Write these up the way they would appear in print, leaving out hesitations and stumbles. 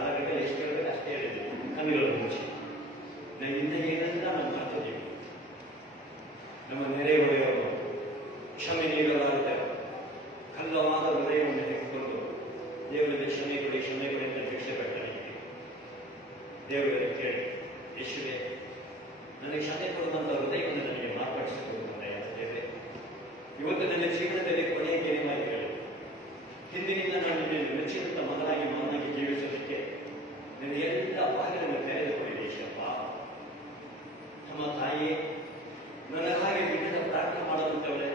ಸಾಲಗಳಿಗೆ ಎಷ್ಟು ಹೇಳಿದ್ರೆ ಅಷ್ಟೇ ಹೇಳಿದೆ. ಕಣ್ಣುಗಳನ್ನು ಮುಚ್ಚಿ ನನ್ನಿಂದ ಏನಂತ ನಮ್ಮ ಮಾತಾಡಿ ನಮ್ಮ ನೆರೆಹೊರೆಯವರು ಕ್ಷಮೆ ನೀಡಲಾಗಿದೆ. ಕಲ್ಲವಾದ ಹೃದಯವನ್ನು ತೆಗೆದುಕೊಂಡು ದೇವರಿಗೆ ಕ್ಷಮೆ ಕೊಡಿ ಅಂತ ಭಿಕ್ಷೆ ಬೇಡ್ತಾನೆ. ದೇವರಿಗೆ ಕೇಳಿ, ಯೇಸುವೆ ನನಗೆ ಕ್ಷಮೆ ಕೊಡುವಂತ ಹೃದಯವನ್ನು ನನಗೆ ಮಾರ್ಪಡಿಸಿಕೊಡುವಂತೆ ದೇವರೇ, ಇವತ್ತು ನನ್ನ ಜೀವನದಲ್ಲಿ ಕೊನೆಯ ಗೆಲುವಾಗಿ ಹೇಳಿ, ಹಿಂದಿನಿಂದ ನಾನು ನಿನ್ನನ್ನು ಮೆಚ್ಚಿದಂತ ಮಗನಾಗಿ ಜೀವಿಸೋದಕ್ಕೆ ನನ್ನ ಎಲ್ಲ ಬಾಗಿಲನ್ನು ತೆರೆದುಕೊಂಡಿದೆ. ಯೇಸಪ್ಪ, ನಮ್ಮ ತಾಯಿಯೇ, ನನ್ನ ಹಾಗೆ ಬಿಟ್ಟದ ಪ್ರಾರ್ಥನೆ ಮಾಡುವಂತವಳೆ,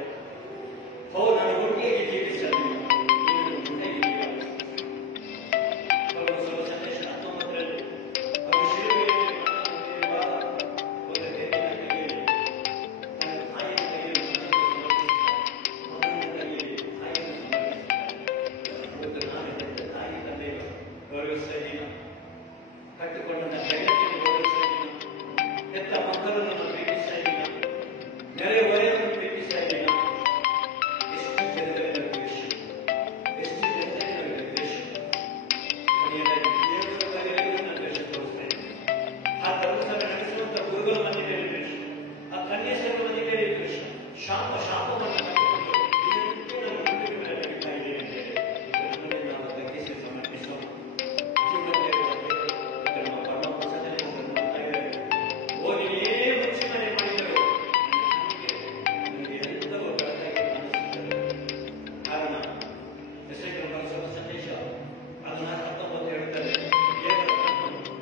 ನನ್ನ ಒಟ್ಟಿಗೆ ಜೀವಿಸಲು ಸಂದೇಶ 19ರಲ್ಲಿ ಅವರು ಶಿಲುಬೆಯಲ್ಲಿ ಒಂದು ತೆಗೆದು ನನ್ನ ತಾಯಿಯ ಕೈಯಲ್ಲಿ ತಾಯಿ ತಂದೆ ಗೌರವಿಸ್ತಾ ಇದ್ದೀನ, ಕಟ್ಟಿಕೊಂಡಂತ ಜಗತ್ತಿನ ಗೌರವಿಸ್ತಾ ಇದ್ದೀನ, ಹೆತ್ತ ಮಕ್ಕಳನ್ನು ಪ್ರೀತಿಸ್ತಾ ಇದ್ದೀನ, ನೆರೆಹೊರೆಯನ್ನು ಪ್ರೀತಿಸ್ತಾ ಇದ್ದೀನ. ಎಷ್ಟು ಜನರಿಂದ ದ್ವೇಷ, ಎಷ್ಟು ಜನರಿಂದ ದ್ವೇಷ, ಕೊನೆಯದಾಗಿ ದೇವರ ಬಗೆಯಲ್ಲಿ ನಾನು ದ್ವೇಷ ತೋರಿಸ್ತಾ ಇದ್ದೀನಿ. ಆ ಧರ್ಮಸ್ಥಳ ನಡೆಸುವಂತ ಗುರುಗಳ ಮಧ್ಯದಲ್ಲಿ ದ್ವೇಷ, ಆ ಕನ್ಯೇಶ್ವರ ಮಧ್ಯದಲ್ಲಿ ದ್ವೇಷ, ಶಾಪವನ್ನು ಕಟ್ಟಿಕೊಂಡು ಇದಕ್ಕೆ ನಾನು ಮುಂದೆ ನಡೀತಾ ಇದ್ದೀನಿ ಅಂತ ಹೇಳಿ ನಮ್ಮನ್ನೇ ನಾವು ತಗ್ಗಿಸಿ ಸಮರ್ಪಿಸೋಣ. ಜೀವನಕ್ಕೆ ನಮ್ಮ ಪರಮ ಸಜನೆ ನೋಡ್ತಾ ಇದ್ದಾರೆ. ಓದಿನೇ ಮುಚ್ಚಿಮನೆ ಮಾಡಿದರು ನನಗೆ ಎಲ್ಲವೂ ಬೆಳಕಾಗಿ ಕಾಣಿಸುತ್ತದೆ. ಕಾರಣ ಎಸೆಯ ಬರೆಸುವ ಸಂದೇಶ 14:19 ಹೇಳುತ್ತದೆ,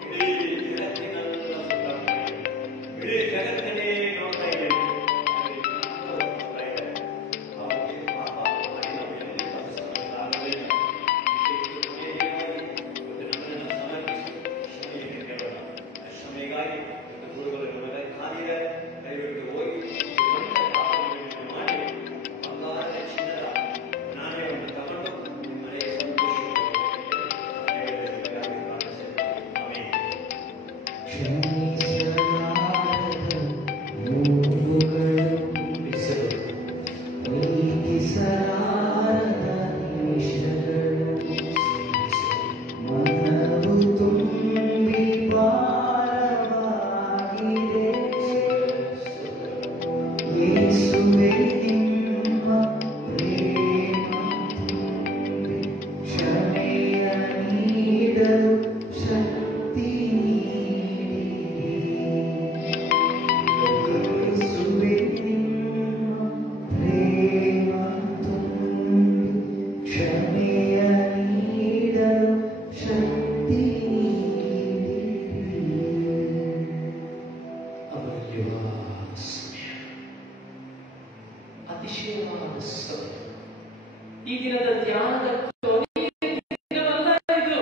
ಇಡೀ ಜಗತ್ತಿನನ್ನು ಸುತ್ತಾಡ್ತಾ ಇದೆ, ಇಡೀ ಜಗತ್ತನ್ನೇ ನೋಡ್ತಾ ಇದ್ದೇನೆ, ನೋಡ್ತಾ ಇದ್ದಾರೆ. ಅವರಿಗೆ ಪಾಪ ಮಾಡಿ ನಾವು ಎಲ್ಲಿ ಬರೆಸಲಾಗಲಿಲ್ಲ. ನಮ್ಮನ್ನು ಸಮರ್ಪಿಸಿ ಕ್ಷಮೆಯನ್ನು ಕೇಳೋಣ. ಕ್ಷಮೆಗಾಗಿ ಗುರುಗಳು ನಮಗೆ ಕಾದಿದೆ. ದಯವಿಟ್ಟು ಹೋಗಿ ಮಾಡಿ ಬಂಗಾರದ ಚಿನ್ನದ ನಾಣ್ಯವನ್ನು ತಗೊಂಡು ನಿಮ್ಮ ಮನೆಯ ಅತಿಶಯವಾದ ಸಮಯ. ಈ ದಿನದ ಧ್ಯಾನದ ದಿನವಲ್ಲ ಇದು.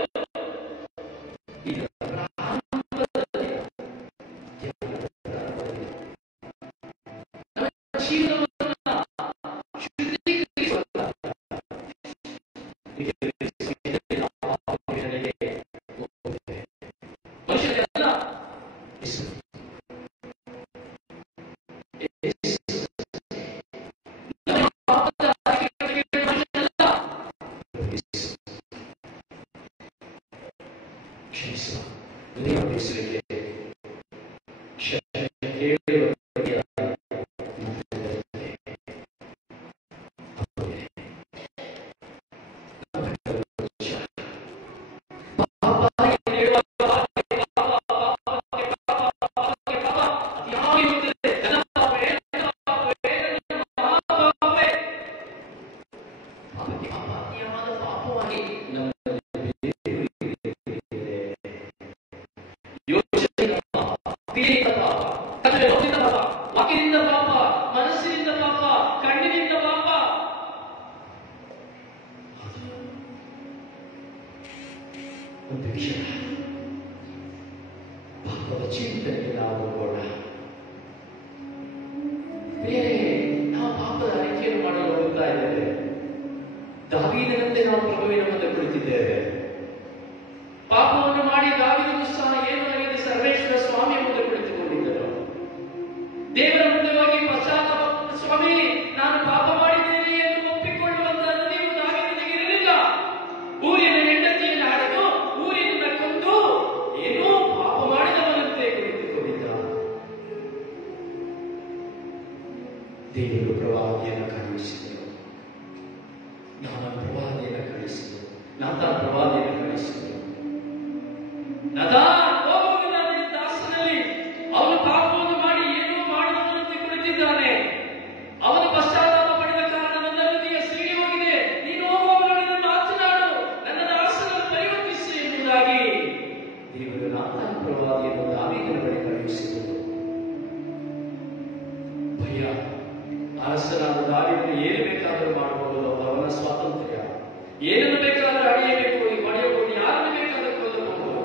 ವಾಕ್ಯದಿಂದ ಪಾಪ, ಮನಸ್ಸಿನಿಂದ ಪಾಪ, ಕಣ್ಣಿನಿಂದ ಪಾಪ. ಒಂದು ವಿಷಯ, ಪಾಪದ ಚಿಂತನೆಗೆ ನಾವು ಹೋಗೋಣ. ಬೇರೆ ನಾವು ಪಾಪದ ಅರಿಕೆಯನ್ನು ಮಾಡಲು ಹೋಗ್ತಾ ಇದ್ದೇವೆ. ದಾವೀದನಂತೆ ನಾವು ಪ್ರಭುವಿನ ಮುಂದೆ ಕುಳಿತಿದ್ದೇವೆ. ಪಾಪವನ್ನು ಮಾಡಿ ದಾವೀದನು ಸಹ ಏನು ಆಗಿದೆ, ಸರ್ವೇಶ್ವರ ಸ್ವಾಮಿಯ ಮುಂದೆ ಕುಳಿತುಕೊಂಡಿದ್ದರು. ದೇವರ ಮುಂದೆ ಹೋಗಿ ಪಶ್ಚಾತ್ತಾಪ, ಸ್ವಾಮಿ ನಾನು ಪಾಪ ಮಾಡಿದ್ದೇನೆ ಎಂದು ಒಪ್ಪಿಕೊಳ್ಳುವಂತಹ ನೀವು ದಾವೀದನಿಗೆ ಇರಲಿಲ್ಲ. ಊರಿನ ಹೆಂಡತಿಯನ್ನು ಆಡಿದು ಊರಿನಿಂದ ಕೊಂದು ಬಯಸಿದರು. ನದಾನ್ ಹೋಗುವುದಿಲ್ಲ ನಿನ್ನ ದಾಸನಲ್ಲಿ, ಅವನು ಪಾಪವನ್ನು ಮಾಡಿ ಏನೋ ಮಾಡುವುದರಂತೆ ಕುಳಿತಿದ್ದಾನೆ. ಅವನು ಪಶ್ಚಾತ್ತಾಪ ಪಡೆದ ಕಾರಣ ನನ್ನ ಹೃದಯ ಸೀಳಿ ಹೋಗಿದೆ. ನೀನು ಹೋಗುವವರೊಡನೆ ಮಾತನಾಡು, ನನ್ನ ದಾಸನನ್ನು ಪರಿವರ್ತಿಸು ಎಂಬುದಾಗಿ ದೇವರು ನಾತಾನ್ ಪ್ರವಾದಿಯನ್ನು ದಾವೀದನ ಬಳಿ ಕಳುಹಿಸಿದರು. ಭಯ, ಅರಸನಾದ ದಾವೀದನು ಏನು ಬೇಕಾದರೂ ಮಾಡಬಹುದು, ಅವನ ಸ್ವಾತಂತ್ರ್ಯ. ಏನನ್ನು ಬೇಕಾದರೂ ಅಡಿಯಬೇಕು, ಪಡೆಯಬಹುದು, ಯಾರನ್ನು ಬೇಕಾದರೂ ಕೊಲ್ಲಬಹುದು.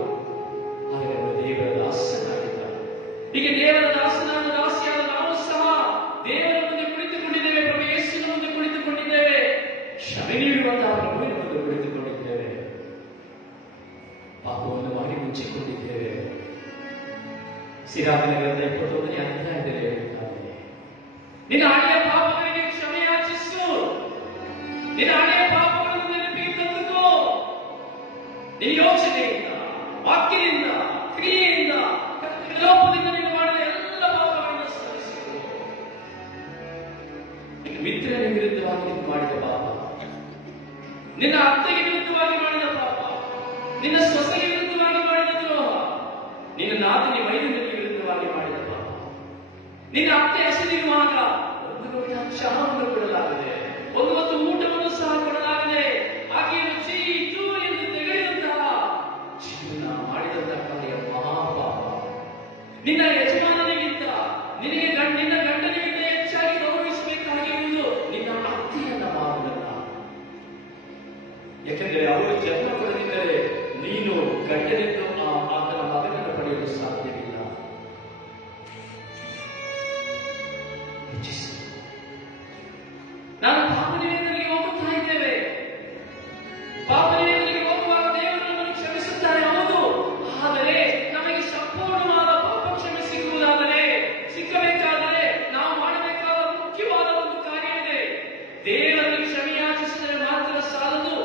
ಆದರೆ ಅವನು ದೇವರ ದಾಸನಾಗಿದ್ದಾನೆ. ಹೀಗೆ ದೇವರ ದಾಸನಾದ ದಾಸಿಯಾದ ನಾವು ಸಹ ದೇವರ ಮುಂದೆ ಕುಳಿತುಕೊಂಡಿದ್ದೇವೆ, ಪ್ರಭು ಯೇಸುವಿನ ಮುಂದೆ ಕುಳಿತುಕೊಂಡಿದ್ದೇವೆ, ಕ್ಷಮೆ ನೀಡುವಂತಹ ಪ್ರಭುವಿನ ಮುಂದೆ ಕುಳಿತುಕೊಂಡಿದ್ದೇವೆ, ಪಾಪವನ್ನು ಮಾಡಿ ಮುಚ್ಚಿಕೊಂಡಿದ್ದೇವೆ. ಸಿರಾಕನ ಗ್ರಂಥ 21ನೇ ಅಧ್ಯಾಯದಲ್ಲಿ ಹೇಳುತ್ತಾನೆ, ನಿನ್ನ ಹಳೆಯ ಪಾಪಗಳಿಗೆ ಕ್ಷಮೆ ಯಾಚಿಸು, ನಿನ್ನ ಹಳೆಯ ಪಾಪಗಳನ್ನು ನೆನಪಿಗೆ ತಂದುಕೋ. ನಿನ್ನ ಯೋಚನೆಯಿಂದ, ವಾಕ್ಯದಿಂದ, ಕ್ರಿಯೆಯಿಂದ, ಲೋಪದಿಂದ ನೀನು ಮಾಡಿದ ಎಲ್ಲ ಪಾಪಗಳನ್ನು ಸಲ್ಲಿಸಿಕೋ. ನಿನ್ನ ಮಿತ್ರನ ವಿರುದ್ಧವಾಗಿ ನೀನು ಮಾಡಿದ ಪಾಪ, ನಿನ್ನ ಅತ್ತೆಗೆ ವಿರುದ್ಧವಾಗಿ ಮಾಡಿದ ಪಾಪ, ನಿನ್ನ ಸೊಸೆಗೆ ವಿರುದ್ಧವಾಗಿ ಮಾಡಿದ ದ್ರೋಹ, ನಿನ್ನ ನಾದಿನಿ ವೈದ್ಯನಿಗೆ ವಿರುದ್ಧವಾಗಿ ಮಾಡಿದ ಪಾಪ, ನಿನ್ನ ಅತ್ತೆ ಹಸಿದಿರುವಾಗ ಒಂದು ಲೋಟ ಚಹಾವನ್ನು ಕೊಡಲಾಗಿದೆ, ಒಂದು ಹೊತ್ತು ಊಟವನ್ನು ಸಹ ಕೊಡಲಾಗಿದೆ, ಆಕೆಯನ್ನು ಚೀತು ಎಂದು ತೆಗೆದಂತಹ ಜೀವನ ಮಾಡಿದಂತಹ ಕಾರ್ಯ ಮಹಾಪಾಪ. ನಿನ್ನ ಯಜಮಾನನಿಗಿಂತ ನಿನ್ನ ಗಂಡನಿಗಿಂತ ಹೆಚ್ಚಾಗಿ ಗೌರವಿಸಬೇಕಾಗಿರುವುದು ನಿನ್ನ ಅತ್ತೆಯನ್ನ ಮಾವನನ್ನ. ಯಾಕೆಂದರೆ ಅವರು ಜನ್ಮ ಪಡೆದಿದ್ದರೆ ನೀನು ಗಂಡನಿಂದ ಆತನ ಮಗನನ್ನು ಪಡೆಯಲು ಸಾಧ್ಯವಿಲ್ಲ. ನಾನು ಪಾಪ ನಿವೇದನೆಗೆ ಹೋಗುತ್ತಾ ಇದ್ದೇವೆ. ಪಾಪ ನಿವೇದನೆಗೆ ಹೋಗುವಾಗ ದೇವರು ನಮ್ಮನ್ನು ಕ್ಷಮಿಸುತ್ತಾರೆ, ಹೌದು. ಆದರೆ ನಮಗೆ ಸಂಪೂರ್ಣವಾದ ಪಾಪ ಕ್ಷಮೆ ಸಿಕ್ಕಬೇಕಾದರೆ ನಾವು ಮಾಡಬೇಕಾದ ಮುಖ್ಯವಾದ ಒಂದು ಕಾರ್ಯವಿದೆ. ದೇವರಲ್ಲಿ ಕ್ಷಮೆ ಯಾಚಿಸಿದರೆ ಮಾತ್ರ ಸಾಲದು.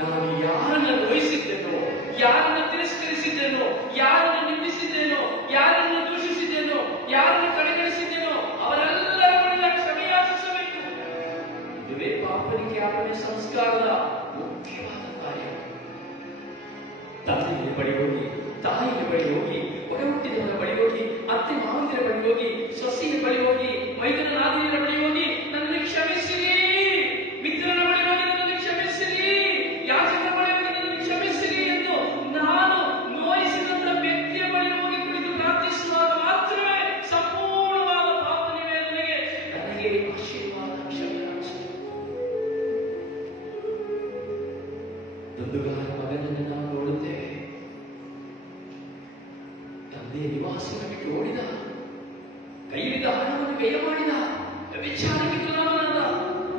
ನಾನು ಯಾರನ್ನು ನೋಯಿಸಿದ್ದೇನೋ, ಯಾರನ್ನು ತಿರಸ್ಕರಿಸಿದ್ದೇನೋ, ಯಾರನ್ನು ನಿಂದಿಸಿದ್ದೇನೋ, ಯಾರನ್ನು ದೂಷಿಸಿದ್ದೇನೋ, ಯಾರನ್ನು ಕಡೆಗಣಿಸಿದ್ದೇನೋ ಅವರೆಲ್ಲರ ಮೇಲೆ ಕ್ಷಮೆ ಯಾಚಿಸಬೇಕು. ಇದುವೇ ಪಾಪನಿಗೆ ಅವನ ಸಂಸ್ಕಾರದ ಮುಖ್ಯವಾದ ಕಾರ್ಯ. ತಂದೆಯ ಬಳಿ ಹೋಗಿ, ತಾಯಿಯ ಬಳಿ ಹೋಗಿ, ಒಡ ಹುಟ್ಟಿದವರ ಬಳಿ ಹೋಗಿ, ಅತ್ತೆ ಮಾವಂದಿರ ಬಳಿ ಹೋಗಿ, ಸೊಸೆಯ ಬಳಿ ಹೋಗಿ, ವೈದ್ಯರ ನಾದಿನಿಯರ ಬಳಿ ಹೋಗಿ, ನನ್ನನ್ನು ಕ್ಷಮಿಸಿರಿ, ಮಿತ್ರನ ಬಳಿ ಹೋಗಿ ನನ್ನನ್ನು ಕ್ಷಮಿಸಿರಿ, ಯಾಜಕರ ಬಳಿ ಹೋಗಿ ನನ್ನನ್ನು ಕ್ಷಮಿಸಿರಿ ಎಂದು ನಾನು ನೋಯಿಸಿದಂತ ವ್ಯಕ್ತಿಯ ಬಳಿ ಹೋಗಿ ಕುಳಿತು ಪ್ರಾರ್ಥಿಸುವಾಗ ಮಾತ್ರವೇ ಸಂಪೂರ್ಣವಾದ ಪಾಪ ನಿವೇದನೆಗೆ ನನಗೆ ಆಶೀರ್ವಾದ ಕ್ಷಮೆ. ದುಂದುಗಾರ ಮಗನನ್ನು ನಾವು ನೋಡುತ್ತೇವೆ. ತಂದೆಯ ನಿವಾಸವನ್ನು ಬಿಟ್ಟು ಓಡಿದ, ಕೈಲಿದ್ದ ಹಣವನ್ನು ವ್ಯಯ ಮಾಡಿದ, ವ್ಯಭಿಚಾರಕ್ಕೆ ಗುಲಾಮನಾದ,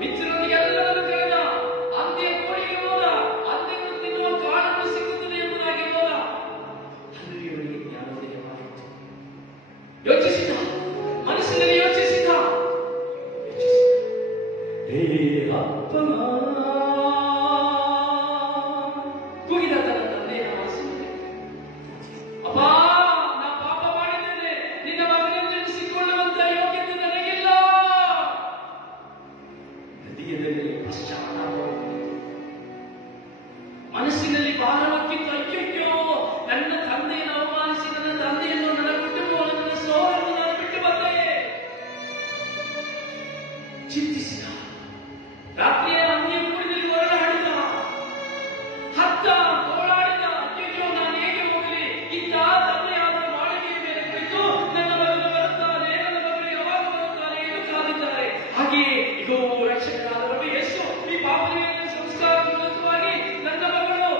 ಮಿತ್ರರೊಂದಿಗೆ ಎಲ್ಲರನ್ನು ಕರೆದ, ಅಂತ್ಯ ಕೋಳಿಗೆ ಹೋದ, ಅಂತ್ಯವನ್ನು ತಿನ್ನುವ ಕಾಳನ್ನು ಸಿಗುತ್ತದೆ ಎಂಬುದಾಗಿ ಹೋದ. ಅಲ್ಲಿ ಇವನಿಗೆ ಜ್ಞಾನೋದಯವಾಯಿತು. ಯೋಚಿಸಿದ, ಮನಸ್ಸಿನಲ್ಲಿ ಯೋಚಿಸಿದ, ಹೇ ಅಪ್ಪನ ಕೂಗಿದ ತನ್ನ ತಂದೆಯ ಮನಸ್ಸಿನಲ್ಲಿ, ಅಪ್ಪ, ನಾ ಪಾಪ ಮಾಡಿದ್ದೇನೆ, ನಿನ್ನ ಮಗನನ್ನು ನೆನೆಸಿಕೊಳ್ಳುವಂತ ಯೋಗ್ಯತೆ ನನಗಿಲ್ಲ. ಹೃದಯದಲ್ಲಿ ಪಶ್ಚಾತ್ತಾಪ, ಮನಸ್ಸಿನಲ್ಲಿ ಭಾರವಾಗಿತ್ತು. ಅಯ್ಯಯ್ಯೋ, ನನ್ನ ತಂದೆಯನ್ನು ಅವಮಾನಿಸಿ, ನನ್ನ ತಂದೆಯನ್ನು, ನನ್ನ ಕುಟುಂಬವನ್ನು, ನನ್ನ ಸೋದರನ್ನು ನಾನು ಬಿಟ್ಟು ಬಂದೆ. ಚಿಂತಿಸಿದ, ರಾತ್ರಿಯ ಅಂತ್ಯ ಕೂಡಿದಲ್ಲಿ ಹೊರಡಾಡಿದ, ಹತ್ತ ಹೋರಾಡಿದ. ಅಯ್ಯೋ, ನಾನು ಹೇಗೆ ಹೋಗಲಿ? ಇಂಥ ತಂದೆಯಾದ ಮಾಳಿಗೆಯ ಮೇಲೆ ಕುಳಿತು ನನ್ನ ಮಗನು ಬರುತ್ತಾನೆ, ನನ್ನ ಮಗನು ಯಾವಾಗ ಬರುತ್ತಾನೆ ಎಂದು ಕಾದಿದ್ದಾರೆ. ಹಾಗೆಯೇ ಇಗೋ ರಕ್ಷಕನಾದ ಪ್ರಭು ಯೇಸು ಈ ಪಾಪ ನಿವೇದನೆ ಸಂಸ್ಕಾರ ಮೂಲಕವಾಗಿ ನನ್ನ ಮಗನು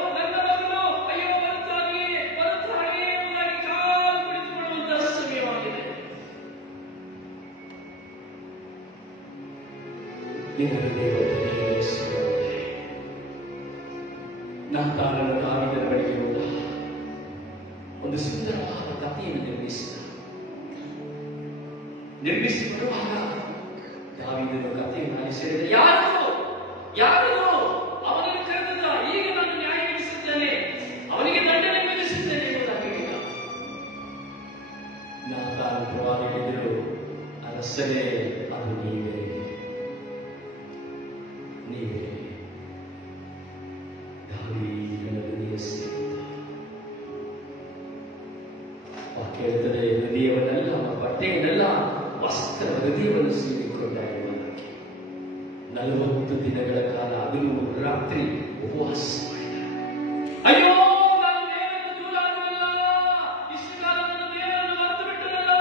ಅಯ್ಯೋ ಬರುತ್ತಾನೆ ಎಂಬುದಾಗಿ ಕಾದು ಕುಳಿತುಕೊಳ್ಳುವಂತಹ ಸಮಯವಾಗಿದೆ. ನಾತಾನನ ದಾವೀದನ ಬಳಿಗೆ ಹೋದ, ಒಂದು ಸುಂದರವಾದ ಕಥೆಯನ್ನು ನಿರ್ಮಿಸಿ ಬರುವಾಗ ದಾವೀದನ ಕಥೆಯನ್ನು ಆಲಿಸಿದ. ಯಾರು ಅವನನ್ನು ಕರೆದ, ಈಗ ನಾನು ನ್ಯಾಯ ವಿಧಿಸುತ್ತೇನೆ, ಅವನಿಗೆ ದಂಡನೆ ವಿಧಿಸುತ್ತೇನೆ ಎಂಬುದಾಗಿ ಹೇಳಿದ. ನಾತಾನ ಪ್ರವಾದಿ ಹೇಳಿದರು, ಅರಸನೇ, ಅದು ನೀವೇ. ದಾವೀದನ ಹೇಳ್ತದೆ, ಹೃದಯವನ್ನೆಲ್ಲ ಬಟ್ಟೆಯನ್ನೆಲ್ಲ ವಸ್ತ್ರ ಹೃದಯವನ್ನು ಸೀಳಿಕೊಂಡ ಎಂಬುದಕ್ಕೆ 40 ದಿನಗಳ ಕಾಲ ಹಗಲು ರಾತ್ರಿ ಉಪವಾಸ ಮಾಡಿದ. ಅಯ್ಯೋ, ನಾನು ದೇವರನ್ನು ದೂರ ಆದನಲ್ಲ, ಇಷ್ಟು ಕಾಲ ನನ್ನ ದೇವರನ್ನು ಮರೆತು ಬಿಟ್ಟನಲ್ಲ,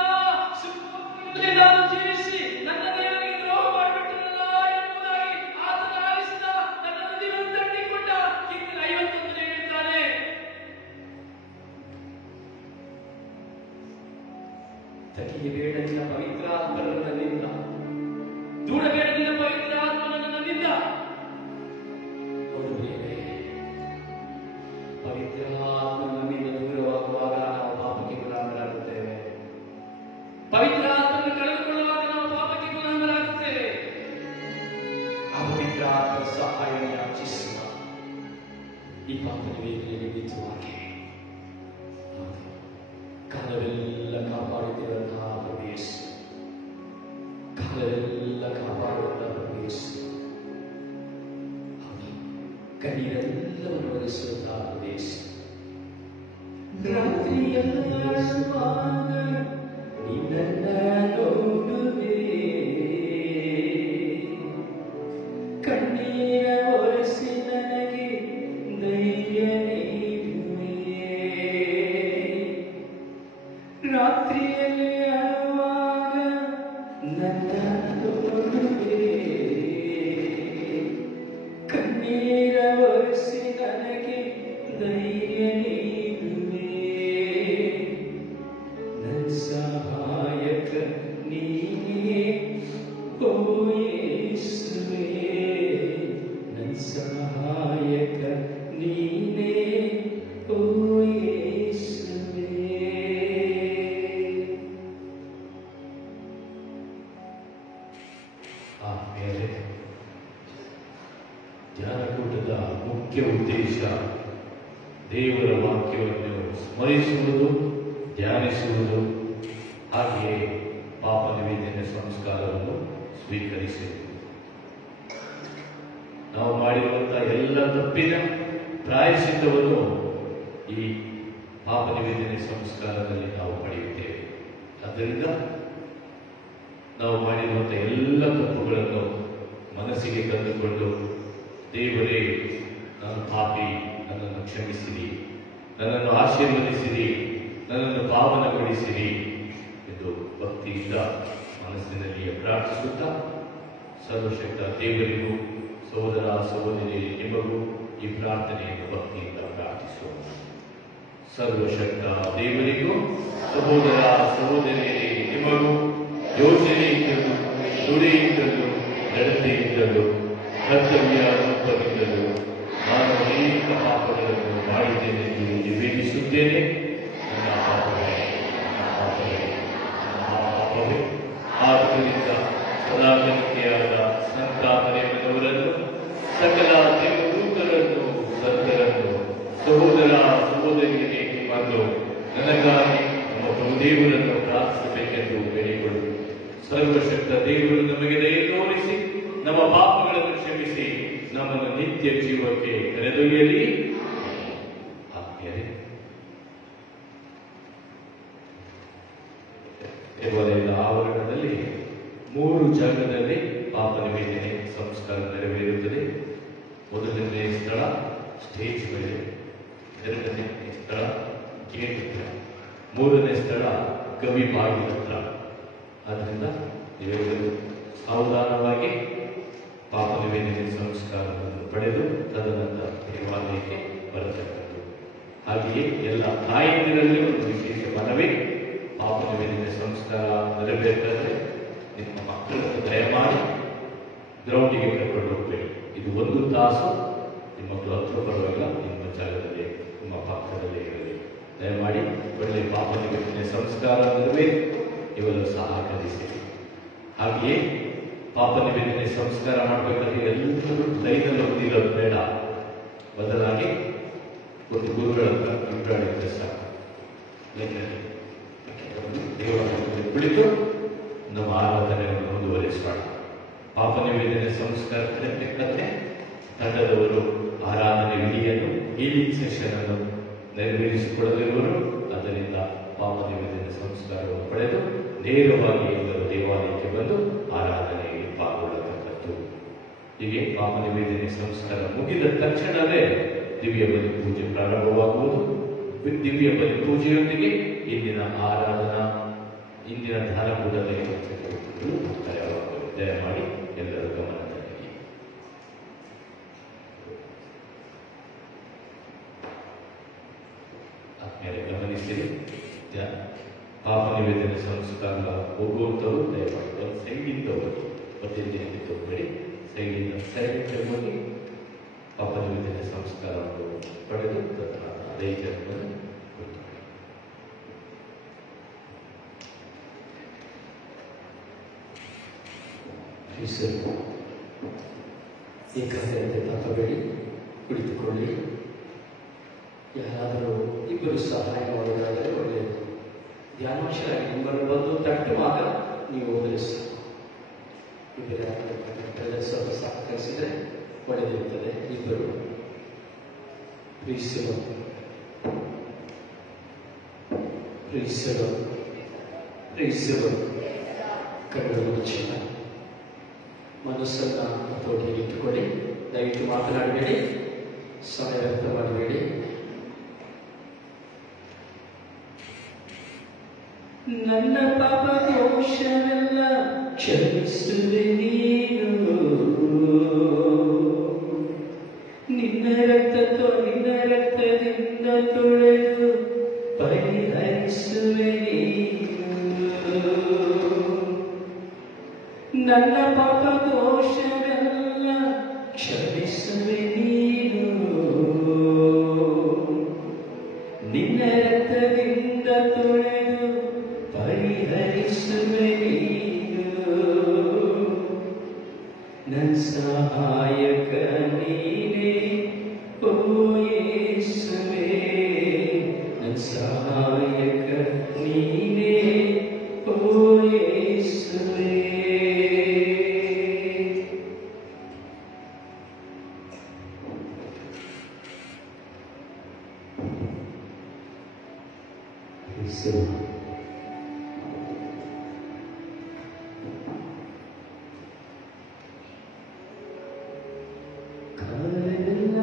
ಸುಮ್ಮನೆ ನಾನು ಜೀವಿಸಿ ನನ್ನ ದೇವರಿಗೆ ದ್ರೋಹ ಮಾಡಿಬಿಟ್ಟನಲ್ಲ ಎಂಬುದಾಗಿ ಆತನ ಆಲಿಸಿದ ತನ್ನ ಹೃದಯವನ್ನು ತಟ್ಟಿಕೊಂಡ. ಹಿಂದಿನ 51 ಹೇಳಿದ್ದಾನೆ, ತಗಿಯಬೇಡ ನಿನ್ನ ಪವಿತ್ರಾತ್ಮನನ್ನು ನನ್ನಿಂದ, ದೂರಬೇಡ ನಿನ್ನ ಪವಿತ್ರಾತ್ಮನನ್ನು ನನ್ನಿಂದ. ಪವಿತ್ರಾತ್ಮ ನಮ್ಮಿಂದ ದೂರವಾಗುವಾಗ ನಾವು ಪಾಪಕ್ಕೆ ಗುಲಾಮರಾಗುತ್ತೇವೆ. ಪವಿತ್ರಾತ್ಮನ್ನು ಕಳೆದುಕೊಳ್ಳುವಾಗ ನಾವು ಪಾಪಕ್ಕೆ ಗುಲಾಮರಾಗುತ್ತೇವೆ. ಅಪವಿತ್ರಾತ್ಮ ಸಹಾಯವನ್ನು ಯಾಚಿಸುವ ಈ ಪಾಪದ ವೇದನೆಯಲ್ಲಿ ನಿಂತುವಾಗೆ ಕಾಲವೆಲ್ಲ ಕಾಪಾಡುತ್ತಿರುವಂತಹ ಪ್ರವೇಶ, ಕಾಲವೆಲ್ಲ ಕಾಪಾಡುವಂತಹ ಪ್ರವೇಶ, ಕಣ್ಣೀರೆಲ್ಲವನ್ನು ಒರೆಸುವಂತಹ ಪ್ರದೇಶ. ರಾತ್ರಿಯೆಲ್ಲ ನಿನ್ನ ನೋಡುವೆ, ಕಣ್ಣೀರ ಒರೆಸಿ ನನಗೆ ಧೈರ್ಯ ನೀಡುವೆ. ರಾತ್ರಿಯಲ್ಲಿ ಅಳುವಾಗ ನನ್ನ ನೋಡುವೆ, ಕಣ್ಣೀರ ಒರೆಸಿ ನನಗೆ ಧೈರ್ಯ ನೀಡುವೆ. ನನ್ನ ಸಹಾಯಕ ನೀನೇ ಓ ಯೇಸುವೇ, ನನ್ನ ಸಹಾಯಕ ನೀನೇ ಓ ಯೇಸುವೇ. ಆಮೇಲೆ ಧ್ಯಾನಕೂಟದ ಮುಖ್ಯ ಉದ್ದೇಶ ದೇವರ ವಾಕ್ಯವನ್ನು ಸ್ಮರಿಸುವುದು, ಧ್ಯಾನಿಸುವುದು, ಹಾಗೆಯೇ ಪಾಪ ನಿವೇದನೆ ಸಂಸ್ಕಾರವನ್ನು ಸ್ವೀಕರಿಸುವುದು. ನಾವು ಮಾಡಿರುವಂತಹ ಎಲ್ಲ ತಪ್ಪಿನ ಪ್ರಾಯಶ್ಚಿತ್ತವನ್ನು ಈ ಪಾಪ ನಿವೇದನೆ ಸಂಸ್ಕಾರದಲ್ಲಿ ನಾವು ಪಡೆಯುತ್ತೇವೆ. ಆದ್ದರಿಂದ ನಾವು ಮಾಡಿರುವಂತಹ ಎಲ್ಲ ತಪ್ಪುಗಳನ್ನು ಮನಸ್ಸಿಗೆ ತಂದುಕೊಂಡು, ದೇವರೇ ನಾನು ಪಾಪಿ, ನನ್ನನ್ನು ಕ್ಷಮಿಸಿರಿ, ನನ್ನನ್ನು ಆಶೀರ್ವದಿಸಿರಿ, ನನ್ನನ್ನು ಪಾವನಗೊಳಿಸಿರಿ ಎಂದು ಭಕ್ತಿಯಿಂದ ಮನಸ್ಸಿನಲ್ಲಿಯೇ ಪ್ರಾರ್ಥಿಸುತ್ತಾ, ಸರ್ವಶಕ್ತ ದೇವರಿಗೂ ಸಹೋದರ ಸಹೋದರಿ ನಿಮಗೂ ಈ ಪ್ರಾರ್ಥನೆಯನ್ನು ಭಕ್ತಿಯಿಂದ ಪ್ರಾರ್ಥಿಸೋಣ. ಸರ್ವಶಕ್ತ ದೇವರಿಗೂ ಸಹೋದರ ಸಹೋದರಿಯರೇ ನಿಮಗೂ ಯೋಚನೆಯಿಂದಲೂ ನುಡಿಯಿಂದಲೂ ನಡತೆಯಿಂದಲೂ ಕರ್ತವ್ಯ ರೂಪದಿಂದಲೂ ನಾನು ಅನೇಕ ಪಾಪಗಳನ್ನು ಮಾಡಿದ್ದೇನೆ ಎಂದು ನಿವೇದಿಸುತ್ತೇನೆ. ನನ್ನ ಪಾಪವೇ ಆದ್ದರಿಂದ ಸದಾಗತಿಯಾದ ಸಂತ ಮರಿಯಮ್ಮನವರನ್ನು, ಸಕಲ ದೇವದೂತರನ್ನು, ಸಂತರನ್ನು, ಸಹೋದರ ಸಹೋದರಿಯರಿಗೆ ಬಂದು ನನಗಾಗಿ ನಮ್ಮ ಬಹುದೇವರನ್ನು ಪ್ರಾರ್ಥಿಸಬೇಕೆಂದು ಬೇಡಿಕೊಳ್ಳು. ಸರ್ವಶಕ್ತ ದೇವರು ನಮಗೆ ದಯೆ ತೋರಿಸಿ ನಮ್ಮ ಪಾಪಗಳನ್ನು ಕ್ಷಮಿಸಿ ನಮ್ಮನ್ನು ನಿತ್ಯ ಜೀವಕ್ಕೆ ಕರೆದೊಯ್ಯಲಿ. ದೇವಾಲಯದ ಆವರಣದಲ್ಲಿ 3 ಜಾಗದಲ್ಲಿ ಪಾಪ ನಿವೇದನೆ ಸಂಸ್ಕಾರ ನೆರವೇರುತ್ತದೆ. ಮೊದಲನೇ ಸ್ಥಳ ಸ್ಟೇಜ್ ಮೇಲೆ, 2ನೇ ಸ್ಥಳ ಗೇಟ್ ಹತ್ರ, 3ನೇ ಸ್ಥಳ ಗವಿ ಬಾಗಿಲ ಹತ್ರ. ಆದ್ದರಿಂದ ನೀವೆಲ್ಲರೂ ಸಾವಧಾನವಾಗಿ ಪಾಪ ನಿವೇದನೆ ಸಂಸ್ಕಾರವನ್ನು ಪಡೆದು ತದನಂತರ ದೇವಾಲಯಕ್ಕೆ ಬರತಕ್ಕದ್ದು. ಹಾಗೆಯೇ ಎಲ್ಲ ತಾಯಂದಿರಲ್ಲಿ ಒಂದು ವಿಶೇಷ ಮನವಿ, ಪಾಪ ನಿವೇದನೆ ಸಂಸ್ಕಾರ ನೆರವೇರಿದರೆ ನಿಮ್ಮ ಮಕ್ಕಳನ್ನು ದಯಮಾಡಿ ಗ್ರೌಂಡಿಗೆ ಕರ್ಕೊಂಡು ಹೋಗಬೇಕು. ಇದು 1 ತಾಸು ನಿಮ್ಮ ಮಕ್ಕಳು ಹತ್ರ ಬರುವಾಗಿಲ್ಲ, ನಿಮ್ಮ ಜಾಗದಲ್ಲಿ ನಿಮ್ಮ ಪಕ್ಕದಲ್ಲೇ ಇರಲಿ. ದಯಮಾಡಿ ಒಳ್ಳೆಯ ಪಾಪ ನಿವೇದನೆ ಸಂಸ್ಕಾರ ನೆರವೇರಿ ಇವೆಲ್ಲರೂ ಸಹಕರಿಸಿ. ಹಾಗೆಯೇ ಪಾಪ ನಿವೇದನೆ ಸಂಸ್ಕಾರ ಮಾಡಬೇಕಾದ್ರೆ ಎಲ್ಲರೂ ಲೈನಲ್ಲಿ ಹೋಗ್ತಿರೋದು ಬೇಡ, ಬದಲಾಗಿ ಒಂದು ಗುರುಗಳ ಇಬ್ಬರಾಡಿದ್ರೆ ಸಾಕು. ಲೈನಲ್ಲಿ ದೇವರಲ್ಲಿ ಕುಳಿತು ನಮ್ಮ ಆರಾಧನೆಯನ್ನು ಮುಂದುವರಿಸೋಣ. ಪಾಪ ನಿವೇದನೆ ಸಂಸ್ಕಾರ ಬೇಕಾದ್ರೆ ತಂಡದವರು ಆರಾಧನೆ ವಿಧಿಯನ್ನು, ಹೀಲಿಂಗ್ ಸೆಷನ್ ಅನ್ನು ನೆರವೇರಿಸಿಕೊಳ್ಳಲಿರುವರು. ಅದರಿಂದ ಪಾಪ ನಿವೇದನೆ ಸಂಸ್ಕಾರವನ್ನು ಪಡೆದು ನೇರವಾಗಿ ಎಲ್ಲರೂ ದೇವಾಲಯಕ್ಕೆ ಬಂದು ಆರಾಧನೆಯಲ್ಲಿ ಪಾಲ್ಗೊಳ್ಳತಕ್ಕದ್ದು. ಹೀಗೆ ಪಾಪ ನಿವೇದನೆ ಸಂಸ್ಕಾರ ಮುಗಿದ ತಕ್ಷಣವೇ ದಿವ್ಯ ಬಲಿ ಪೂಜೆ ಪ್ರಾರಂಭವಾಗುವುದು. ದಿವ್ಯ ಬಲಿ ಪೂಜೆಯೊಂದಿಗೆ ಇಂದಿನ ಆರಾಧನಾ, ಇಂದಿನ ದಾನಕೂಟದಲ್ಲಿ ಮುಕ್ತಾಯವಾಗುವುದು. ದಯಮಾಡಿ ಎಲ್ಲರೂ ಗಮನ ತರಲಿ. ಆದ್ಮೇಲೆ ಗಮನಿಸಿರಿ, ಪಾಪ ನಿವೇದನೆ ಸಂಸ್ಕಾರ ಹೋಗುವಂಥವ್ರು ದಯಮಾಡಿ ಒಂದು ಸೈಡಿಂದ ಹೋಗಿ, ಮಧ್ಯದಿಂದ ಹೋಗಬೇಡಿ, ಸೈಡಿಂದ ಸೈಲೆಂಟ್ ಹೋಗಿ ಪಾಪ ನಿವೇದನೆ ಸಂಸ್ಕಾರವನ್ನು ಪಡೆದು ದೈತ್ಯವನ್ನು ಏಕಾಗ್ರತೆ ತಪ್ಪಬೇಡಿ, ಕುಳಿತುಕೊಳ್ಳಿ. ಯಾರಾದರೂ ಇಬ್ಬರು ಸಹಾಯ ಮಾಡೋದಾದರೆ ಒಳ್ಳೆಯದು. ಧ್ಯಾನಾಂಶರಾಗಿ ನಿಮ್ಮನ್ನು ಬಂದು ತಟ್ಟುವಾಗ ನೀವು ಓದಲಿಸಿ. ಇಬ್ಬರ ಸ್ವಲ್ಪ ಸಹಕರಿಸಿದರೆ ಒಳ್ಳೆದಿರುತ್ತದೆ. ಇಬ್ಬರು ಪ್ರೀಸಲು ಕಣ್ಣು ಮುಚ್ಚಿಲ್ಲ. ಮನಸ್ಸನ್ನ ಹತೋಟಿಯಲ್ಲಿ ಇಟ್ಟುಕೊಳ್ಳಿ. ದಯವಿಟ್ಟು ಮಾತನಾಡಬೇಡಿ, ಸಮಯ ವ್ಯರ್ಥ ಮಾಡಬೇಡಿ. ನನ್ನ ಪಾಪ ದೋಷವೆಲ್ಲ ಕ್ಷಮಿಸುವೆ ನೀನು, ನಿನ್ನ ರಕ್ತದಿಂದ ತೊಳೆದು ಪರಿಹರಿಸುವೆ ನೀನು. ನನ್ನ ಪಾಪ ದೋಷವೆಲ್ಲ ಕ್ಷಮಿಸುವೆ ನೀನು, ನಿನ್ನ ರಕ್ತದಿಂದ ತೊಳೆದು ಪರಿಹರಿಸುವೆ ನೀನು. ನನ್ನ ಸಹಾಯಕ ನೀನೇ ಓ ಯೇಸುವೇ, ನನ್ನ ಸಹಾಯಕ ನೀನೇ ಓ ಯೇಸುವೇ. ಕಾಲವೆಲ್ಲ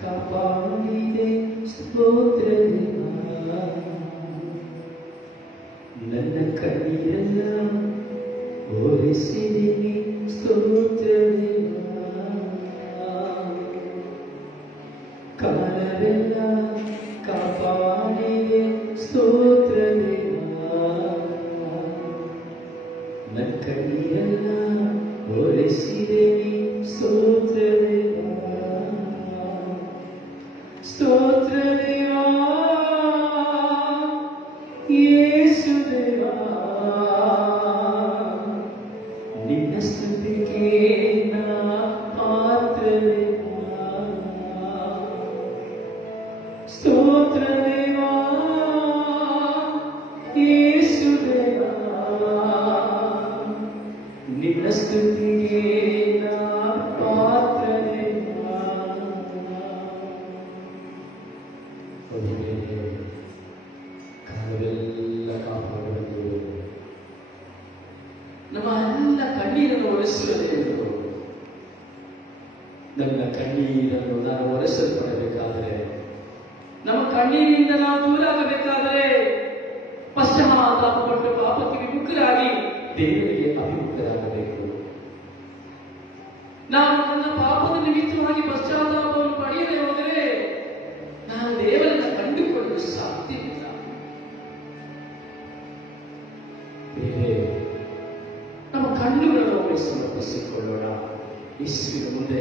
ಕಾಪಾಡಿದೆ ಸ್ತೋತ್ರದೇವ, ನನ್ನ ಕಣ್ಣೀರೆಲ್ಲ ಒರೆಸಿದೆ ಸ್ತೋತ್ರದೇವ. ಕಾಲವೆಲ್ಲ ಕಾಪಾಡಿದೆ ಸ್ತೋತ್ರದೇವ, ನನ್ನ ಕಣ್ಣೀರೆಲ್ಲ ಒರೆಸಿದೆ ಸ್ತೋತ್ರದೇವ. ಸ್ತೋತ್ರದೇವ ಯೇಸುದೇವ, ನಿನ್ನ ಸ್ತುತಿಗೆ ನಾ ಪಾತ್ರದೇವ. ಸ್ತೋತ್ರದೇವ ಯೇಸುದೇವ, ನಿನ್ನ ಸ್ತುತಿಗೆ ನಾ ಪಾತ್ರದೇವ. ಕಾಲವೆಲ್ಲ ಕಾಪಾಡುವುದು, ನಮ್ಮ ಎಲ್ಲ ಕಣ್ಣೀರನ್ನು ಒರೆಸುವ ದೇವರು. ನನ್ನ ಕಣ್ಣೀರನ್ನು ನಾನು ಒರೆಸಲ್ಪಡಬೇಕಾದರೆ, ನಮ್ಮ ಕಣ್ಣೀರಿನಿಂದ ನಾವು ದೂರ ಆಗಬೇಕಾದರೆ, ಪಶ್ಚಾತ್ತಾಪಪಟ್ಟು ಪಾಪಕ್ಕೆ ವಿಮುಖರಾಗಿ ದೇವರಿಗೆ ಅಭಿಮುಖರಾಗಬೇಕು. ನಾನು ನನ್ನ ಪಾಪದ ನಿಮಿತ್ತವಾಗಿ ಪಶ್ಚಾತ್ತಾಪವನ್ನು ಪಡೆಯದೆ ಹೋದರೆ ನಾನು ದೇವರನ್ನು ಕಂಡುಕೊಳ್ಳಲು ಸಾಧ್ಯವಿಲ್ಲ. ಬೇರೆ ನಮ್ಮ ಕಣ್ಣುಗಳನ್ನು ಒಮ್ಮೆ ಸಮರ್ಪಿಸಿಕೊಳ್ಳೋಣ. ಯೇಸುವಿನ ಮುಂದೆ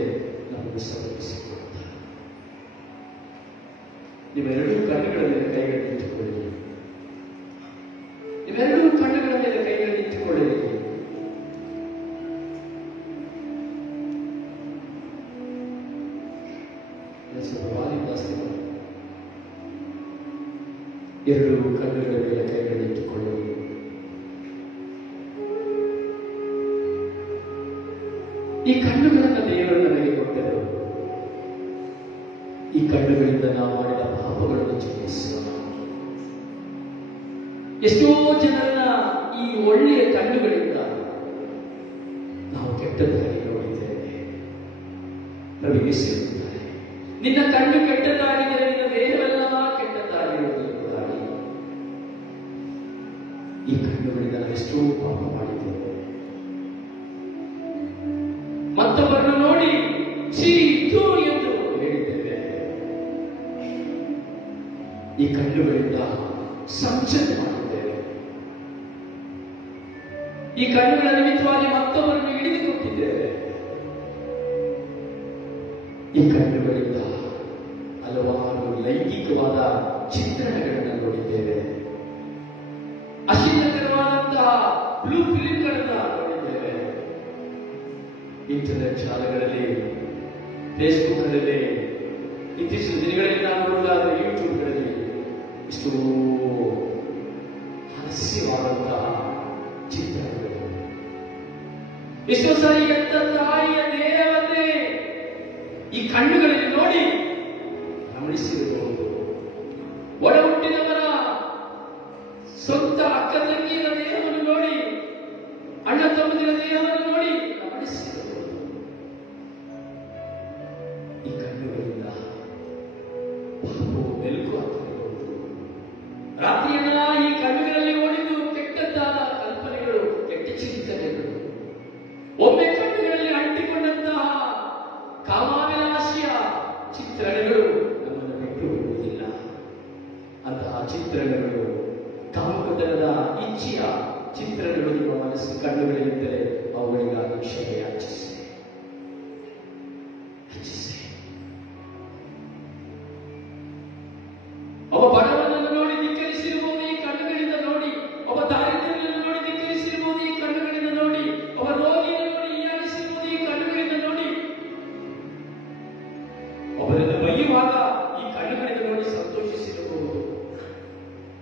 ನಮಗೆ ಸಮರ್ಪಿಸಿಕೊಳ್ಳೋಣ. ನೀವೆರಡೂ ಕಣ್ಣುಗಳ ಮೇಲೆ ಕೈಗಳನ್ನಿಟ್ಟುಕೊಳ್ಳಿ. ನೀವೆರಡೂ ಕಣ್ಣುಗಳ ಮೇಲೆ ಕೈಗಳನ್ನಿಟ್ಟುಕೊಳ್ಳಿ. ಎರಡು ಕಣ್ಣುಗಳ ಮೇಲೆ ಕೈಗಳನ್ನಿಟ್ಟುಕೊಳ್ಳಿ. ಈ ಕಣ್ಣುಗಳನ್ನು ದೇವರು ನಮಗೆ ಕೊಟ್ಟರು. ಈ ಕಣ್ಣುಗಳಿಂದ ನಾವು ಮಾಡಿದ ಪಾಪಗಳನ್ನು ಚಿಕಿತ್ಸೋಣ. ಎಷ್ಟೋ ಜನರನ್ನ ಈ ಒಳ್ಳೆಯ ಕಣ್ಣುಗಳಿಂದ ನಾವು ಕೆಟ್ಟದ್ದಾಗಿ ನೋಡಿದ್ದೇವೆ. ಪ್ರಭು ಯೇಸು ಹೇಳುತ್ತಾರೆ, ನಿನ್ನ ಕಣ್ಣು ಕೆಟ್ಟದ್ದಾಗಿದ್ದರೆ ನಿನ್ನ ದೇಹವೆಲ್ಲ ಕೆಟ್ಟದ್ದಾಗಿರುವುದಕ್ಕಾಗಿ. ಈ ಕಣ್ಣುಗಳಿಂದ ನಾವು ಎಷ್ಟೋ ಪಾಪ ಮಾಡಿದ್ದೇವೆ. ಮತ್ತೊಬ್ಬರನ್ನು ನೋಡಿ ಛೀ ಇದು ಎಂದು ಹೇಳಿದ್ದೇವೆ. ಈ ಕಣ್ಣುಗಳಿಂದ ಸಂಚಲನ ಮಾಡಿದ್ದೇವೆ. ಈ ಕಣ್ಣುಗಳ ನಿಮಿತ್ತವಾಗಿ ಮತ್ತೊಬ್ಬರನ್ನು ಹಿಡಿದುಕೊಟ್ಟಿದ್ದೇವೆ. ಈ ಕಣ್ಣುಗಳಿಂದ ಹಲವಾರು ಲೈಂಗಿಕವಾದ ಚಿತ್ರಣಗಳನ್ನು ನೋಡಿದ್ದೇವೆ. ಅಶೀಲಕರವಾದಂತಹ ಬ್ಲೂ ಫಿಲಿಂಗಳನ್ನು ನೋಡಿದ್ದೇವೆ. ಇಂಟರ್ನೆಟ್ ಜಾಲಗಳಲ್ಲಿ, ಫೇಸ್ಬುಕ್ಗಳಲ್ಲಿ, ಇತ್ತೀಚಿನ ದಿನಗಳಲ್ಲಿ ನಾವು ನೋಡಿದಾಗ ಯೂಟ್ಯೂಬ್ಗಳಲ್ಲಿ ಇಷ್ಟು ಹಾಸ್ಯವಾದಂತಹ ಚಿತ್ರಗಳು. ಎಷ್ಟೋ ಸಾರಿ ಎತ್ತ ತಾಯಿಯ ದೇವತೆ ಈ ಕಣ್ಣುಗಳಲ್ಲಿ ನೋಡಿ ಗಮನಿಸಿರಬಹುದು. ಒಡ ಹುಟ್ಟಿದವರ ಸ್ವಂತ ಅಕ್ಕ ತಂಗಿಯ ದೇಹವನ್ನು ನೋಡಿ, ಅಣ್ಣ ತಮ್ಮದಿರ ದೇಹವನ್ನು ನೋಡಿ ಗಮನಿಸಿರಬಹುದು. ಈ ಕಣ್ಣುಗಳಿಂದ ಪಾಪವು ಮೆಲುಕು ಹಾಕಿರಬಹುದು. ರಾತ್ರಿಯೆಲ್ಲ ಈ ಕಣ್ಣುಗಳಲ್ಲಿ ಓಡಿದ್ದು ಕೆಟ್ಟದ್ದಾದ ಕಲ್ಪನೆಗಳು, ಕೆಟ್ಟ ಚಿಂತನೆಗಳು. ಒಮ್ಮೆ ಕಣ್ಣುಗಳಲ್ಲಿ ಅಂಟಿಕೊಂಡಂತಹ ಕಾಮಾಭಿಲಾಷೆಯ ಚಿತ್ರಣಗಳು ನಮ್ಮನ್ನು ಬಿಟ್ಟು ಹೋಗುವುದಿಲ್ಲ. ಅಂತಹ ಚಿತ್ರಣಗಳು, ಕಾಮಕತನದ ಇಚ್ಛೆಯ ಚಿತ್ರಣಗಳು ನಿಮ್ಮ ಮನಸ್ಸು ಕಣ್ಣುಗಳಿದ್ದರೆ ಅವುಗಳಿಗಾಗಿ ಕ್ಷಮೆ ಯಾಚಿಸಿ. ಒಬ್ಬ ಬಡವನನ್ನು ನೋಡಿ ಧಿಕ್ಕರಿಸಿರಬಹುದು ಈ ಕಣ್ಣುಗಳಿಂದ ನೋಡಿ. ಒಬ್ಬ ದಾರಿದ್ರ್ಯವನ್ನು ನೋಡಿ ಧಿಕ್ಕರಿಸಿರಬಹುದು ಈ ಕಣ್ಣುಗಳಿಂದ ನೋಡಿ. ಒಬ್ಬ ರೋಗಿಯನ್ನು ನೋಡಿ ಹೀಯಾಳಿಸಿರಬಹುದು ಈ ಕಣ್ಣುಗಳಿಂದ ನೋಡಿ. ಒಬ್ಬರನ್ನು ಬೈಯುವಾಗ ಈ ಕಣ್ಣುಗಳಿಂದ ನೋಡಿ ಸಂತೋಷಿಸಿರಬಹುದು.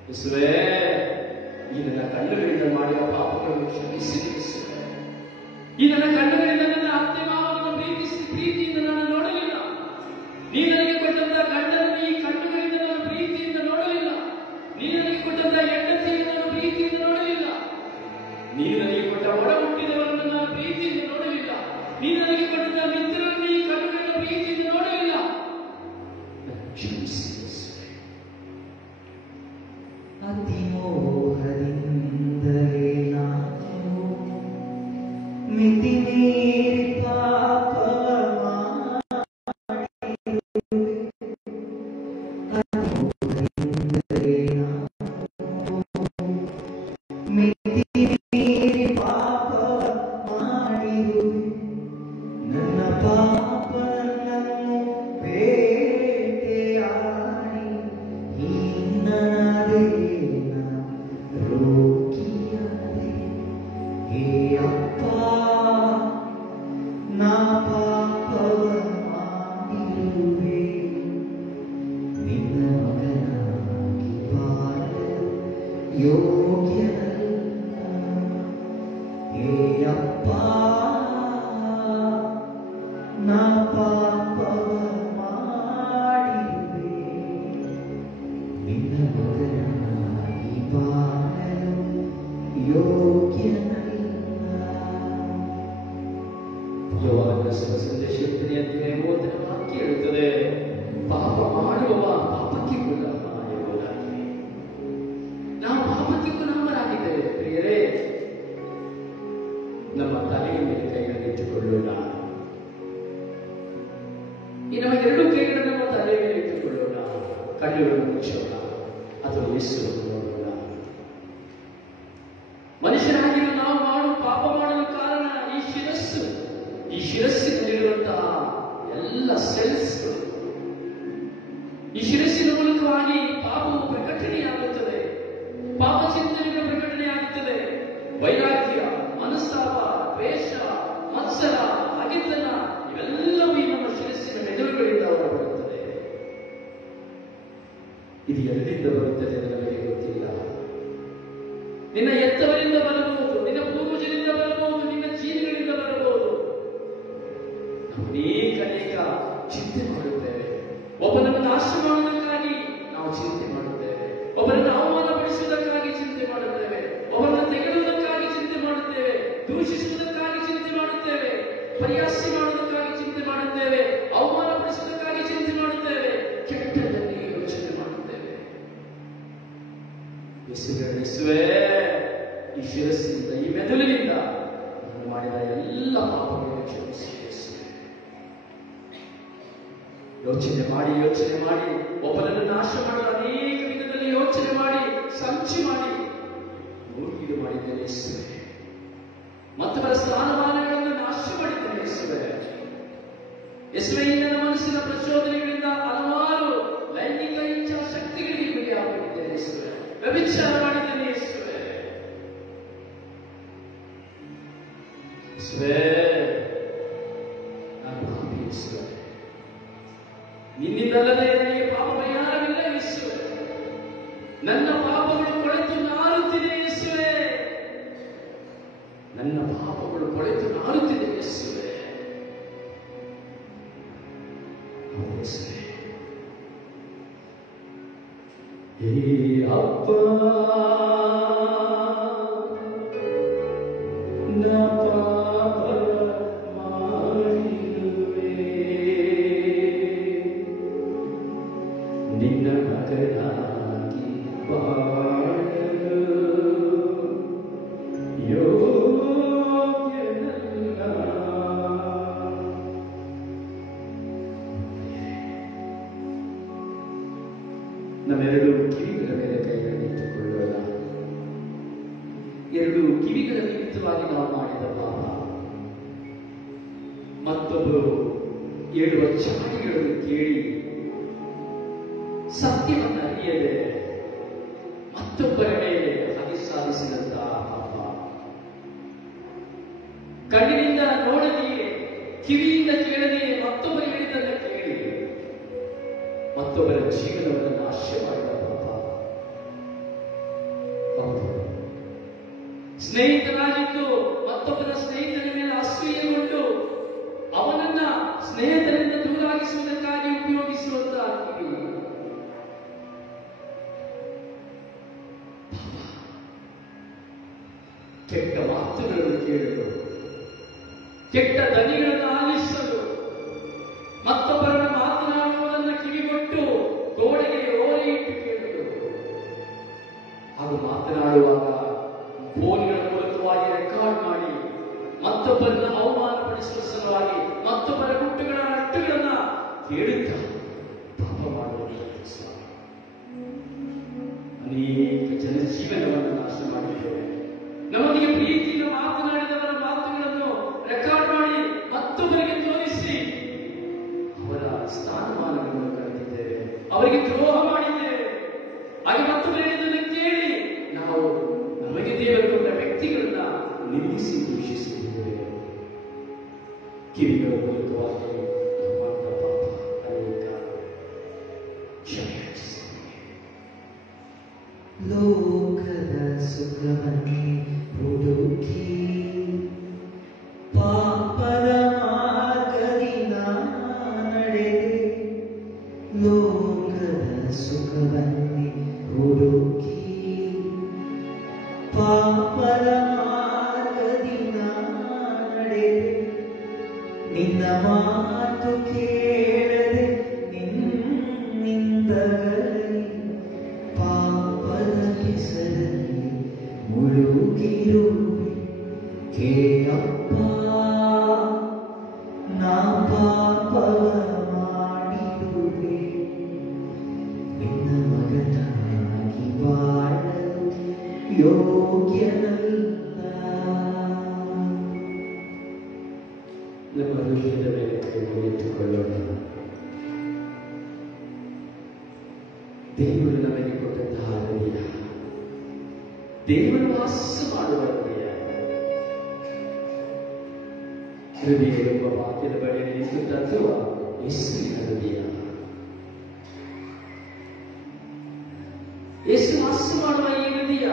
ಯೇಸುವೇ, ಈ ನನ್ನ ಕಣ್ಣುಗಳಿಂದ ಮಾಡಿದ ಪಾಪಗಳನ್ನು ಕ್ಷಮಿಸಿ. ಈ ನನ್ನ ಕಣ್ಣುಗಳಿಂದ ನನ್ನ ಅತ್ತೆ ಮಾವನನ್ನು ಪ್ರೀತಿಯಿಂದ ನಾನು ನೋಡಲಿಲ್ಲ. ನೀ ನನಗೆ ಕೊಟ್ಟಂತಹ ಗಂಡನನ್ನು ಈ ಕಣ್ಣುಗಳಿಂದ ನಾನು ಪ್ರೀತಿಯಿಂದ ನೋಡಲಿಲ್ಲ. ನೀ ನನಗೆ ಕೊಟ್ಟಂತಹ ಹೆಂಡತಿಯನ್ನು ನಾನು ಪ್ರೀತಿಯಿಂದ ನೋಡಲಿಲ್ಲ. ನೀ ನನಗೆ ಕೊಟ್ಟ ಒಡ ಹುಟ್ಟಿದವರನ್ನು ನಾನು ಪ್ರೀತಿಯಿಂದ ನೋಡಲಿಲ್ಲ. ನೀ ನನಗೆ ಕೊಟ್ಟಂತಹ ಮಿತ್ರರನ್ನು ಈ ಕಣ್ಣುಗಳಿಂದ ಪ್ರೀತಿಯಿಂದ ನೋಡಲಿಲ್ಲ. ಕ್ಷಮಿಸಿ. ಅತಿಮೋಹದಿಂದಲೇ ನಾನು ಮಿತಿಮೀರಿ ಪಾಪವ ಮಾಡಿರುವೆ. ಅತಿಮೋಹದಿಂದಲೇ ನಾನು ಮಿತಿಮೀರಿ ಪಾಪವ ಮಾಡಿರುವೆ. ನನ್ನ ಪಾಪವನ್ನು ಬೇಟೆಯಾಡಿ ಹೀನನಾದೆ. ಹೇ ಅಪ್ಪ, ನಾ ಪಾಪವ ಮಾಡಿರುವೆ. ನಿನ್ನ ಮಗನಾಗಿ ಬಾಳಲು ಯೋಗ್ಯನಲ್ಲ. ಹೇ ಅಪ್ಪ, ನಾ ಪಾಪವ ಮಾಡಿರುವೆ. ನಿನ್ನ ಮಗನಾಗಿ ಬಾಳಲು ಯೋಗ್ಯನಲ್ಲ. ಯೋಹಾನನ ಸಂದೇಶ 8ನೇ ಅಧ್ಯಾಯ 30ನೇ ವಾಕ್ಯ ಹೇಳುತ್ತದೆ, ಪಾಪ ಮಾಡುವವ ಪಾಪಕ್ಕೆ ಗುಲಾಮ ಎಂಬುದಾಗಿ. ನಾವು ಪಾಪಕ್ಕೆ ಗುಲಾಮರಾಗಿದ್ದೇವೆ. ಪ್ರಿಯರೇ, ನಮ್ಮ ತಲೆಯ ಮೇಲೆ ಕೈಗಳನ್ನಿಟ್ಟುಕೊಳ್ಳೋಣ. ಈ ನಮ್ಮ ಎರಡು ಕೈಗಳನ್ನು ನಮ್ಮ ತಲೆಯ ಮೇಲೆ ಇಟ್ಟುಕೊಳ್ಳೋಣ. ಕಣ್ಣುಗಳನ್ನು ಮುಚ್ಚೋಣ ಅಥವಾ ಯೇಸುವನ್ನು ನೋಡೋಣ. ಮನುಷ್ಯರಾಗಿರುವ ನಾವು ಪಾಪ ಮಾಡಲು ಕಾರಣ ಈ ಶಿರಸ್ಸು. ಈ ಶಿರಸ್ಸಿನಲ್ಲಿರುವಂತಹ ಎಲ್ಲ ಸೆಲ್ಸ್ಗಳು. ಈ ಶಿರಸ್ಸಿನ ಮೂಲಕವಾಗಿ ಪಾಪವು ಪ್ರಕಟಣೆಯಾಗುತ್ತದೆ. ಪಾಪ ಚಿಂತನೆಗಳು ಪ್ರಕಟಣೆಯಾಗುತ್ತದೆ. ವೈರಾಗ್ಯ, ಮನಸ್ತಾಪ, ದ್ವೇಷ, ಮತ್ಸರ, ಹಗೆತನ ಇವೆಲ್ಲವೂ ಈ ನಮ್ಮ ಶಿರಸ್ಸಿನ ಮೆದುಳುಗಳಿಂದ ಹೊರಬರುತ್ತದೆ. ಇದು ಎಲ್ಲಿಂದ ಬರುತ್ತದೆ ನಮಗೆ ಗೊತ್ತಿಲ್ಲ. ನಿನ್ನ ಎತ್ತವರಿಂದ ಬರಬಹುದು, ನಿನ್ನ ಪೂರ್ವಜರಿಂದ ಬರಬಹುದು, ನಿನ್ನ ಜೀವಿಗಳಿಂದ ಬರಬಹುದು. ಅನೇಕ ಚಿಂತೆ ಮಾಡುತ್ತೇವೆ. ಒಬ್ಬನನ್ನು ನಾಶ ಮಾಡುವುದಕ್ಕಾಗಿ ನಾವು ಚಿಂತೆ ಮಾಡುತ್ತೇವೆ. ಒಬ್ಬರನ್ನು ಅವಮಾನಪಡಿಸುವುದಕ್ಕಾಗಿ ಚಿಂತೆ ಮಾಡುತ್ತೇವೆ. ಯೇಸುವೇ, ಈ ಶಿರಸ್ಸಿನಿಂದ, ಈ ಮೆದುಳಿನಿಂದ ನಾನು ಮಾಡಿದ ಎಲ್ಲ ಪಾಪಗಳನ್ನು ಕ್ಷಮಿಸಿ ಯೇಸುವೇ. ಯೋಚನೆ ಮಾಡಿ ಒಬ್ಬನನ್ನು ನಾಶ ಮಾಡಲು ಅನೇಕ ವಿಧದಲ್ಲಿ ಯೋಚನೆ ಮಾಡಿ ಸಂಚು ಮಾಡಿ ಮೂರ್ಖಿಗೆ ಮಾಡಿದ್ದೇನೆ ಯೇಸುವೇ. ಮತ್ತವರ ಸ್ಥಾನಮಾನಗಳನ್ನು ನಾಶ ಮಾಡಿದ್ದೇನೆ ಯೇಸುವೇ. ಯೇಸುವೇ, ನನ್ನ ಮನಸ್ಸಿನ ಪ್ರಚೋದನೆಗಳಿಂದ ಹಲವಾರು ಲೈಂಗಿಕ ಇಚ್ಛಾಶಕ್ತಿಗಳಿಗೆ ಗುರಿಯಾಗಿದ್ದೇನೆ ಯೇಸುವೇ. ವ್ಯಭಿಚಾರ ಮಾಡಿದ್ದೇನೆ ಯೇಸುವೇ. ಯೇಸುವೇ, ನಾನು ಪಾಪಿ ಯೇಸುವೇ. ನಿನ್ನಿಂದಲ್ಲದೆ ನನಗೆ ಪಾಪ ಪರಿಹಾರವಿಲ್ಲ ಯೇಸುವೇ. ನನ್ನ ಪಾಪಗಳು ಕೊಳೆತು ನಾರುತ್ತಿದೆ ಯೇಸುವೇ. ನನ್ನ ಪಾಪಗಳು ಕೊಳೆತು ನಾರುತ್ತಿದೆ ಯೇಸುವೇ. ಹೇ ಅಪ್ಪ, ನಾ ಪಾಪ ಮಾಡಿರುವೆ, ನಿನ್ನ ಮಗನಾಗಿ ಬಾಳಲು ಯೋಗ್ಯನಲ್ಲ. ನಮ್ಮೆರಡು ಕಿವಿಗಳ ಮೇಲೆ ಕೈಗಳನ್ನಿಟ್ಟುಕೊಳ್ಳೋಣ. ಎರಡು ಕಿವಿಗಳ ನಿಮಿತ್ತವಾಗಿ ನಾವು ಮಾಡಿದ ಪಾಪ, ಮತ್ತೊಬ್ಬರು ಹೇಳುವ ಚಾಡಿಗಳನ್ನು ಕೇಳಿ ಸತ್ಯವನ್ನು ಅರಿಯದೆ ಮತ್ತೊಬ್ಬರ ಮೇಲೆ ಹಗೆ ಸಾಧಿಸಿದಂತಹ ಪಾಪ, ಕಣ್ಣಿನಿಂದ ನೋಡದೆಯೇ ಕಿವಿಯಿಂದ ಕೇಳದೆಯೇ ಮತ್ತೊಬ್ಬರು ಹೇಳಿದ್ದನ್ನು ಕೇಳಿ ಮತ್ತೊಬ್ಬರ ಜೀವನವನ್ನು ನಾಶ ಮಾಡಿದ ಪಾಪ. ಹೌದು, ಸ್ನೇಹಿತನಾಗಿದ್ದು ಮತ್ತೊಬ್ಬರ ಸ್ನೇಹಿತನ ಮೇಲೆ ಅಸೂಯೆಗೊಂಡು ಅವನನ್ನ ಸ್ನೇಹಿತರಿಂದ ದೂರಾಗಿಸುವುದಕ್ಕಾಗಿ ಉಪಯೋಗಿಸುವಂತಹ ಕಿವಿ. ಕೆಟ್ಟ ಮಾತುಗಳನ್ನು ಕೇಳಲು, ಕೆಟ್ಟ ದನಿಗಳನ್ನು ಆಲಿಸಲು, ಮತ್ತೊಬ್ಬರನ್ನು ಮಾತನಾಡುವುದನ್ನು ಕಿವಿಗೊಟ್ಟು ಗೋಡೆಗೆ ಓರೆ ಇಟ್ಟು ಕೇಳಲು, ಹಾಗೂ ಮಾತನಾಡುವಾಗ ಫೋನ್ಗಳ ಮೂಲಕವಾಗಿ ರೆಕಾರ್ಡ್ ಮಾಡಿ ಮತ್ತೊಬ್ಬರನ್ನ ಅವಮಾನಪಡಿಸುವ ಸಲುವಾಗಿ ಮತ್ತೊಬ್ಬರ ಗುಟ್ಟುಗಳ ಅಟ್ಟುಗಳನ್ನ ಕೇಳುತ್ತಾ ಪಾಪ ಮಾಡುವಂತಹ ಕೆಲಸ. ಅನೇಕ ಜನ ಜೀವನವನ್ನು ನಾಶ ಮಾಡಿದ್ದೇವೆ. ನಮ್ಮೊಂದಿಗೆ ಪ್ರೀತಿಯಿಂದ ಮಾತನಾಡಿದವರ ಮಾತುಗಳನ್ನು ರೆಕಾರ್ಡ್ ಮಾಡಿ ಮತ್ತೊಬ್ಬರಿಗೆ ತೋರಿಸಿ ಅವರ ಸ್ಥಾನಮಾನಗಳನ್ನು ಕಳೆದಿದ್ದೇವೆ, ಅವರಿಗೆ ದ್ರೋಹ ಮಾಡಿದ್ದೇವೆ. ಹಾಗೆ ಮತ್ತೊಬ್ಬರಿಗೆ ಇದನ್ನು ಕೇಳಿ ನಾವು ನಮಗೆ ದೇವರು ಕೊಟ್ಟ ವ್ಯಕ್ತಿಗಳನ್ನ ನಿಲ್ಲಿಸಿ ದೂಷಿಸಿದ್ದೇವೆ. ಕಿವಿಗಳ ಮೂಲಕವಾಗಿ ನಾವು ಮಾಡಿದ ಪಾಪ ಅನೇಕ. ಲೋಕದ ಸುಖವನ್ನೇ ಹುಡುಕಿ ಪಾಪದ ಮಾರ್ಗದಿ ನಡೆದೆ, ಲೋಕದ ಸುಖವನ್ನೇ ಹುಡುಕಿ ಪಾಪದ ಮಾರ್ಗದಿ ನಡೆದೆ, ನಿನ್ನ ಮಾತು ಕೇಳದೆ ನಿನ್ನಿಂದಗಲಿ ಪಾಪದ ಕೆಸರಲ್ಲಿ ಮುಳುಗಿರುವೆ. ಕೇಳಪ್ಪ, ನಾ ಪಾಪವ ಮಾಡಿರುವೆ, ನಿನ್ನ ಮಗನಾಗಿ ಬಾಳಲು ಯೋಗ್ಯನಲ್ಲ. ನಮ್ಮ ಹೃದಯದ ಮೇಲೆ ಕೈಗಳನ್ನು ಇಟ್ಟುಕೊಳ್ಳೋಣ. ದೇವರು ನಮಗೆ ಕೊಟ್ಟಂತಹ ಹೃದಯ, ದೇವರು ವಾಸ ಮಾಡುವ ಹೃದಯ. ಹೃದಯ ಎಂಬ ವಾಕ್ಯದ ಬಳಿ ನಿಂತು ತತ್ವ ಯೇಸುವಿನ ಹೃದಯ. ಯೇಸು ವಾಸ ಮಾಡುವ ಈ ಹೃದಯ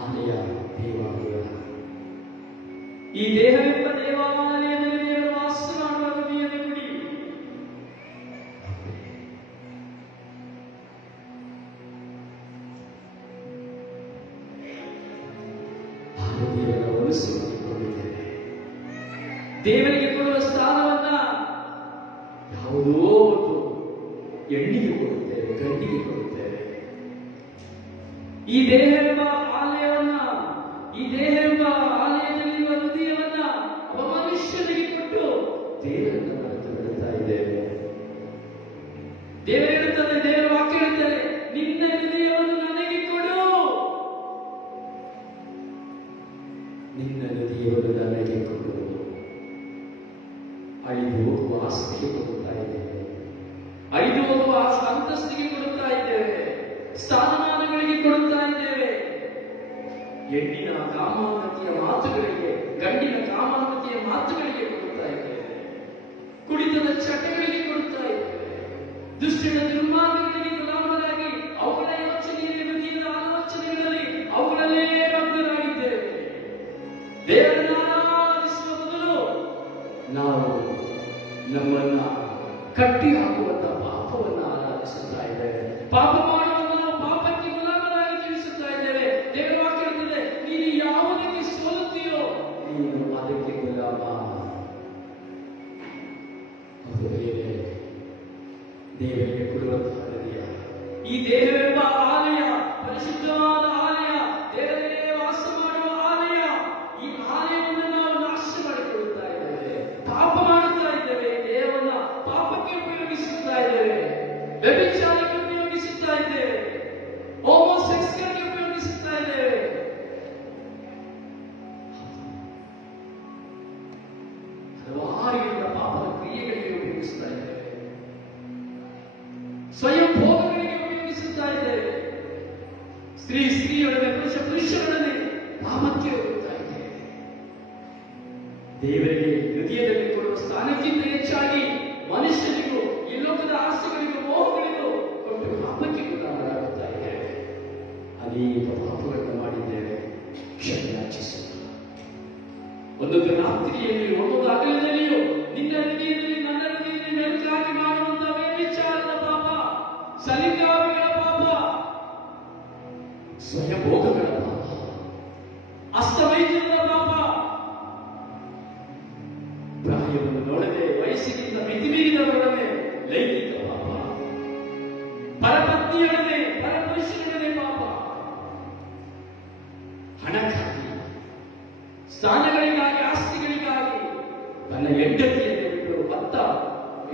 ಆಲಯ, ದೇವಾಲಯ. ಈ ದೇಹವೆಂಬ ದೇವಾಲಯದಲ್ಲಿ ದೇವರು ವಾಸ ಮಾಡುವ ಹೃದಯದ ಗುಡಿ. ಆ ಹೃದಯವನ್ನು ಹೊಲಸು ಮಾಡಿಕೊಂಡಿದ್ದೇವೆ. ದೇವರಿಗೆ ಕೊಡುವ ಸ್ಥಾನವನ್ನ ಯಾವುದೋ ಒಂದು ಹೆಣ್ಣಿಗೆ ಕೊಡುತ್ತೇವೆ, ಗಂಡಿಗೆ ಕೊಡುತ್ತೇವೆ. ಈ ದೇಹ ಎಂಬ ಆಲಯವನ್ನ, ಈ ದೇಹ ಎಂಬ ಆಲಯದಲ್ಲಿರುವ ಹೃದಯವನ್ನ ಒಬ್ಬ ಮನುಷ್ಯನಿಗೆ ಕೊಟ್ಟು ದೇವರನ್ನು ಮರೆತು ಬಿಡುತ್ತಾ ಇದ್ದೇವೆ. ದೇವರು ಹೇಳುತ್ತದೆ, ದೇವರ ವಾಕ್ಯ ಹೇಳುತ್ತದೆ, ನಿನ್ನ ಹೃದಯವನ್ನು ನನಗೆ ಕೊಡು, ನಿನ್ನ ಹೃದಯವನ್ನು ನನಗೆ ಕೊಡು. ಅಳಿದು ಹೋಗುವ ಆಸ್ತಿಗೆ ಕೊಡುತ್ತಾ ಇದ್ದೇವೆ, ಅಳಿದು ಹೋಗುವ ಅಂತಸ್ತಿಗೆ ಕೊಡುತ್ತಾ ಇದ್ದೇವೆ, ಸ್ಥಾನಮಾನಗಳಿಗೆ ಕೊಡುತ್ತಾ ಇದ್ದೇವೆ, ಹೆಣ್ಣಿನ ಕಾಮಾನುಮತಿಯ ಮಾತುಗಳಿಗೆ, ಗಂಡಿನ ಕಾಮಾನುಮತಿಯ ಮಾತುಗಳಿಗೆ ಕೊಡುತ್ತಾ ಇದ್ದೇವೆ, ಕುಡಿತದ ಚಟಗಳಿಗೆ ಕೊಡುತ್ತಾ ಇದ್ದೇವೆ, ದುಷ್ಟನ ದುರ್ಮಾರ್ಗಗಳಿಗೆ ಗುಲಾಮರಾಗಿ ಅವುಗಳ ಯೋಚನೆಯಲ್ಲಿ, ಹೃದಯದ ಆಲೋಚನೆಗಳಲ್ಲಿ ಅವುಗಳಲ್ಲೇ ಮಗ್ನರಾಗಿದ್ದೇವೆ. ದೇವರನ್ನು ಆರಾಧಿಸುವ ಬದಲು ನಾವು ನಮ್ಮನ್ನ ಕಟ್ಟಿ ಹಾಕುವಂತಹ ಪಾಪವನ್ನು ಆರಾಧಿಸುತ್ತಾ ಇದ್ದೇವೆ. ಪಾಪ ಮಾಡುವ ನಾವು ಪಾಪಕ್ಕೆ ಗುಲಾಮರಾಗಿ ಜೀವಿಸುತ್ತಾ ಇದ್ದೇವೆ. ದೇವರ ವಾಕ್ಯ ಹೇಳುತ್ತದೆ, ನೀನು ಯಾವುದಕ್ಕೆ ಸೋಲುತ್ತೀಯೋ ನೀನು ಅದಕ್ಕೆ ಗುಲಾಮ. ಅದು ಬೇರೆ ದೇವರಿಗೆ ಕೊಡುವಂತಹ ಹೃದಯ. ಈ ದೇಹವೆಂಬ ಆಲಯ ಪರಿಶುದ್ಧವಾದ ಆಲಯ, ದೇವರೇ ವಾಸ ಮಾಡುವ ಆಲಯ. ಈ ಆಲಯವನ್ನು ನಾವು ನಾಶ ಮಾಡಿಕೊಳ್ಳುತ್ತಾ ಇದ್ದೇವೆ, ಪಾಪ ಮಾಡುತ್ತಾ ಇದ್ದೇವೆ, ದೇವರನ್ನ ಪಾಪಕ್ಕೆ ಉಪಯೋಗಿಸುತ್ತಾ ಇದ್ದೇವೆ, ವ್ಯಭಿಚಾರಕ್ಕೆ ಉಪಯೋಗಿಸುತ್ತಾ ಇದ್ದೇವೆ, ಹೋಮೋಸೆಕ್ಸ್ಗೆ ಉಪಯೋಗಿಸುತ್ತಾ ಇದ್ದೇವೆ. ಹಲವಾರು ಪಾಪದ ಕ್ರಿಯೆಗಳಿಗೆ ಉಪಯೋಗಿಸುತ್ತಾ ಇದ್ದೇವೆ, ಸ್ವಯಂ ಭೋಗಗಳಿಗೆ ಉಪಯೋಗಿಸುತ್ತಾ ಇದ್ದೇವೆ, ಸ್ತ್ರೀಯೊಡನೆ ಪುರುಷ ಪುರುಷರೊಡನೆ ಪಾಪಕ್ಕೆ ಹೋಗುತ್ತಾ ಇದ್ದೇವೆ. ದೇವರಿಗೆ ಹೃದಯದಲ್ಲಿ ಕೊಡುವ ಸ್ಥಾನಕ್ಕಿಂತ ಹೆಚ್ಚಾಗಿ ಮನುಷ್ಯನಿಗೂ ಈ ಲೋಕದ ಆಸೆಗಳಿಗೂ ಮೋಹಗಳಿಗೂ ಕೊಟ್ಟು ಪಾಪಕ್ಕೆ ಗುಲಾಮರಾಗುತ್ತಾ ಇದ್ದೇವೆ. ಅನೇಕ ಪಾಪಗಳನ್ನು ಮಾಡಿದ್ದೇವೆ, ಕ್ಷಮೆಯಾಚಿಸೋಣ. ಒಂದೊಂದು ರಾತ್ರಿಯಲ್ಲಿ, ಒಂದೊಂದು ಹಗಲಿನಲ್ಲಿಯೂ ನಿನ್ನ ಹೃದಯದಲ್ಲಿ, ನನ್ನ ಹೃದಯದಲ್ಲಿ ಮೆಲುಕಾಗಿ ಮಾಡುವಂತಹ ವ್ಯಭಿಚಾರದ ಪಾಪ, ಸಲಿಂಗಾವಿಗಳ ಪಾಪ, ಸ್ವಯಂಭೋಗಗಳ ಪಾಪ, ಅಸ್ತವೈದ್ಯದ ಪಾಪ, ಪ್ರಾಯವನ್ನು ನೋಡದೆ ವಯಸ್ಸಿಗಿಂತ ಮಿತಿಮೀರಿದವರೊಡನೆ ಲೈಂಗಿಕ ಪಾಪ, ಪರಪತ್ನಿಯೊಡನೆ ಪರಪುರುಷನೊಡನೆ ಪಾಪ, ಹಣಕ್ಕಾಗಿ, ಸ್ಥಾನಗಳಿಗಾಗಿ, ಆಸ್ತಿಗಳಿಗಾಗಿ ತನ್ನ ಹೆಂಡತಿಯನ್ನು ಬಿಟ್ಟು ಮತ್ತ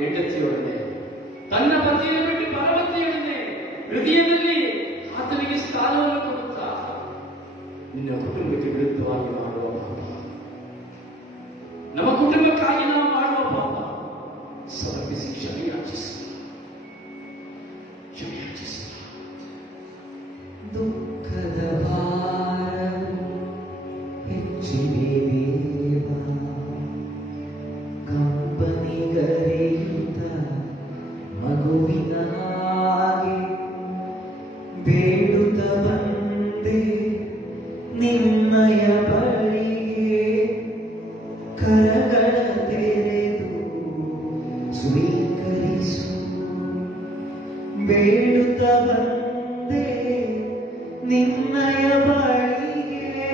ಹೆಂಡತಿಯೊಡನೆ, ತನ್ನ ಪತಿಯನ್ನು ಬಿಟ್ಟು ಪರಪತ್ನಿಯೊಡನೆ ಹೃದಯದಲ್ಲಿ ಆತನಿಗೆ ಸ್ಥಾನವನ್ನು ಕೊಡುತ್ತಾ ನಿನ್ನ ಕುಟುಂಬಕ್ಕೆ ವಿರುದ್ಧವಾಗಿ ಮಾಡುವ ಪಾಪ, ನಮ್ಮ ಕುಟುಂಬಕ್ಕಾಗಿ ನಾವು ಮಾಡುವ ಪಾಪ, ಸಮರ್ಪಿಸಿ ಕ್ಷಮೆಯಾಚಿಸಿ. ದುಃಖದ ಭಾರವು ಹೆಚ್ಚಿದೆ ದೇವ, ಕಂಪನಿಗರೆಯುತ್ತ ಮಗುವಿನ ಹಾಗೆ ಬೇಡುತ್ತ ಬಂದೆ ನಿನ್ನಯ ಬಳಿಗೆ, ಕರಗಳ ತೆರೆದು ಸ್ವೀಕರಿಸು. ಬೇಡುತ್ತ ಬಂದೆ ನಿನ್ನಯ ಬಳಿಗೆ,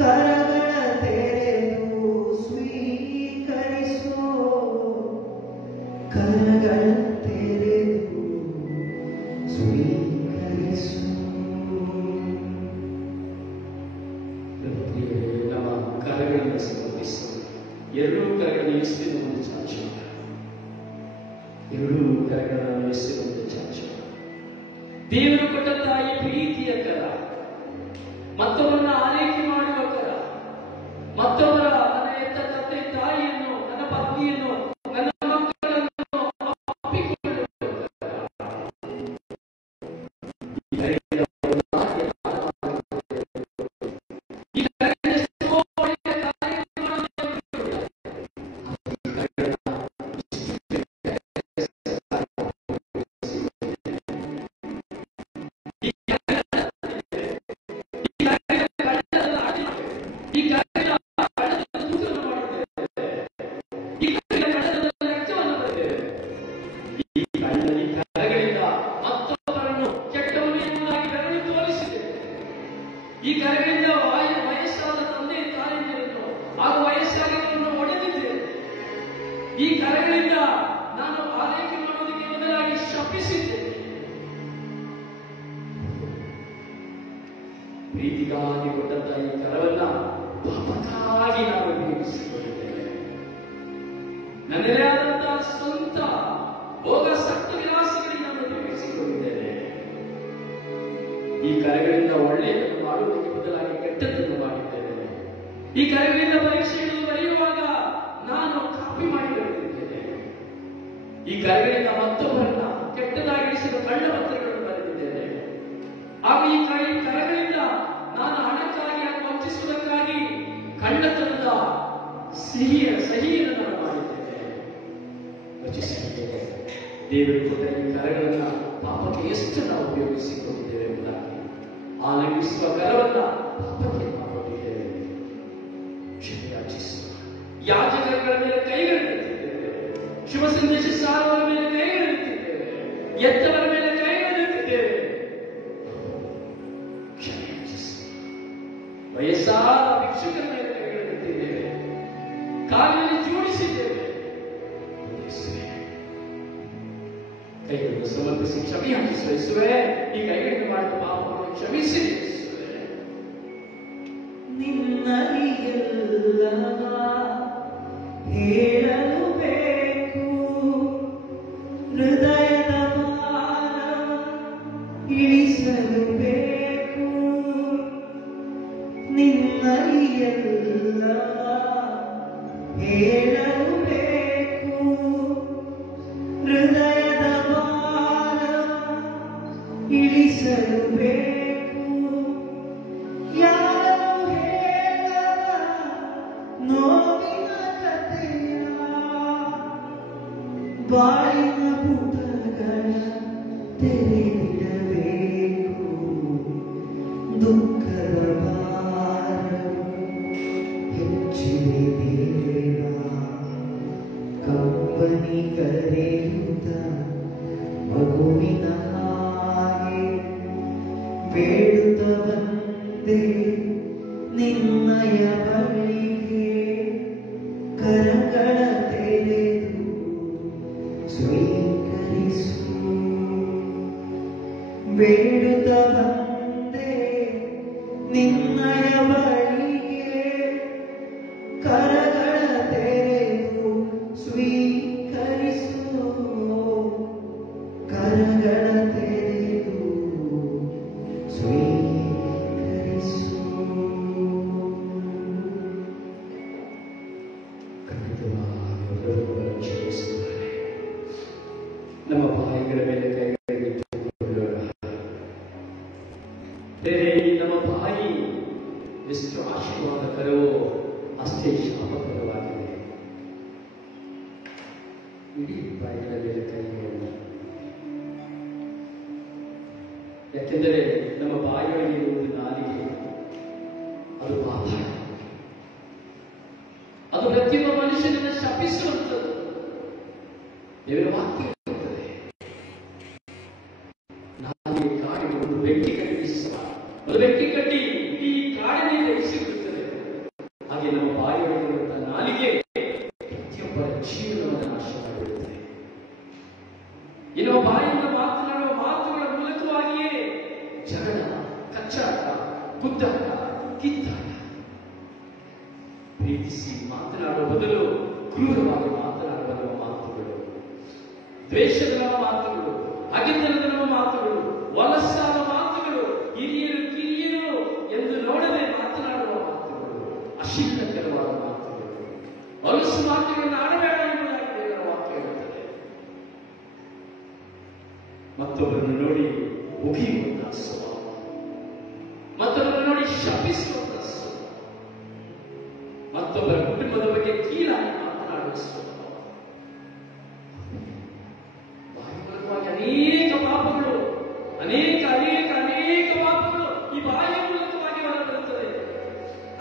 ಕರಗಳ ತೆರೆದು ಸ್ವೀಕರಿಸು. ಕರಗಳ ತೆರೆದು ಸ್ವೀಕರಿಸು. ನಮ್ಮ ಕರಗಳನ್ನು ಸಮರ್ಪಿಸು. ಎರಡೂ ಕರಗಳನ್ನು ಎಸ್ತಿನ ಒಂದು ಚಾಚು, ಎರಡೂ ಕರಗಳನ್ನು ಎಸ್ತಿನ ಒಂದು ಚಾಚು. ದೇವರು ಕೊಟ್ಟಂತಹ ಈ ಪ್ರೀತಿಯ ಕರ, ಮತ್ತೊಬ್ಬರನ್ನ ಆರೈಕೆ ಮಾಡುವ ಕರ, ಮತ್ತೊಬ್ಬರ ನನ್ನ ಎತ್ತ ತಂದೆ ತಾಯಿಯನ್ನು, ನನ್ನ ಪತ್ನಿಯನ್ನು, ನನ್ನ ಮಕ್ಕಳನ್ನು ಅಪ್ಪಿಕೊಳ್ಳುವ ಕರ. ಈ ಕರಗಳಿಂದ ವಯಸ್ಸಾದ ತಂದೆ ತಾಯಿಗಳನ್ನು ಹಾಗೂ ವಯಸ್ಸಾಗಿರುವವರನ್ನು ಹೊಡೆದಿದ್ದೇನೆ. ಈ ಕರಗಳಿಂದ ನಾನು ಆರೈಕೆ ಮಾಡುವುದಕ್ಕೆ ಬದಲಾಗಿ ಶಪಿಸಿದ್ದೇನೆ. ಪ್ರೀತಿಗಾಗಿ ಕೊಟ್ಟಂತ ಈ ಕರವನ್ನ ಪಾಪಕ್ಕಾಗಿ ನಾನು ಉಪಯೋಗಿಸಿಕೊಂಡಿದ್ದೇನೆ. ನನ್ನದೇ ಆದಂತಹ ಸ್ವಂತ ಭೋಗ ಸಕ್ತ ವಿಲಾಸಗಳಿಗೆ ನಾನು ಉಪಯೋಗಿಸಿಕೊಂಡಿದ್ದೇನೆ. ಈ ಕರೆಗಳಿಂದ ಒಳ್ಳೆಯದನ್ನು ಮಾಡುವುದಕ್ಕೆ ಬದಲಾಗಿ ಕೆಟ್ಟದ್ದನ್ನು ಮಾಡಿದ್ದೇನೆ. ಈ ಕರೆಗಳಿಂದ ಪರೀಕ್ಷೆಗಳು ಬರೆಯುವಾಗ ನಾನು ಕಾಪಿ ಮಾಡಿ ಬರೆದಿದ್ದೇನೆ. ಈ ಕರೆಗಳಿಂದ ಮತ್ತೊಬ್ಬರನ್ನ ಕೆಟ್ಟದಾಗಿರಿಸಿದ ಕಳ್ಳ ಪತ್ರಗಳನ್ನು ಬರೆದಿದ್ದೇನೆ. ಹಾಗೂ ಈ ಕರೆಗಳಿಂದ ನಾನು ಹಣಕ್ಕಾಗಿ ಅಥವಾ ವಂಚಿಸುವುದಕ್ಕಾಗಿ ಕಳ್ಳತನದ ಸಹಿಯನ್ನು ನಾನು ಮಾಡಿದ್ದೇನೆ, ರಚಿಸಿದ್ದೇನೆ. ದೇವರು ಕೊಟ್ಟ ಈ ಕರೆಗಳನ್ನ ಪಾಪಕ್ಕೆ ಎಷ್ಟು ನಾವು ಉಪಯೋಗಿಸಿಕೊಂಡಿದ್ದೇವೆ ಎಂಬುದಾಗಿ ಆಲಂಘಿಸುವ ಕರವನ್ನ ಪಾಪಕ್ಕೆ ನಾವು ಕೊಟ್ಟಿದ್ದೇವೆ. ಕ್ಷಮೆಯಾಚಿಸುವ ಯಾಜಕರ ಮೇಲೆ ಕೈಗಳನ್ನೆತ್ತಿದ್ದೇವೆ, ಶುಭ ಸಂದೇಶ ಸಾರುವವರ ಮೇಲೆ ಕೈಗಳನ್ನೆತ್ತಿದ್ದೇವೆ, ಎತ್ತವರ ಮೇಲೆ ಕೈಗಳನ್ನೆತ್ತಿದ್ದೇವೆ. ಕ್ಷಮೆಯಾಚಿಸುವ ವಯಸ್ಸಾದ ಭಿಕ್ಷುಕರ ಮೇಲೆ ಕೈಗಳನ್ನೆತ್ತಿದ್ದೇವೆ, ಕಾಲಿನಲ್ಲಿ ಜೋಡಿಸಿದ್ದೇವೆ. ಕೈಗಳನ್ನು ಸಮರ್ಪಿಸಿ ಕ್ಷಮೆಯಾಚಿಸುವ ಯೇಸುವೇ, ಈ ಕೈಗಳಿಂದ ಮಾಡಿದ ಪಾಪವನ್ನು ಕ್ಷಮಿಸಿ ಯೇಸುವೇ. ನಿನ್ನರಿಗೆಲ್ಲ ಹೇಳಲು ಬೇಕು, ಹೃದಯದ ಭಾರ ಇಳಿಸಲು ಬೇಕು. ನಿನ್ನರಿಗೆಲ್ಲ ಹೇಳಲು ಬೇಕು, ಹೃದಯದ ಭಾರ ಇಳಿಸಲು ಬೇಕು. ಯಾರು ಹೇಳದ ನೋವಿನ ಕಥೆಯ ಬಾಳಿನ ಪುಟಗಳ ತೆರೆದಿಡಬೇಕು. ದುಃಖದ ಭಾರವು ಹೆಚ್ಚಿದೆ ದೇವ, ಕಂಬನಿ ಕರೆಯುತ್ತ ಮಗುವಿನ ಹಾಗೆ ಬೇಡುತ್ತ ಬಂದೆ ನಿನ್ನಯ ಬಳಿಗೆ. ಕರಗಳ ತೆರೆದು ಸ್ವೀಕರಿಸು, ಬೇಡುತ್ತ ಬಂದೆ ನಿನ್ನಯ ಬಳಿಗೆ. ಕರಗಳ ತೆರೆದು ಸ್ವೀಕರಿಸು, ಕರಗಳ ತೆರೆದು ಸ್ವೀಕರಿಸು. ಖಂಡಿತವಾಗಿ ಕ್ಷಮಿಸುತ್ತಾರೆ. ನಮ್ಮ ಬಾಯಿಗಳ ಮೇಲೆ ಕೈಗಳಿಟ್ಟುಕೊಳ್ಳೋಣ. ನಮ್ಮ ಬಾಯಿ ಎಷ್ಟು ಆಶೀರ್ವಾದಕರವೋ ಅಷ್ಟೇ ಶಾಪಕರವಾಗಿದೆ. ಇಡೀ ಬಾಯಿಗಳ ಮೇಲೆ ಕೈಗಳನ್ನು, ಯಾಕೆಂದರೆ ನಮ್ಮ ಬಾಯಿಯೊಳಗೆ ಇರುವುದು ನಾಲಿಗೆ, ಅದು ಪಾಪ. ಅದು ಪ್ರತಿಯೊಬ್ಬ ಮನುಷ್ಯನನ್ನು ಶಪಿಸುವಂಥದ್ದು. ದೇವರ ವಾಕ್ಯ ಇರುತ್ತದೆ, ನಾಲಿಗೆ ಕಾಡಿಗೆ ಒಂದು ಬೆಂಕಿ ಕಟ್ಟಿ ಬೀಸುವ, ಒಂದು ಬೆಂಕಿ ಕಟ್ಟಿ ಈ ಕಾಡಿನಿಂದ ಇರಿಸಿಬಿಡುತ್ತದೆ. ಹಾಗೆ ನಮ್ಮ ಬಾಯಿಯೊಳಗಿರುವಂತಹ ನಾಲಿಗೆ ಪ್ರತಿಯೊಬ್ಬರ ಜೀವನವನ್ನು ನಾಶ ಮಾಡಿರುತ್ತದೆ. ಇನ್ನು ಬಾಯಿಂದ ಮಾತನಾಡುವ ಮಾತುಗಳ ಮೂಲಕವಾಗಿಯೇ ಜಗಳ, ಕಚ್ಚಾಟ, ಗುದ್ದಾಟ, ಕಿತ್ತಾಟ. ಪ್ರೀತಿಸಿ ಮಾತನಾಡುವ ಬದಲು ಕ್ರೂರವಾಗಿ ಮಾತನಾಡುವ ನಮ್ಮ ಮಾತುಗಳು, ದ್ವೇಷದ ನಮ್ಮ ಮಾತುಗಳು, ಅಗೆತನದ ನಮ್ಮ ಮಾತುಗಳು, ವಲಸ್ಸಾದ ಮಾತುಗಳು, ಹಿರಿಯರು ಕಿರಿಯರು ಎಂದು ನೋಡದೆ ಮಾತನಾಡುವ ಮಾತುಗಳು, ಅಶಿಕ್ಷಕರವಾದ ಮಾತುಗಳು, ಹೊಲಸು ಮಾತುಗಳನ್ನು ಆಡಬೇಡ ಎಂಬುದಾಗಿ ದೇವರ ವಾಕ್ಯ ಹೇಳುತ್ತದೆ. ಮತ್ತೊಬ್ಬರನ್ನು ನೋಡಿ ಮುಗಿಯುವಂತಹ ಸ್ವಭಾವ, ಮತ್ತೊಬ್ಬರನ್ನು ನೋಡಿ ಶಪಿಸುವಂತಹ ಸ್ವಭಾವ, ಮತ್ತೊಬ್ಬರ ಕುಟುಂಬದ ಬಗ್ಗೆ ಕೀಳಾಗಿ ಮಾತನಾಡುವ ಸ್ವಭಾವ. ಬಾಯಿ ಮೂಲಕವಾಗಿ ಅನೇಕ ಪಾಪಗಳು, ಅನೇಕ ಅನೇಕ ಅನೇಕ ಪಾಪಗಳು ಈ ಬಾಯಿಯ ಮೂಲಕವಾಗಿ ಹೊರಬರುತ್ತದೆ.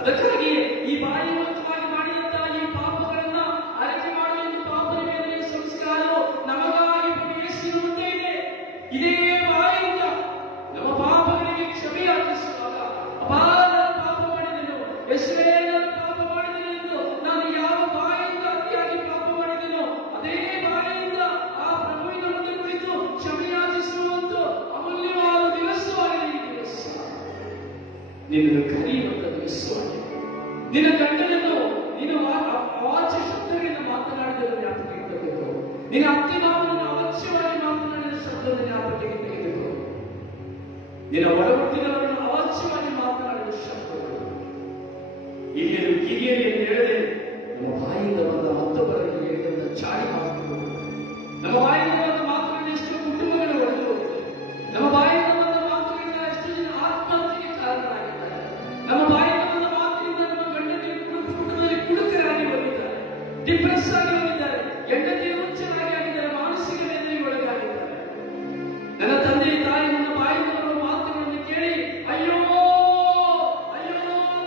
ಅದಕ್ಕಾಗಿಯೇ ಈ ಬಾಯಿ ಮೂಲಕವಾಗಿ ಮಾಡಿದಂತಹ ಈ ಪಾಪಗಳನ್ನ ಅರಿಕೆ ಮಾಡುವ ಪಾಪದ ಮೇಲೆ ಸಂಸ್ಕಾರವು ನಮಗಾಗಿ ಯೇಸುವಿನ ಮುಂದೆ ಇದೆ. ಇದೇ ಬಾಯಿಯಿಂದ ನಮ್ಮ ಪಾಪಗಳಿಗೆ ಕ್ಷಮೆಯಾಚಿಸುವಾಗ ಅಪಾರ ಪಾಪ ನಿನ್ನನ್ನು ಕರೆಯುವಂಥದ್ದು ಯೇಸುವಾಗಿದೆ. ನಿನ್ನ ಗಂಡನನ್ನು ನೀನು ಅವಾಚ್ಯ ಶಬ್ದಗಳಿಂದ ಮಾತನಾಡಿದನ್ನು ಜ್ಞಾಪಕಕ್ಕೆ ತರಬೇಕು. ನಿನ್ನ ಅತ್ತೆ ಮಾವನನ್ನು ಅವಾಚ್ಯವಾಗಿ ಮಾತನಾಡಿದ ಶಬ್ದವನ್ನು ಜ್ಞಾಪಕಕ್ಕೆ ತೆಗೆದುಕೋ. ನಿನ್ನ ಒಡ ಹುಟ್ಟಿದವರನ್ನು ಅವಾಚ್ಯವಾಗಿ ಮಾತನಾಡಿದ ಶಬ್ದಗಳು ಇಲ್ಲಿ ಕಿರಿಯಲಿ ಎಂದು ಹೇಳದೆ ನಮ್ಮ ಬಾಯಿಂದ ಬಂದ ಮತ್ತೊಬ್ಬರಿಗೆ ಹೇಳಿದಂತ ಚಾಡಿ ಮಾತುಗಳು, ನಮ್ಮ ಬಾಯಿಂದ ಬಂದ ಮಾತುಗಳಿಂದ ಎಷ್ಟೋ ಕುಟುಂಬಗಳು ಒಡೆದು ಹೋಗಿದೆ. ನಮ್ಮ ಬಾಯಿಂದ ಬಂದ ಮಾತುಗಳಿಂದ ಎಷ್ಟೋ ಜನ ಆತ್ಮಹತ್ಯೆಗೆ ಕಾರಣರಾಗಿದ್ದಾರೆ. ನಮ್ಮ ಬಾಯಿಂದ ಬಂದ ಮಾತಿನಿಂದ ನಮ್ಮ ಗಂಡನಿಗೆ ಕುಟುಂಬದಲ್ಲಿ ಕುಡುಕರಾಗಿ ಬಂದಿದ್ದಾರೆ, ಡಿಪ್ರೆಸ್ ಆಗಿ ಬಂದಿದ್ದಾರೆ, ಹೆಂಡತಿ ಹುಚ್ಚರಾಗಿ ಆಗಿದ್ದಾರೆ, ಮಾನಸಿಕ ವೇದನೆಗೆ ಒಳಗಾಗಿದ್ದಾರೆ. ನನ್ನ ತಂದೆ ತಾಯಿ ನನ್ನ ಬಾಯಿಂದ ಬರುವ ಮಾತುಗಳನ್ನು ಕೇಳಿ ಅಯ್ಯೋ ಅಯ್ಯೋ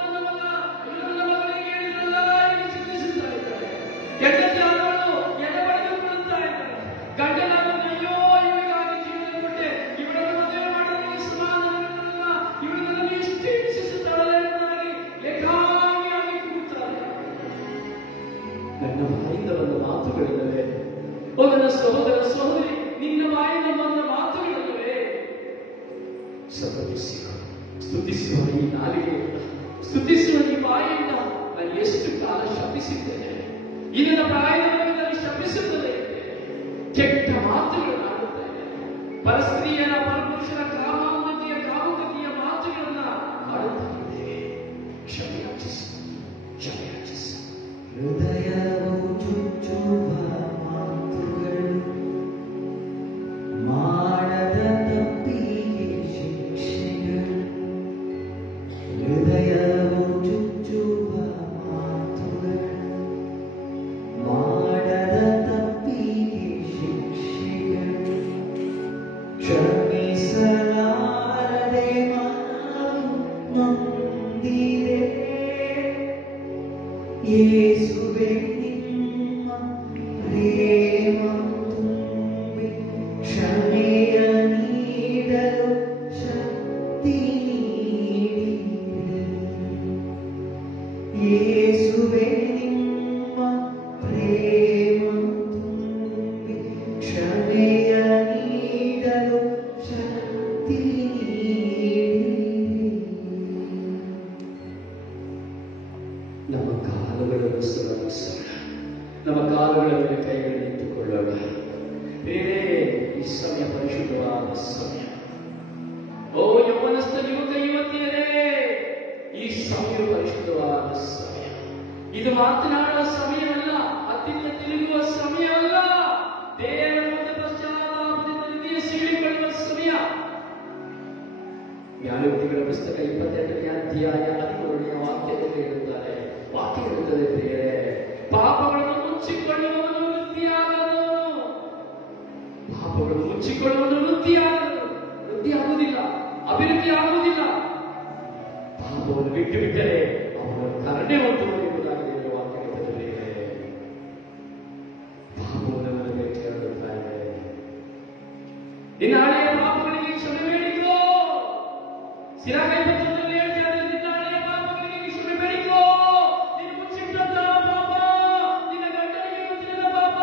ನನ್ನ ಮಗ, ಅಯ್ಯೋ ನನ್ನ ಮಗಳಿಗೆ ಹೇಳಿದ್ರಲ್ಲ ಎಂದು ಚಿಂತಿಸುತ್ತಾ ಇದ್ದಾರೆ. ಹೆಂಡತಿ ಆದವಳು ಎದೆ ಬಡಿದುಕೊಳ್ಳುತ್ತಾ ಇದ್ದಾರೆ. ಗಂಡನಾದವನು ಅಯ್ಯೋ ಇವಳಿಗಾಗಿ ಜೀವನ ಕೊಟ್ಟೆ, ಇವಳನ್ನು ಮದುವೆ ಮಾಡೋದಕ್ಕೆ ಸಮಾಧಾನವಿಲ್ಲ, ಇವಳನ್ನು ಇಷ್ಟು ಹಿಂಸಿಸುತ್ತಾಳೆ ಎಂಬುದಾಗಿ ಏಕಾಂಗಿಯಾಗಿ ಕೂಗುತ್ತಾರೆ. ನನ್ನ ಬಾಯಿಂದ ಬಂದ ಮಾತುಗಳಿಲ್ಲವೇ? ಓ ನನ್ನ ಸಹೋದರ ಸಹೋದರಿ, ನಿನ್ನ ಬಾಯಿಂದ ಬಂದ ಮಾತುಗಳಿಲ್ಲವೇ? ಸ್ತುತಿಸುವ ಈ ನಾಲಿಗೆಯಿಂದ, ಸ್ತುತಿಸುವ ಈ ಬಾಯಿಂದ ನಾನು ಎಷ್ಟು ಕಾಲ ಶಪಿಸಿದ್ದೇನೆ. ಇಂದಿನ ಪ್ರಾಯದಲ್ಲಿ ನಾನು ಶಪಿಸುತ್ತದೆ. ಕೆಟ್ಟ ಮಾತುಗಳನ್ನು ಆಡುತ್ತೇನೆ. ಪರಸ್ತ್ರೀಯರ ಪರಪುರುಷರ ಕಾಮುಕತೆಯ ಮಾತುಗಳನ್ನ ಆಡುತ್ತಾ ಇದ್ದೇವೆ. ಕ್ಷಮೆಯಾಚಿಸು, ಕ್ಷಮೆಯಾಚಿಸು. ಹೃದಯವು ಚುಚ್ಚುವ ಮಾತುಗಳು, ಮಾಡದ ತಪ್ಪಿಗೆ ಶಿಕ್ಷೆಗಳು. ಹೃದಯವು ಚುಚ್ಚುವ ಮಾತುಗಳು, ಮಾಡದ ತಪ್ಪಿಗೆ ಶಿಕ್ಷೆಗಳು. ಕ್ಷಮಿಸಲಾರದೆ ಮನವು ನೊಂದಿದೆ. ಯೇಸುವೇ ನಿಮ್ಮ ಪ್ರೇಮ ತುಂಬಿ ಕ್ಷಮೆಯ ನೀಡಲು ಶಕ್ತಿ ನೀಡಿದೆ. ಯೇಸುವೇ ನಿಮ್ಮ ಪ್ರೇಮ ತುಂಬಿ ಕ್ಷಮೆಯ ನೀಡಲು ಶಕ್ತಿ ನೀಡಿದೆ. ನಮ್ಮ ಕಾಲುಗಳನ್ನು ಸುಲಭಿಸೋಣ, ನಮ್ಮ ಕಾಲುಗಳ ಮೇಲೆ ಕೈಗಳನ್ನು ಇಟ್ಟುಕೊಳ್ಳೋಣ. ಬೇರೆ ಈ ಸಮಯ ಪರಿಶುದ್ಧವಾದ ಸಮಯ. ಓ ಯೌವನಸ್ಥ ಯುವಕ ಯುವತಿಯರೇ, ಈ ಸಮಯ ಪರಿಶುದ್ಧವಾದ ಸಮಯ. ಇದು ಮಾತನಾಡುವ ಸಮಯ ಅಲ್ಲ, ಅತ್ತಿತ್ತ ತಿರುಗುವ ಸಮಯ ಅಲ್ಲ, ದೇವರ ಮುಂದೆ ಪಶ್ಚಾತ್ತಾಪದಿಂದ ನಿಧಿಯ ಸೀಳಿಕೊಳ್ಳುವ ಸಮಯ. ಜ್ಞಾನೋಕ್ತಿಗಳ ಪುಸ್ತಕ 22ನೇ ಅಧ್ಯಾಯ 13ನೇ ವಾಕ್ಯದಲ್ಲಿ ಹೇಳುತ್ತಾರೆ. ವಾಕ್ಯ ಹೇಳುತ್ತದೆ, ಪ್ರಿಯರೇ, ಪಾಪಗಳನ್ನು ಮುಚ್ಚಿಕೊಳ್ಳುವವನು ವೃದ್ಧಿಯಾಗದವನು. ಪಾಪಗಳನ್ನು ಮುಚ್ಚಿಕೊಳ್ಳುವವನು ವೃದ್ಧಿ ಆಗುವುದಿಲ್ಲ, ಅಭಿವೃದ್ಧಿ ಆಗುವುದಿಲ್ಲ. ಪಾಪವನ್ನು ಬಿಟ್ಟು ಬಿಟ್ಟರೆ ಅವನು ಕರುಣೆ ಹೊಂದುವನು ಎಂಬುದಾಗಿ ವಾಕ್ಯ ಹೇಳುತ್ತದೆ. ಪಾಪವನ್ನು ನನಗೆ ಕೇಳುತ್ತಾ ಇದೆ. ನಿನ್ನ ಹಳೆಯ ಪಾಪಗಳಿಗೆ ಕ್ಷಮೆ ಬೇಡಿಕೋ. ಸಿರಾಕೈ ಪತ್ರದಲ್ಲಿ ಹೇಳ್ತಾರೆ, ನಿನ್ನ ಹಳೆಯ ಪಾಪಗಳಿಗೆ ಕ್ಷಮೆ ಬೇಡಿಕೋ. ನಿನ್ನ ಮುಚ್ಚಿಟ್ಟಂತ ಪಾಪ, ನಿನ್ನ ಗಂಡನಿಗೆ ಗೊತ್ತಿರದ ಪಾಪ,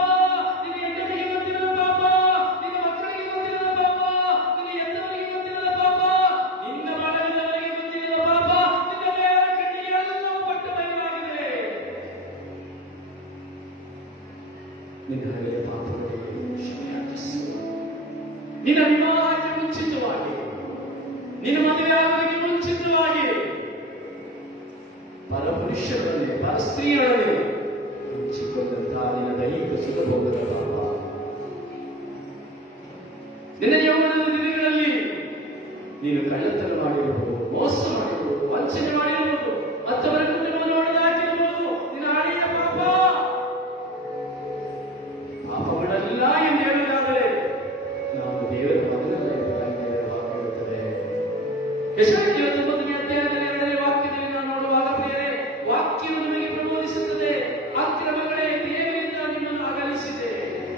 ನಿನ್ನ ಹೆಂಡತಿಗೆ ಗೊತ್ತಿರದ ಪಾಪ, ನಿನ್ನ ಮಕ್ಕಳಿಗೆ ಗೊತ್ತಿರದ ಪಾಪ, ನಿನ್ನ ಹೆತ್ತವರಿಗೆ ಗೊತ್ತಿರದ ಪಾಪ, ನಿನ್ನ ಬಳಗದವರಿಗೆ ಗೊತ್ತಿರದ ಪಾಪ, ನಿನ್ನ ದೇವರ ಕಣ್ಣಿಗೆ ಎಲ್ಲವೂ ಪಟ್ಟ ಬಯಲಾಗಿದೆ. ನಿನ್ನ ಹಳೆಯ ಪಾಪಗಳಿಗೆ ಕ್ಷಮೆಯಾಚಿಸು. ನಿನ್ನ ವಿವಾಹಕ್ಕೆ ಮುಂಚಿತವಾಗಿ, ನಿನ್ನ ಮದುವೆ ಆಗೋದಕ್ಕೆ ಮುಂಚಿತವಾಗಿ ಪರಪುರುಷರೊಡನೆ ಪರಸ್ತ್ರೀಯರೊಡನೆ ಮುಚ್ಚಿಕೊಂಡಂತಹ ನಿನ್ನ ದೈಹಿಕ ಸುಖಭೋಗದ ಪಾಪ, ನಿನ್ನ ಯೌವನದ ದಿನಗಳಲ್ಲಿ ನೀನು ಕಳ್ಳತನ ಮಾಡಿರಬಹುದು, ಮೋಸ ಮಾಡಿರಬಹುದು, ವಂಚನೆ ಮಾಡಿರಬಹುದು, ಮತ್ತವರ ಕುಟುಂಬವನ್ನು ಹೊಡೆದಾಕಿರಬಹುದು. ನಿನ್ನ ಹಳೆಯ ಪಾಪ ಪಾಪಗಳಲ್ಲ ಎಂದು ಹೇಳುವುದಾದರೆ ನಾವು ದೇವರ ಮಗನಲ್ಲ ಎಂಬುದಾಗಿ ದೇವರ ವಾಕ್ಯ ಹೇಳುತ್ತದೆ. ಯೆಶಾಯ 29ನೇ ಅಧ್ಯಾಯದಲ್ಲಿ 2ನೇ ವಾಕ್ಯದಲ್ಲಿ ನಾವು ನೋಡುವಾಗ, ಪ್ರಿಯರೇ, ವಾಕ್ಯವು ನಮಗೆ ಪ್ರಬೋಧಿಸುತ್ತದೆ. ಅಕ್ರಮಗಳೇ ದೇವರಿಂದ ನಿಮ್ಮನ್ನು ಅಗಲಿಸಿದೆ,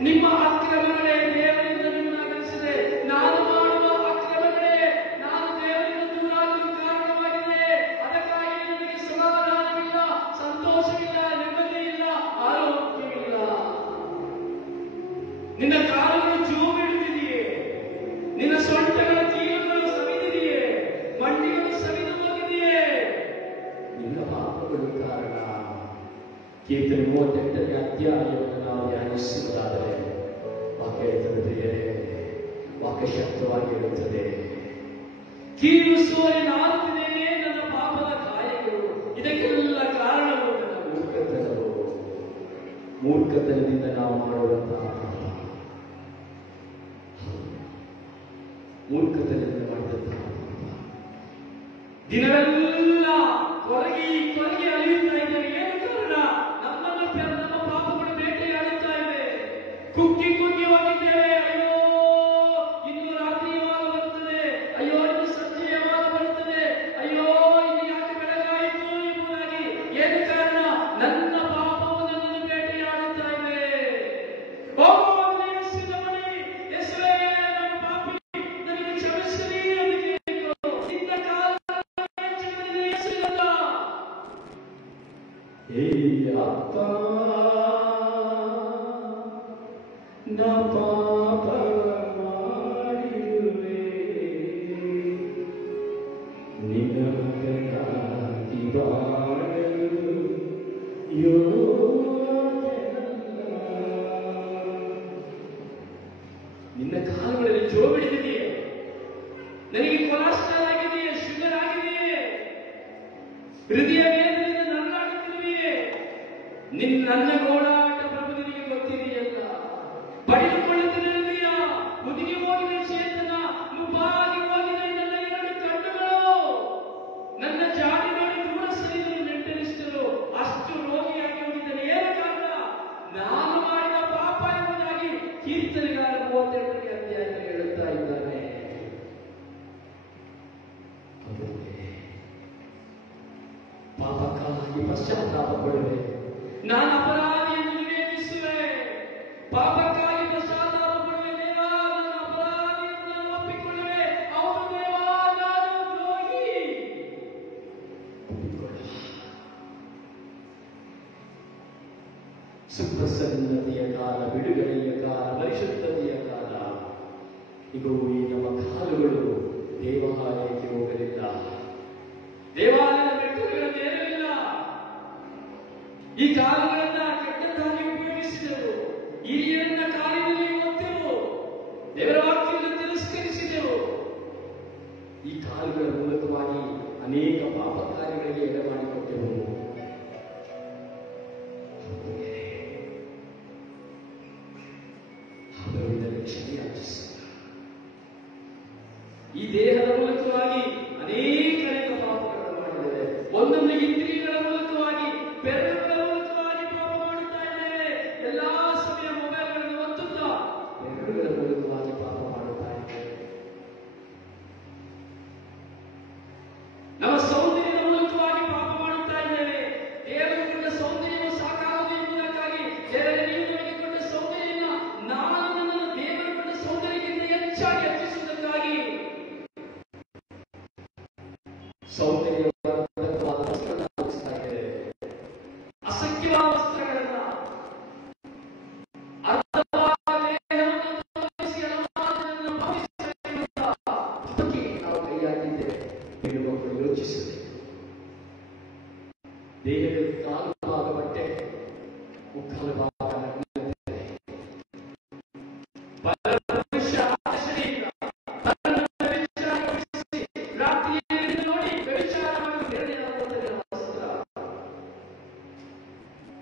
ನಿಮ್ಮ ಅಕ್ರಮಗಳೇ ದೇವರಿಂದ ನಿಮ್ಮನ್ನು ಅಗಲಿಸಿದೆ. ನಾನು ಮಾಡುವ ಅಕ್ರಮಗಳೇ ನಾನು ದೇವರಿಂದ ದೂರಾಗಲು ಕಾರಣವಾಗಿದೆ. ಅದಕ್ಕಾಗಿ ನಿಮಗೆ ಸಮಾಧಾನವಿಲ್ಲ, ಸಂತೋಷವಿಲ್ಲ, ನೆಮ್ಮದಿ ಇಲ್ಲ, ಆರೋಗ್ಯವಿಲ್ಲ. ನಿನ್ನ ಕಾಲುಗಳು ಜೋಬಿಡುತ್ತಿದೆಯೇ, ನಿನ್ನ ಸೊಂಟಗಳ ಕೀಲುಗಳು ಸವಿದಿದೆಯೇ, ಮಂಡಿಗಳು ಸವಿದಿದೆಯೇ, 38ನೇ ಅಧ್ಯಾಯವನ್ನು ನಾವು ಧ್ಯಾನಿಸುವುದಾದರೆ ವಾಕ್ಯ ಹೇಳ್ತದೆ, ವಾಕ್ಯ ಶಕ್ತವಾಗಿ ಇರುತ್ತದೆ. ಕೀಲು ಸೋರಿನಾರುತ್ತಿದ್ದೇನೆ ನನ್ನ ಪಾಪದ ಕಾಯಗಳು, ಇದಕ್ಕೆಲ್ಲ ಕಾರಣವು ನನ್ನ ಮೂರ್ಖತನವು. ಮೂರ್ಖತನದಿಂದ ನಾವು ಮಾಡುವಂತಹ ಮೂರ್ಖತನದಿಂದ ಮಾಡಿದಂತಹ ದಿನವೆಲ್ಲ ಕೊರಗಿ ಕೊರಗಿ ಅಲಿಯುತ್ತಾ ಇದ್ದೇವೆ. ಏನು ಕಾರಣ? ನಮ್ಮ ಪಾಪಗಳು ಬೇಟೆಯಾಡುತ್ತಾ ಇವೆ. ಕುಗ್ಗಿ ಕುಗ್ಗಿ ಹೋಗಿದ್ದೇವೆ. ಅಯ್ಯೋ, ಇನ್ನು ರಾತ್ರಿ ಯಾವಾಗ ಬರುತ್ತದೆ? ಅಯ್ಯೋ, ಇನ್ನು ಸಂಜೆ ಯಾವಾಗ ಬರುತ್ತದೆ? ಅಯ್ಯೋ, ಇನ್ನು ಯಾಕೆ ಬೆಳಗಾಯಿತು ಎಂಬುದಾಗಿ. ಏನು ಕಾರಣ? ನನ್ನ ಪಾಪವು ನನ್ನನ್ನು ಬೇಟೆಯಾಡುತ್ತಾ ಇವೆ. ನಾ ಪಾಪ ಮಾಡಿರುವೆ, ನಿನ್ನ ಮಗನಾಗಿ ಬಾಳಲು ಯೋಗ್ಯನಲ್ಲ. ನಿನ್ನ ಕಾಲುಗಳಲ್ಲಿ ಜೋ ಬಿಡಿದಿದೆಯೇ? ನನಗೆ ಕೊಲೆಸ್ಟ್ರಾಲ್ ಆಗಿದೆಯೇ? ಶುಗರ್ ಆಗಿದೆಯೇ? ಹೃದಯ ವೇದನೆಯಿಂದ ನರಳಾಡುತ್ತಿರುವೆಯೇ? ನನ್ನ ಗೋಳಾಟ ಪ್ರಭು ನಿನಗೆ ಗೊತ್ತಿದೆಯಲ್ಲ. ಪಡೆದುಕೊಳ್ಳುತ್ತಿರುವೆಯಾ? ಮುದಿಗೆ ಹೋಗಿದ ಚೇತನ, ಮುಬ್ಬಾಗಿ ಹೋಗಿದ ನನ್ನ 2 ಕಣ್ಣುಗಳು, ನನ್ನ ಜಾಡಿಗಳು ದೂರ ಸರಿದರು, ನೆಂಟರಿಷ್ಟರು, ಅಷ್ಟು ರೋಗಿಯಾಗಿ ಹೋಗಿದ್ದೇನೆ. ಏನು ಕಾರಣ? ನಾನು ಮಾಡಿದ ಪಾಪ ಎಂಬುದಾಗಿ ಕೀರ್ತನೆಗಾರ 38ನೇ ಅಧ್ಯಾಯದಲ್ಲಿ ಹೇಳುತ್ತಾ ಇದ್ದಾನೆ. ಪಾಪಕ್ಕಾಗಿ ಪಶ್ಚಾತ್ತಾಪ ಪಡುವೆ. ನಾನು ಅಪರಾಧಿಯನ್ನು ನಿವೇದಿಸುವೆ. ಪಾಪಕ್ಕಾಗಿ ಪಶ್ಚಾತ್ತಾಪ ಪಡುವೆ. ದೇವಾ, ನನ್ನ ಅಪರಾಧಿಯನ್ನು ನಾನು ಒಪ್ಪಿಕೊಳ್ಳುವೆ. ಅವನು ದೇವಾ, ನಾನು ದ್ರೋಹಿ. ಸುಪ್ರಸನ್ನತೆಯ ಕಾಲ, ಬಿಡುಗಡೆಯ ಕಾಲ, ಪರಿಶುದ್ಧತೆಯ ಕಾಲ. ಇದು ಈ ನಮ್ಮ ಕಾಲುಗಳು ದೇವಾಲಯಕ್ಕೆ ಹೋಗಲಿಲ್ಲ, ದೇವಾಲಯದ ಮೆಟ್ಟಲುಗಳನ್ನು ಏರಲಿಲ್ಲ. ಈ ಕಾಲುಗಳನ್ನ ಕೆಟ್ಟದ್ದಾಗಿ ಉಪಯೋಗಿಸಿದೆವು. ಹಿರಿಯರನ್ನ ಕಾಲಿನಲ್ಲಿ ಒತ್ತೆವು. ದೇವರ ವಾಕ್ಯವನ್ನು ತಿರಸ್ಕರಿಸಿದೆವು. ಈ ಕಾಲುಗಳ ಮೂಲಕವಾಗಿ ಅನೇಕ ಪಾಪ ಕಾರ್ಯಗಳಿಗೆ ಎಡೆ ಮಾಡಿಕೊಟ್ಟೆವು. ಇದರಲ್ಲಿ ಕ್ಷಮೆ ಯಾಚಿಸು. ಈ ದೇಹದ ಮೂಲಕವಾಗಿ ಅನೇಕ ಪಾಪಗಳನ್ನು ಮಾಡಿದ್ದೇವೆ. ಒಂದೊಂದು ಇಂದ್ರಿಯಗಳ ಮೂಲಕವಾಗಿ, ಬೆರಳುಗಳ ಮೂಲಕವಾಗಿ ಪಾಪ ಮಾಡುತ್ತಾ ಇದ್ದೇವೆ. ಎಲ್ಲಾ ಸಮಯ ಮೊಬೈಲ್ಗಳನ್ನು ಒತ್ತುತ್ತಾ ಬೆರಳುಗಳ ಮೂಲಕವಾಗಿ ಪಾಪ ಮಾಡುತ್ತಾ ಇದ್ದೇವೆ. ನಮ್ಮ ಸೌಂದರ್ಯದ ಮೂಲಕವಾಗಿ ಪಾಪ ಮಾಡುತ್ತಾ ಇದ್ದೇವೆ. ದೇವರು ಕೊಟ್ಟ ಸೌಂದರ್ಯವು ಸಾಕಾಗದು ಎಂಬುದಕ್ಕಾಗಿ ದೇವರ ನೀವು ಕೊಟ್ಟ ಸೌಂದರ್ಯವನ್ನು ನಾನು ನನ್ನ ದೇವರು ಕೊಟ್ಟ ಸೌಂದರ್ಯಕ್ಕಿಂತ ಹೆಚ್ಚಾಗಿ ಹೆಚ್ಚಿಸುವುದಕ್ಕಾಗಿ ಸೌಂದರ್ಯವಾದ ವಸ್ತ್ರಗಳನ್ನು ಧರಿಸ್ತಾ ಇದ್ದೇವೆ. ಅಸಖ್ಯವಾದ ವಸ್ತ್ರಗಳನ್ನ, ಅರ್ಧವಾದ ದೇಹವನ್ನು ತೋರಿಸಿ ಅಲಂಕಾರವನ್ನು ಭಾವಿಸುವಂತ ಅದಕ್ಕೆ ನಾವು ಕೈ ಹಾಕಿದ್ದೇವೆ. ಹೆಣ್ಣು ಮಕ್ಕಳು ಯೋಚಿಸಬೇಕು. ದೇಹದಲ್ಲಿ ಕಾಲು ಭಾಗ ಬಟ್ಟೆ, ಮುಕ್ಕಾಲು ಭಾಗ ನಗ್ನತೆ. ಪರಪುರುಷ ಆಚರಣೆಯಿಂದ ರಾತ್ರಿ ನೋಡಿ ವ್ಯಭಿಚಾರ ಮಾಡುವ ವಸ್ತ್ರ.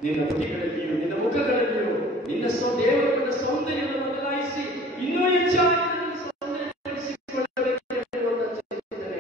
ನಿನ್ನ ತುಟಿಗಳಲ್ಲಿಯೂ ನಿನ್ನ ಮುಖಗಳಲ್ಲಿಯೂ ನಿನ್ನ ದೇವರ ಸೌಂದರ್ಯವನ್ನು ಬದಲಾಯಿಸಿ ಇನ್ನೂ ಹೆಚ್ಚಾಗಿ ನನ್ನ ಸೌಂದರ್ಯಗೊಳಿಸಿಕೊಳ್ಳಬೇಕೆಂಬುವಂತ ಚಿಂತನೆ.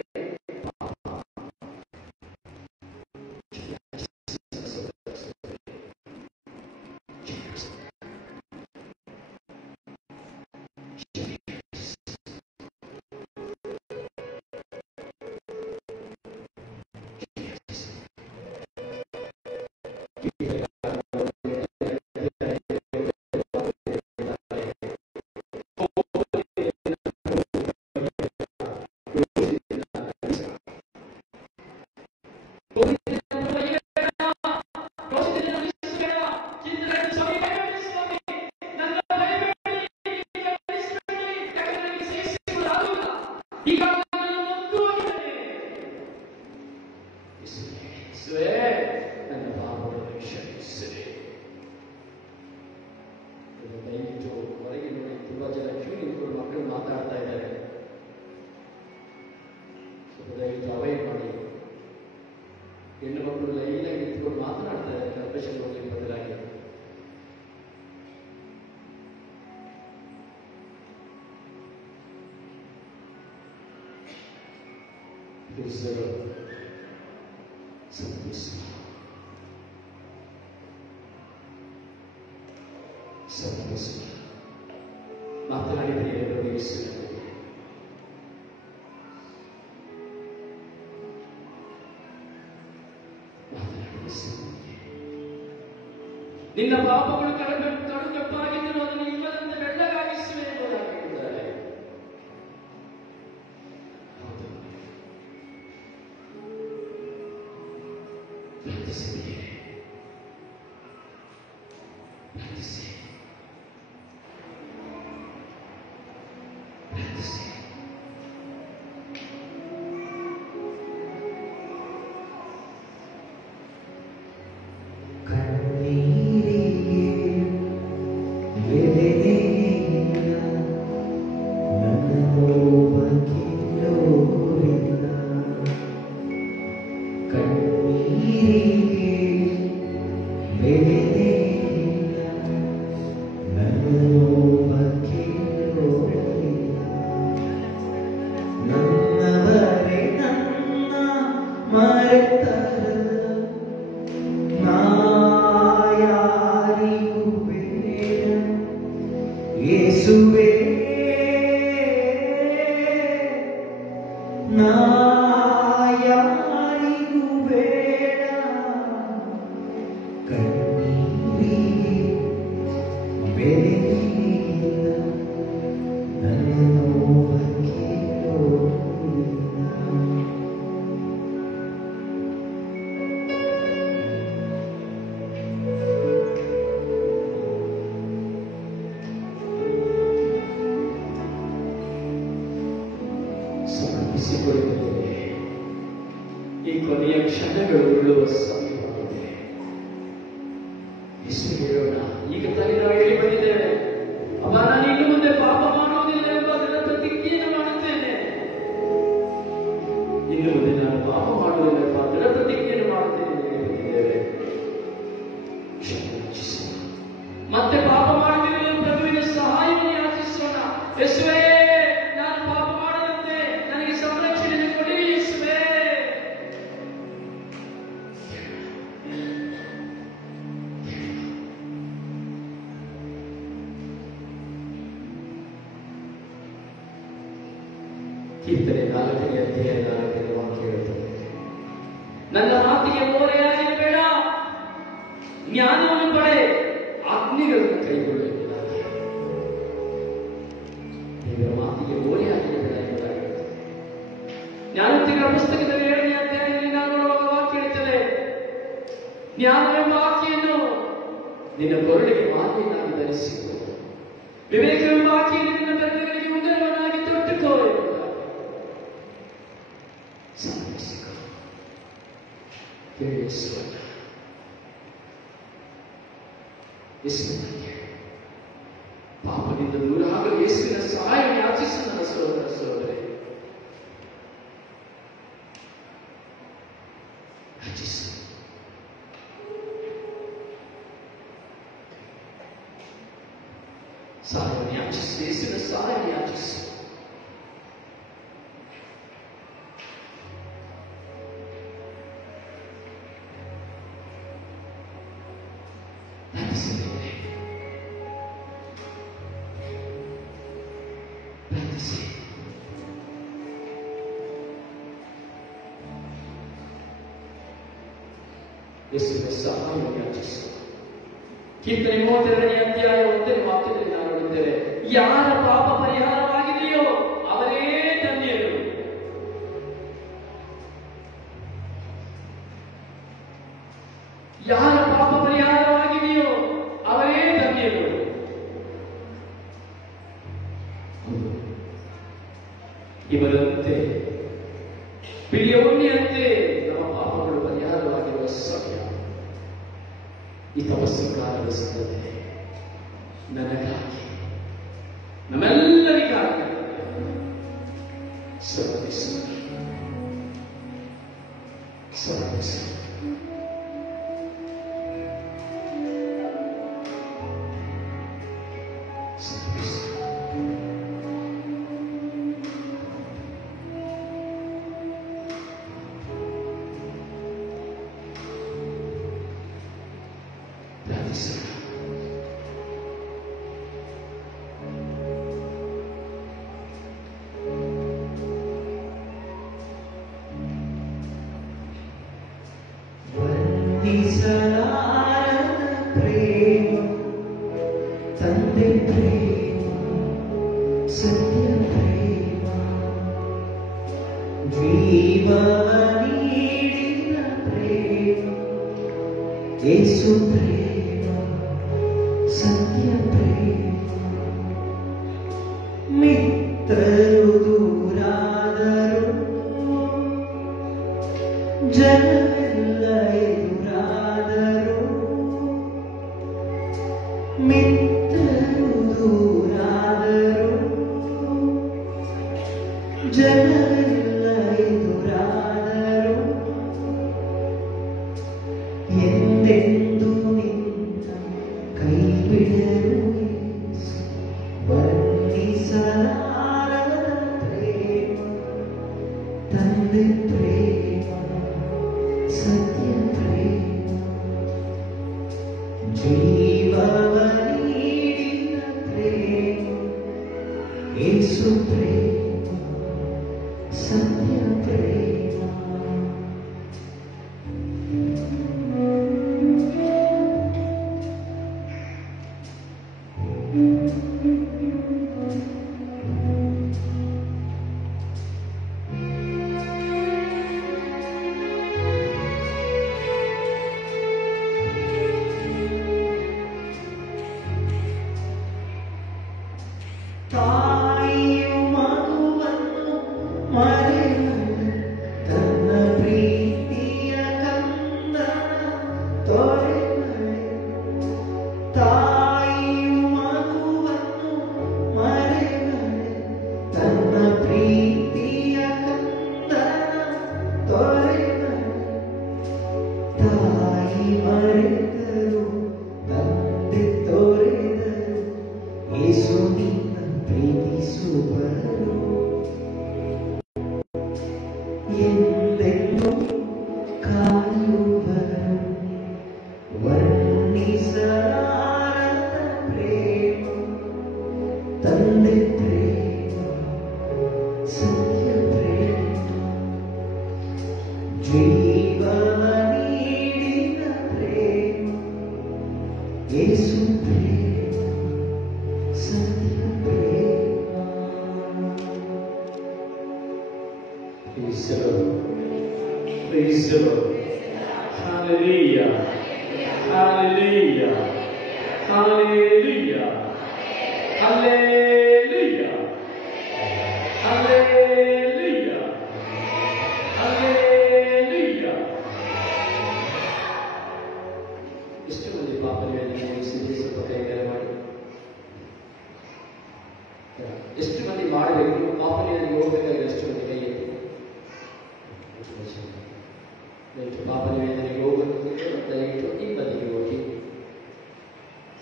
ತಿಳಿಸಲು ಸಮರ್ಪಿಸುವ ಮಾತನಾಡಿದರೆ ಎಲ್ಲರೂ ಯೇಸುವಿನಲ್ಲಿ ನಿನ್ನ ಪಾಪಗಳು ಕಡುಗೆಪ್ಪಾಗಿದ್ದರೂ ಅದನ್ನು ಇಲ್ಲದಂತೆ ಬೆಳ್ಳಗಾಗಿಸುವೆ ಎಂಬುದಾಗಿ ಹೇಳಿದ್ದಾರೆ. ಈ ಕೊನೆಯ ಕ್ಷಣಗಳು ಉಳ್ಳುವ ಸಮಯವಾಗಿದೆ. ಎಷ್ಟು ಹೇಳೋಣ? ಈಗ ತಾನೇ ನಾವು ಹೇಳಿ ಬಂದಿದ್ದೇವೆ, ಅಪ್ಪ ನಾನು ಇನ್ನು ಮುಂದೆ ಪಾಪ ಮಾಡುವುದಿಲ್ಲ ಎಂಬ ಅದರ ಪ್ರತಿಜ್ಞೆಯನ್ನು ಮಾಡುತ್ತೇನೆ. ಇನ್ನು ಮುಂದೆ ನಾನು ಪಾಪ ಮಾಡುವುದಿಲ್ಲ ಎಂಬ ಅದರ ಪ್ರತಿಜ್ಞೆಯನ್ನು ಮಾಡುತ್ತೇನೆ ಎಂದು ಹೇಳಿ ಬಂದಿದ್ದೇವೆ. ಮತ್ತೆ ಪಾಪ ಮಾಡುವುದಿಲ್ಲ ಪ್ರಭುವಿನ ಸಹಾಯವನ್ನು ಯಾಚಿಸೋಣ. ಯೇಸುವೇ, ನಾನು ಪಾಪ ಮಾಡದಂತೆ ನನಗೆ ಸಂರಕ್ಷಣೆ ಕೊಡಿ ಯೇಸುವೇ. ಕೀರ್ತನೆ 4ನೇ ಅಧ್ಯಾಯ 4ನೇ ವಾಕ್ಯ ಹೇಳುತ್ತದೆ, ನನ್ನ ಮಾತಿಗೆ ಓರೆಯಾಗಿರಬೇಡ, ಜ್ಞಾನವನ್ನು ಪಡೆ, ಆಜ್ಞೆಗಳನ್ನು ಕೈಗೊಳ್ಳುವುದಾಗಿ. ದೇವರ ಮಾತಿಗೆ ಓರೆಯಾಗಿರಬೇಡ ಎಂಬುದಾಗಿ ಹೇಳುತ್ತದೆ. ಜ್ಞಾನೋಕ್ತಿಗಳ ಪುಸ್ತಕದಲ್ಲಿ 7ನೇ ಅಧ್ಯಾಯದಲ್ಲಿ ನಾವು ನೋಡುವಾಗ ವಾಕ್ಯ ಹೇಳುತ್ತದೆ, ಜ್ಞಾನವೆಂಬ ಆಕೆಯನ್ನು ನಿನ್ನ ಕೊರಳಿಗೆ ಮಾಲೆಯನ್ನಾಗಿ ಧರಿಸಿಕೊ, ವಿವೇಕವೆಂಬ ಆಕೆಯನ್ನು ನಿನ್ನ ಬೆರಳುಗಳಿಗೆ ಉಂಗುರವನ್ನಾಗಿ ತೊಟ್ಟುಕೋ ಎಂಬುದಾಗಿ ಸಮರ್ಪಿಸಿಕೊ. ಯೇಸುವನ್ನ ಯೇಸುವಿಗೆ ಪಾಪದಿಂದ ದೂರ ಆಗಲು ಯೇಸುವಿನ ಸಹಾಯ ಯಾಚಿಸು ನನ್ನ ಸಹೋದರ ಸಹೋದರಿ. ಯಾಚಿಸು. ಸಹಾಯವನ್ನು ಯಾಚಿಸು, ಯೇಸುವಿನ ಸಹಾಯ ಯಾಚಿಸು. ಯೇಸುವಿನ ಸಹಾಯವನ್ನು ಯಾಚಿಸು. ಕೀರ್ತನೆ 32ನೇ ಅಧ್ಯಾಯ 1ನೇ ವಾಕ್ಯದಲ್ಲಿ ನಾವು ನೋಡಿದ್ದೇವೆ, ಯಾರ ಪಾಪ ಪರಿಹಾರವಾಗಿದೆಯೋ ಅವರೇ ಧನ್ಯರು. ಯಾರ ಪಾಪ ಪರಿಹಾರವಾಗಿದೆಯೋ ಅವರೇ ಧನ್ಯರು. ಇವರಂತೆ ಬಿಳಿಯ ಉಣ್ಣೆಯಂತೆ ನಮ್ಮ ಪಾಪಗಳು ಪರಿಹಾರವಾಗಿರುವ ಸಮಯ ಈ ತಪಸ್ಸು ಕಾಲದ ಸಿದ್ಧತೆ ನನಗಾಗಿ, ನಮ್ಮೆಲ್ಲರಿಗಾಗಿ ಸಮರ್ಪಿಸು. ನೀಡಿದ ಪ್ರೇಮ ಯೇಸು ಪ್ರೇಮ ಸತ್ಯ ಪ್ರೇಮ ಮಿತ್ರರು ದೂರಾದರು ಜನವೆಲ್ಲ ಎದುರಾದರು ಮಿತ್ರರು ದೂರಾದರು ಜನವೆಲ್ಲ ಎದುರಾದರು ಎಂದೆಂದು ನಿನ್ನ ಕೈ ಬಿಡರು ವರ್ಣಿಸಲಾರದ ಪ್ರೇಮ ತಂದೆ ಪ್ರೇಮ ಸತ್ಯ ಪ್ರೇಮ ಜೀವವ ನೀಡಿದ ಪ್ರೇಮ ಯೇಸು ಪ್ರೇಮ ಸತ್ಯ ಪ್ರೇಮ ತಾಯಿಯು ಮಗುವನ್ನು ಮರೆಯಲು ತನ್ನ ಪ್ರೀತಿಯ ಕಂದನ ತೊರೆದಳೆ ತಾಯಿಯು ಮಗುವನ್ನು ಮರೆಯಲು ತನ್ನ ಪ್ರೀತಿಯ ಕಂದನ ತೊರೆದಳೆ ತಾಯಿ ಮರೆತರು ತಂದೆ ತೊರೆದರು ಯೇಸು ನಿನ್ನ ಪ್ರೀತಿಸುವರು ಎಂದೆಂದು ಕಾಯುವರು ವರ್ಣಿಸಲಾರದ ಪ್ರೇಮ ತಂದೆ ಪ್ರೇಮ ಸತ್ಯ ಪ್ರೇಮ ಜೀವವ ನೀಡಿದ ಪ್ರೇಮ ಯೇಸು ಪ್ರೇಮ ಸತ್ಯ ಪ್ರೇಮ. Praise the Lord. Praise the Lord. Hallelujah. Hallelujah. Hallelujah. Hallelujah. Hallelujah. Hallelujah. ಎಷ್ಟು ಮಂದಿ ಪಾಪಗಳನ್ನು ವಹಿಸಿದ್ರೆ ಸ್ವಲ್ಪ ಕೈಗಾರ ಮಾಡಿ. ಎಷ್ಟು ಮಂದಿ ಮಾಡಬೇಕು ಪಾಪನಿಗೆ ಹೋಗಬೇಕಾದ್ರೆ ಎಷ್ಟು ಮಂದಿ ಕೈ ಎತ್ತಿ ಪಾಪ ನಿವೇದನೆಗೆ ಹೋಗಬೇಕು ದಯವಿಟ್ಟು ಈ ಬದಿಗೆ ಹೋಗಿ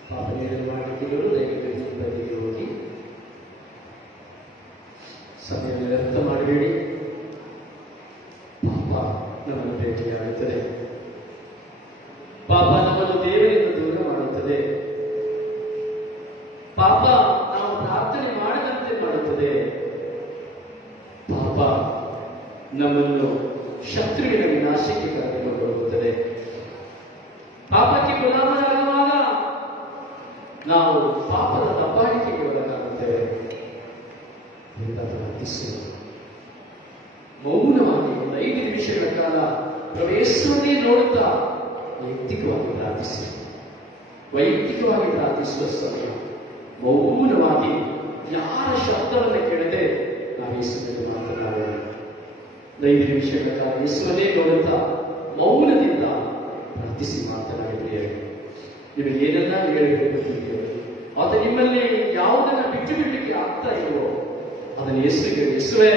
ಪಾಪ ನಿವೇದನೆ ಮಾಡುತ್ತಿದ್ದರು ದಯವಿಟ್ಟು ಈ ಬದಿಗೆ ಹೋಗಿ ಸಮಯವನ್ನು ವ್ಯರ್ಥ ಮಾಡಬೇಡಿ. ಪಾಪ ನಮ್ಮನ್ನು ಭೇಟಿಯಾಗುತ್ತದೆ. ಪಾಪ ನಮ್ಮನ್ನು ದೇವರಿಂದ ದೂರ ಮಾಡುತ್ತದೆ. ಪಾಪ ನಾವು ಪ್ರಾರ್ಥನೆ ಮಾಡದಂತೆ ಮಾಡುತ್ತದೆ. ಪಾಪ ನಮ್ಮನ್ನು ಶತ್ರುವಿನ ವಿನಾಶಕ್ಕೆ ಕರೆದುಕೊಂಡು ಹೋಗುತ್ತದೆ. ಪಾಪಕ್ಕೆ ಗುಲಾಮರಾಗುವಾಗ ನಾವು ಪಾಪದ ದಬ್ಬಾಳಿಕೆಗೆ ಒಳಗಾಗುತ್ತೇವೆ. ಪ್ರಾರ್ಥಿಸುವ ಮೌನವಾಗಿ ಒಂದು 5 ನಿಮಿಷಗಳ ಕಾಲ ಪ್ರವೇಶವನ್ನೇ ನೋಡುತ್ತಾ ವೈಯಕ್ತಿಕವಾಗಿ ಪ್ರಾರ್ಥಿಸಿ. ವೈಯಕ್ತಿಕವಾಗಿ ಪ್ರಾರ್ಥಿಸುವ ಸಮಯ ಮೌನವಾಗಿ ಯಾರ ಶಬ್ದವನ್ನು ಕೇಳದೆ ನಾವು ಯೇಸುವಿನಲ್ಲಿ ಮಾತನಾಡೋಣ. 5 ನಿಮಿಷಗಳ ಕಾಲ ಯೇಸುವನ್ನೇ ನೋಡುತ್ತಾ ಮೌನದಿಂದ ಪ್ರಾರ್ಥಿಸಿ ಮಾತನಾಡಿದ್ದೇವೆ. ನಿಮಗೆ ಏನನ್ನ ಹೇಳಬೇಕು ಆತ ನಿಮ್ಮಲ್ಲಿ ಯಾವುದನ್ನ ಬಿಟ್ಟು ಬಿಡಲಿಕ್ಕೆ ಆಗ್ತಾ ಇಲ್ವೋ ಅದನ್ನು ಯೇಸುವಿಗೆ ಯೇಸುವೆ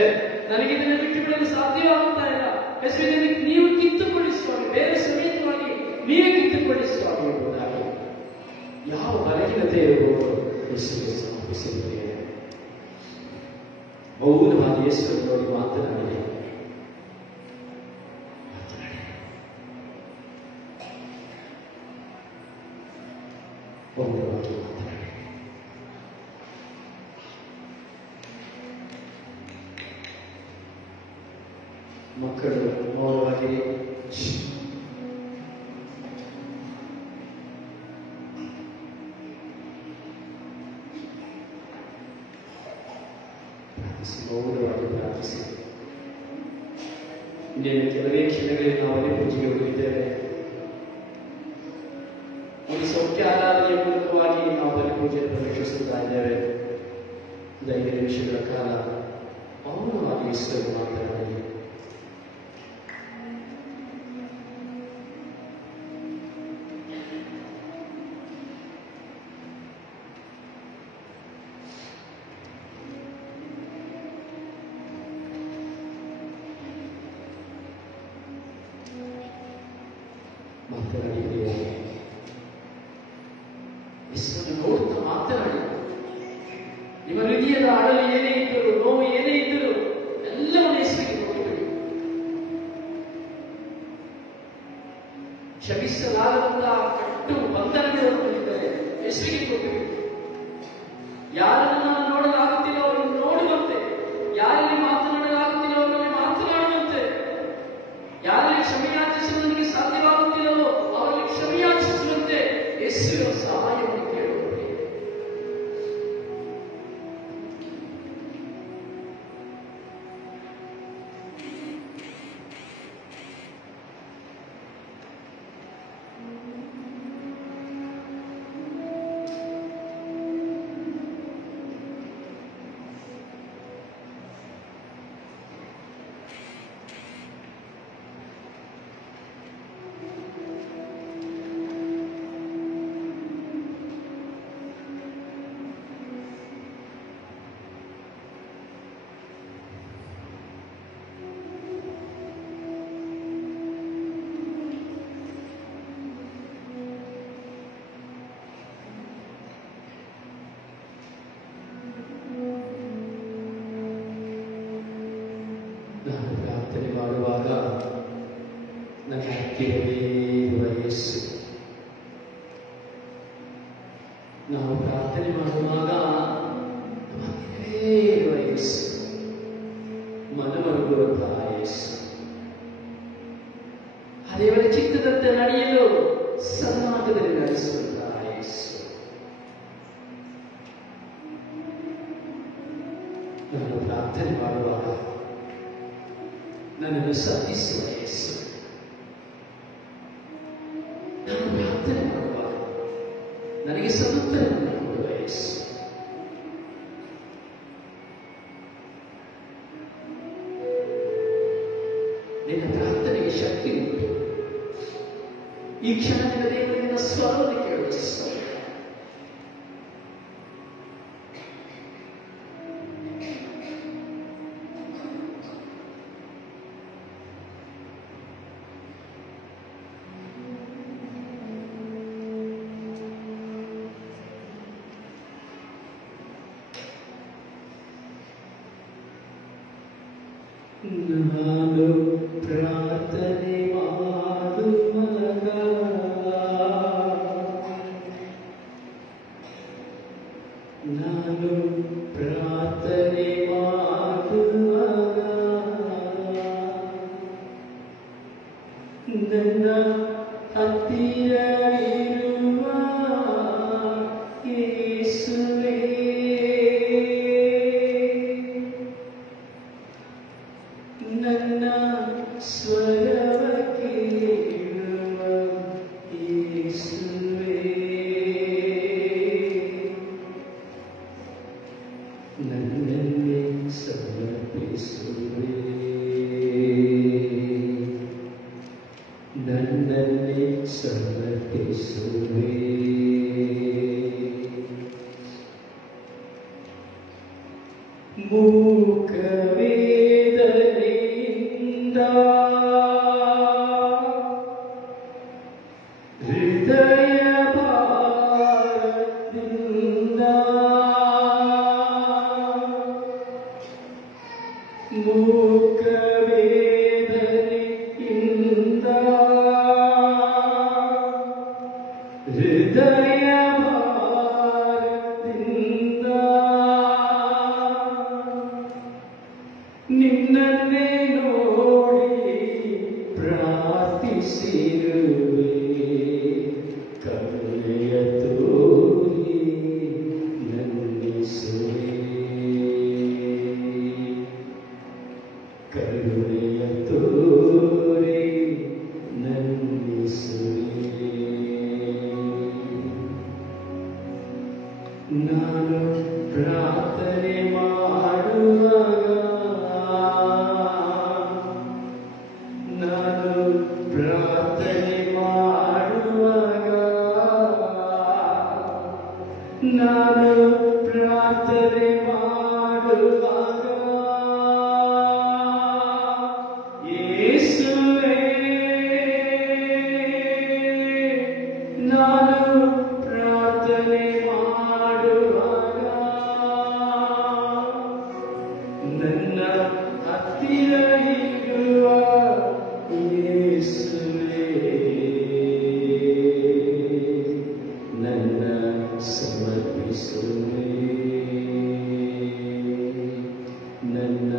ನನಗೆ ಇದನ್ನು ಬಿಟ್ಟು ಬಿಡಲು ಸಾಧ್ಯವಾಗುತ್ತಾ ಇಲ್ಲ. ಯೇಸುವೆ ನೀವು ಕಿತ್ತುಕೊಳ್ಳಿ ಸ್ವಾಮಿ, ಬೇರೆ ಸಮೇತವಾಗಿ ನೀವೇ ಕಿತ್ತುಕೊಳ್ಳಿ ಸ್ವಾಮಿ ಎಂಬುದಾಗಿ ಯಾವ ಬಲಹೀನತೆ ಇರಬಹುದು ಯೇಸುವಿಗೆ ಸಮರ್ಪಿಸಿದ್ದೇವೆ. ಮೌನವಾಗಿ ಯೇಸುವನ್ನು ನೋಡಿ ಮಾತನಾಡಿದೆ. ಮೌನವಾಗಿ ಮಾತನಾಡಿ. ಮಕ್ಕಳು ಮೌನವಾಗಿ ಮೌನವಾಗಿ ಪ್ರಾರ್ಥಿಸಿ. ಇನ್ನೇನು ಕೆಲವೇ ಕ್ಷಣಗಳಲ್ಲಿ ನಾವು ಅಲ್ಲಿ ಪೂಜೆಗೆ ಹೋಗಿದ್ದೇವೆ. ಒಂದು ಸೌಖ್ಯ ಆರಾಧನೆಯ ಮೂಲಕವಾಗಿ ನಾವು ಬಲಿ ಪೂಜೆಯನ್ನು ಪ್ರವೇಶಿಸುತ್ತಾ ಇದ್ದೇವೆ. 5 ನಿಮಿಷಗಳ ಕಾಲ ಮೌನವಾಗಿ ಹೆಸರು ಮಾತನಾಡಿ. ಮಾತನಾಡಿದ್ದೇವೆ. ಹೆಸರನ್ನು ನೋಡುತ್ತಾ ಮಾತನಾಡಿ. ನಿಮ್ಮ ಹೃದಯದ ಅಳಲು ಏನೇ ಇದ್ದರೂ, ನೋವು ಏನೇ ಇದ್ದರೂ ಎಲ್ಲವನ್ನ ಹೆಸರಿಗೆ ಕೊಟ್ಟುಬಿಡಿ. ಕ್ಷಮಿಸಲಾಗದಂತಹ ಕಟ್ಟು ಬಂಧನಗಳಿದ್ದರೆ ಹೆಸರಿಗೆ ಕೊಟ್ಟುಬಿಡಿ. ಯಾರನ್ನು ನಾನು ನೋಡಲಾಗುತ್ತಿಲ್ಲ ಅವರನ್ನು ನೋಡುವಂತೆ, ಯಾರಲ್ಲಿ ಮಾತನಾಡಲಾಗುತ್ತಿಲ್ಲ ಅವರಲ್ಲಿ ಮಾತನಾಡುವಂತೆ, ಯಾರಲ್ಲಿ ಕ್ಷಮೆಯಾಚಿಸುವುದಕ್ಕೆ ಸಾಧ್ಯವಾಗುತ್ತಿಲ್ಲವೋ ಅವರಲ್ಲಿ ಕ್ಷಮೆಯಾಚಿಸುವಂತೆ ಹೆಸರು ಸಹಾಯವನ್ನು ಕೇಳುವುದು. ನಾನು ಪ್ರಾರ್ಥನೆ ಮಾಡುವಾಗ ನನ್ನ ಹತ್ತಿರವೇ ಇರುವ ಯೇಸು. ನಾವು ಪ್ರಾರ್ಥನೆ ಮಾಡುವಾಗ ನಮ್ಮ ಹತ್ತಿರವೇ ಇರುವ ಯೇಸು, ಮನಮರುಗುವಂತಹ ಯೇಸು, ಆ ದೇವರ ಚಿತ್ತದಂತೆ ನಡೆಯಲು ಸನ್ಮಾರ್ಗದಲ್ಲಿ ನಡೆಸುವಂತಹ ಯೇಸು. ನಾನು ಪ್ರಾರ್ಥನೆ ಮಾಡುವಾಗ ನನ್ನನ್ನು ಸಾಧಿಸುವ ಯೇಸು. ನಾನು ಪ್ರಾರ್ಥನೆ ಮಾಡುವಾಗ ನನಗೆ ಸದುತ್ತರವನ್ನು ಕೊಡುವ ಯೇಸು. ನಿನ್ನ ಪ್ರಾರ್ಥನೆಗೆ ಶಕ್ತಿ ಉಂಟು. ಈ ಕ್ಷಣ ನಿನ್ನ ದೇವರಿನ ಸ್ವರವನ್ನು ಕೇಳಿಸುವ. ನಾನು ಪ್ರಾರ್ಥನೆ ಮಾಡುವಾಗ ನಾನು ಪ್ರಾರ್ಥನೆ ಮಾಡುವಾಗ ನನ್ನ ಹತ್ತಿರವಿರುವ ಯೇಸುವೇ, ನನ್ನ ಸ್ವರವ ಕೇಳುವ ಯೇಸುವೇ, ನನ್ನನ್ನೇ ಸಮರ್ಪಿಸುವೆ, ನನ್ನನ್ನೇ ಸಮರ್ಪಿಸುವೆ. ಮೂಕವೇದನೆಯಿಂದ ಹೃದಯ ಭಾರದಿಂದ ಮೂಕವೇದನೆಯಿಂದ ಹೃದಯ ಭಾರದಿಂದ ನಿನ್ನನ್ನೇ ನೋಡಿ ಪ್ರಾರ್ಥಿಸಿರುವೆ. ಕರುಣೆಯ ತೋರಿ ನಂದಿಸುವೆ, ಕರುಣೆಯ ತೋರಿ ನನ್ನ ಹತ್ತಿರ ಇರುವ ಯೇಸುವೇ, ನನ್ನ ಸಮರ್ಪಿಸುವೆ, ನನ್ನ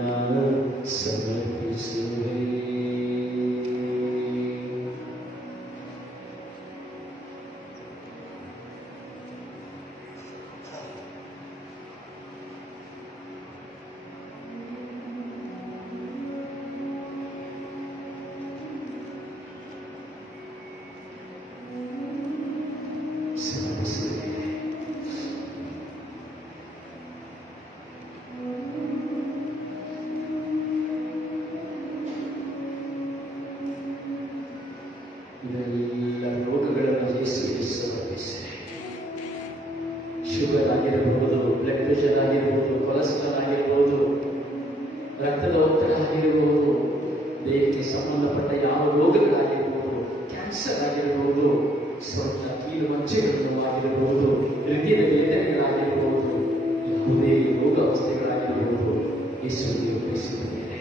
ಸಮರ್ಪಿಸುವೆ. ಇವೆಲ್ಲ ರೋಗಗಳನ್ನು ಯೇಸುವಿಗೆ ಸಮರ್ಪಿಸಿದೆ. ಶುಗರ್ ಆಗಿರಬಹುದು, ಬ್ಲಡ್ ಪ್ರೆಷರ್ ಆಗಿರಬಹುದು, ಕೊಲೆಸ್ಟ್ರಾಲ್ ಆಗಿರಬಹುದು, ರಕ್ತದ ಒತ್ತಡ ಆಗಿರಬಹುದು, ದೇಹಕ್ಕೆ ಸಂಬಂಧಪಟ್ಟ ಯಾವ ರೋಗಗಳಾಗಿರಬಹುದು, ಕ್ಯಾನ್ಸರ್ ಆಗಿರಬಹುದು, ಸೊಂಟ ಕೀಲು ಮಜ್ಜೆಗಳು ಆಗಿರಬಹುದು, ಹೃದಯದ ವೇದನೆಗಳಾಗಿರಬಹುದು, ಯಾವುದೇ ರೋಗ ಅವಸ್ಥೆಗಳಾಗಿರಬಹುದು, ಯೇಸುವಿಗೆ ಒಪ್ಪಿಸಿದ್ದೇನೆ.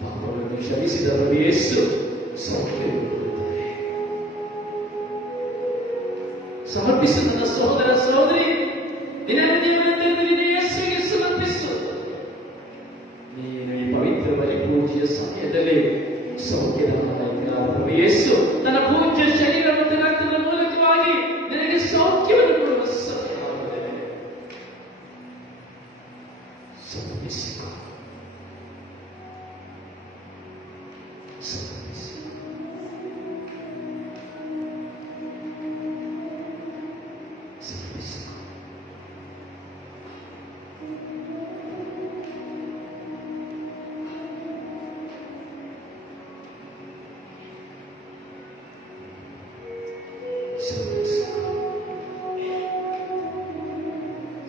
ಪಾಪಗಳನ್ನು ಕ್ಷಮಿಸಿದವರು ಯೇಸು ಸೌಖ್ಯವಿರುತ್ತಾರೆ. ಸಮರ್ಪಿಸು ನನ್ನ ಸಹೋದರ ಸಹೋದರಿ, ನಿನ್ನ ಹೃದಯವನ್ನು ಯೇಸುವಿಗೆ ಸಮರ್ಪಿಸು. ನೀನು ಈ ಪವಿತ್ರ ಬಲಿ ಪೂಜೆಯ ಸಮಯದಲ್ಲಿ ಸೌಖ್ಯದ ನಾಯಕನಾದ ಯೇಸು ತನ್ನ ಪೂಜ್ಯ ಶರೀರ ಮತ್ತು ರಕ್ತದ ಮೂಲಕವಾಗಿ ನಿನಗೆ ಸೌಖ್ಯವನ್ನು ಕೊಡುವ ಸಮಯವಾಗಿದೆ. ಸಮರ್ಪಿಸಿಕೊ, ಸಮರ್ಪಿಸಿ. ಸಮರ್ಪಿಸಿಕೊ.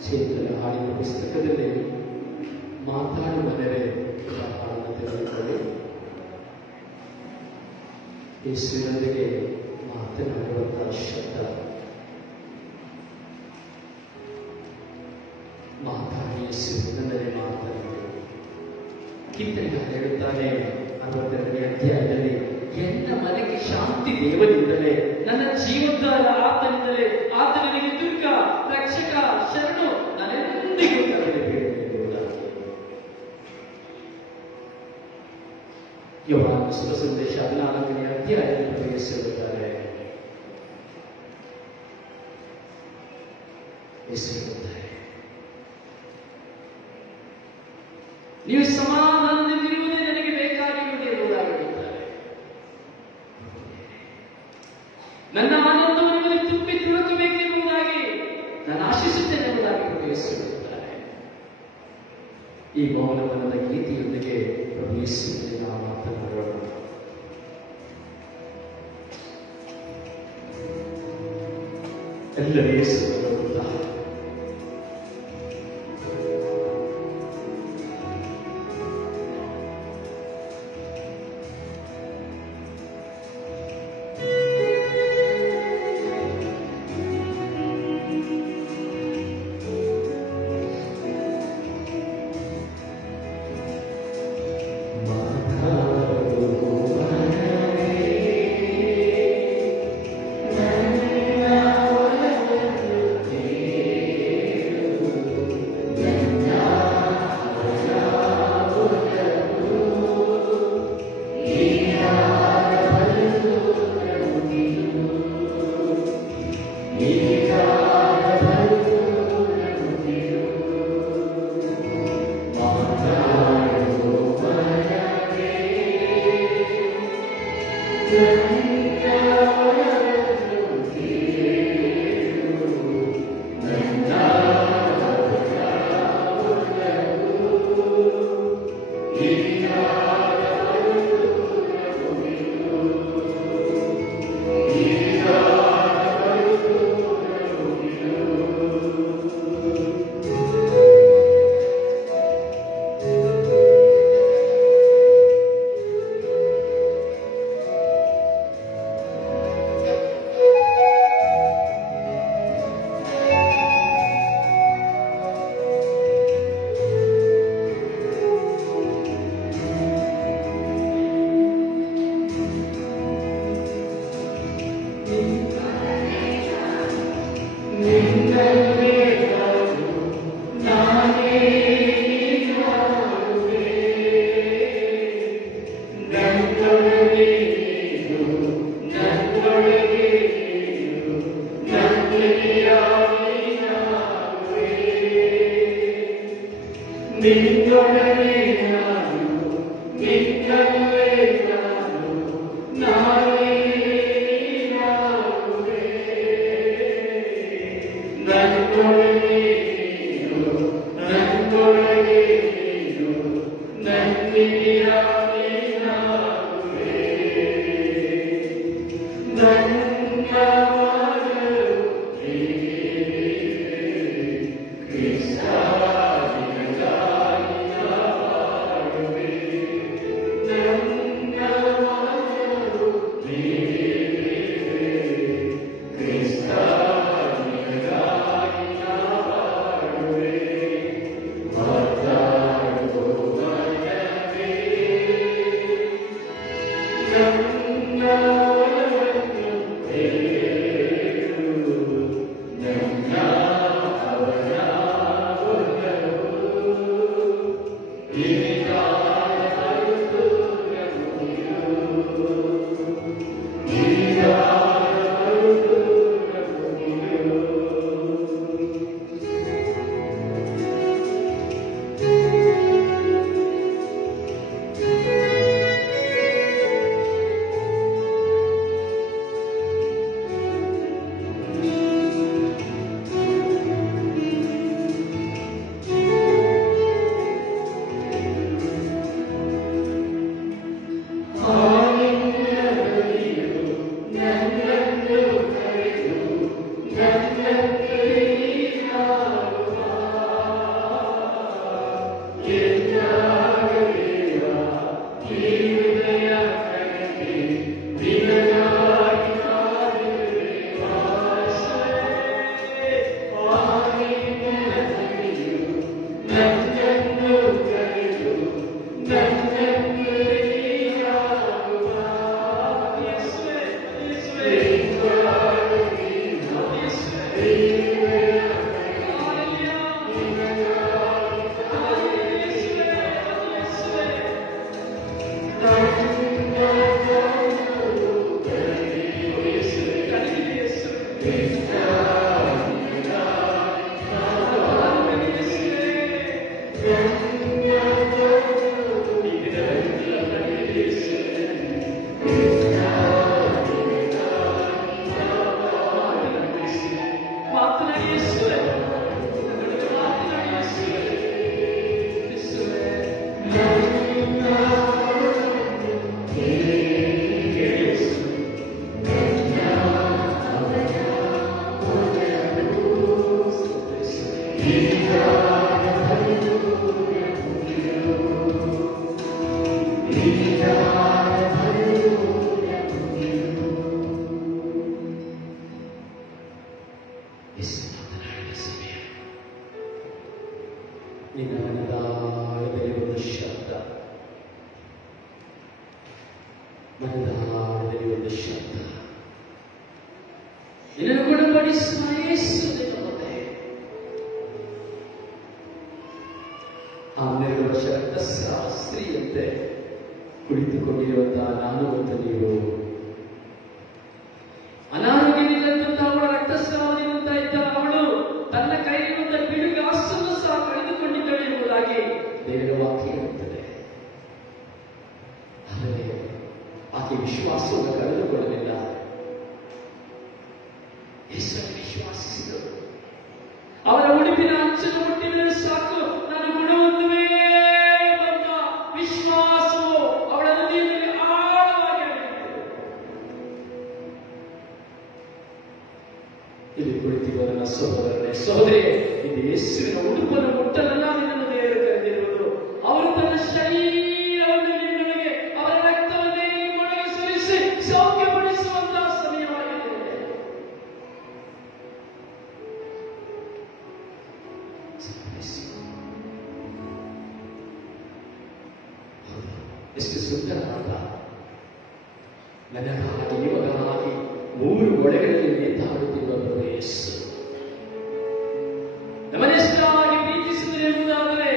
ಚೇತನ ಹಾಡಿನ ಪುಸ್ತಕದಲ್ಲಿ ಮಾತಾಡುವ ನೆರೆ ಹಾಡನ್ನು ತೆಗೆದುಕೊಳ್ಳಿ. ಯೇಸುವಿನೊಂದಿಗೆ ಮಾತನಾಡುವಂತಹ ಶಬ್ದ ಮಾತಾಡಿ ಯೇಸುವಿನೊಂದಿಗೆ ಮಾತನಾಡಿ. ಕೀರ್ತನೆಗಾರ ಹೇಳುತ್ತಾನೆ 62ನೇ ಅಧ್ಯಾಯದಲ್ಲಿ, ಎನ್ನ ಮನೆಗೆ ಶಾಂತಿ ದೇವರಿಂದಲೇ, ನನ್ನ ಜೀವೋದ್ಧಾರ ಆತನಿಂದಲೇ, ಆತ ನನಗೆ ದುರ್ಗ, ರಕ್ಷಕ, ಶರಣು, ನಾನೆಂದಿಗೂ ತಡೆಯಬೇಕೆಂಬುದಾಗಿ. ಯೋಹಾನ ಶುಭ ಸಂದೇಶ 14ನೇ ಅಧ್ಯಾಯದಲ್ಲಿ ಪ್ರವೇಶಿಸುತ್ತಾರೆ. ಎಸೆಯುತ್ತಾರೆ, ನೀವು ಸಮಾಧಾನದಿಂದಿರುವುದೇ ನನಗೆ ಬೇಕಾಗಿರುವುದು ಎಂಬುದಾಗಿ ಹೇಳುತ್ತಾರೆ. ನನ್ನ ಆನಂದವನ್ನು ನಿಮಗೆ ತುಂಬಿ ತುಳುಕಬೇಕೆಂಬುದಾಗಿ ನಾನು ಆಶಿಸುತ್ತೇನೆ ಎಂಬುದಾಗಿ ಪ್ರವೇಶಿಸುತ್ತಾರೆ. ಈ ಮೌನವನದ ಗೀತೆಯೊಂದಿಗೆ ಪ್ರವೇಶಿಸುವುದೇ ನಾವು ಮಾತನಾಡೋಣ. ಎಲ್ಲರೂ ಯೇಸುವನ್ನು ನೋಡುತ್ತಾರೆ. ನನ್ನ ನಿನ್ನೊಡನೆ ನಾನು ನಿನ್ನಲ್ಲೇ ನಾನು ನಾನೇ ನಾನುವೆ. ನನ್ನೊಡನೆ ನೀನು ನನ್ನೊಳಗೆ ನೀನು ನನ್ನಿರಾನೇ ನಾನುವೆ. ನನ್ನ ಮನವು ಹೀಗಿದೆ ಕ್ರಿಸ್ತ ನಿನಗಾಗಿ ನಾಡುವೆ. ನನ್ನ ಮನವು ಹೀಗಿದೆ ಕ್ರಿಸ್ತ ನಿನಗಾಗಿ ನಾಡುವೆ. ಮಾತಾಡುವ ಮನವೇ ನನ್ನ ಒಲವನ್ನು ಹೇಳು. ನನ್ನ ಅವನ ಒಲವು ಇರಿದಾದ ಮರುದೂರ ಮುಗಿಯು. ಇರಿದಾದ ಮರುದೂರ ಮುಗಿಯು. ನಿನ್ನ ಮನದಾಳದಲ್ಲಿ ಒಂದು ಶಬ್ದ, ಮನದಾಳದಲ್ಲಿ ಒಂದು ಶಬ್ದ, ನಿನ್ನನ್ನು ಗುಣಪಡಿಸುವ ಯೇಸು ನಿನ್ನ ಮುಂದೆ. ಆ 12 ವರ್ಷ ರಕ್ತಸ್ರಾವ ಸ್ತ್ರೀಯಂತೆ ಕುಳಿತುಕೊಂಡಿರುವಂತಹ ನಾನು ಮತ್ತು ನೀವು ಅನಾರೋಗ್ಯವಿಲ್ಲದಂತ ಅವಳ ರಕ್ತಸ್ರಾವದಿಂದ ಇದ್ದ ಅವಳು ತನ್ನ ಕೈಲಿರುವಂತ ಪಿಡುಗಾಸನ್ನು ಸಹ ಕಳೆದುಕೊಂಡಿದ್ದಳು ಎಂಬುದಾಗಿ ದೇವರ ವಾಕ್ಯ ಹೇಳುತ್ತದೆ. ಆದರೆ ಆಕೆ ವಿಶ್ವಾಸವನ್ನು ಕಳೆದುಕೊಳ್ಳಲಿಲ್ಲ. ಯೇಸುವನ್ನು ವಿಶ್ವಾಸಿಸಿದಳು. ಅವರ ಉಡುಪಿನ ಅಂಚನ್ನು ಮುಟ್ಟಿದರೆ ಸಾಕು ನಾನು ಗುಣಹೊಂದುವೆ ಎಂಬ ವಿಶ್ವಾಸವು ಅವಳ ಹೃದಯದಲ್ಲಿ ಆಳವಾಗಿ ಅಡಗಿತ್ತು. ಇಲ್ಲಿ ಕುಳಿತಿರುವ ನನ್ನ ಸಹೋದರನೇ ಸಹೋದರಿಯೇ, ಇದು ಯೇಸುವಿನ ಉಡುಪನ್ನು ಮುಟ್ಟಲಲ್ಲ ನಿನ್ನನ್ನು ದೇವರು ಕರೆದಿರುವುದು. ಅವರು ತನ್ನ ಶರೀರವನ್ನು ನಿನ್ನೊಳಗೆ ಅವರ ರಕ್ತವನ್ನೇ ನಿಮ್ಮೊಳಗೆ ಸುರಿಸಿ ಸೌಖ್ಯಪಡಿಸುವಂತಹ ಸಮಯವಾಗಿದೆ. ಎಷ್ಟು ಸುಂದರವಾದ ನನಗಾಗಿ ಇವಾಗಾಗಿ 3 ಒಳಗಳಲ್ಲಿ ನೇತಾಡುತ್ತಿರುವ ಪ್ರಭು ಯೇಸು ನಮ್ಮನ್ನೆಷ್ಟಾಗಿ ಪ್ರೀತಿಸಿದರು ಎಂಬುದಾದರೆ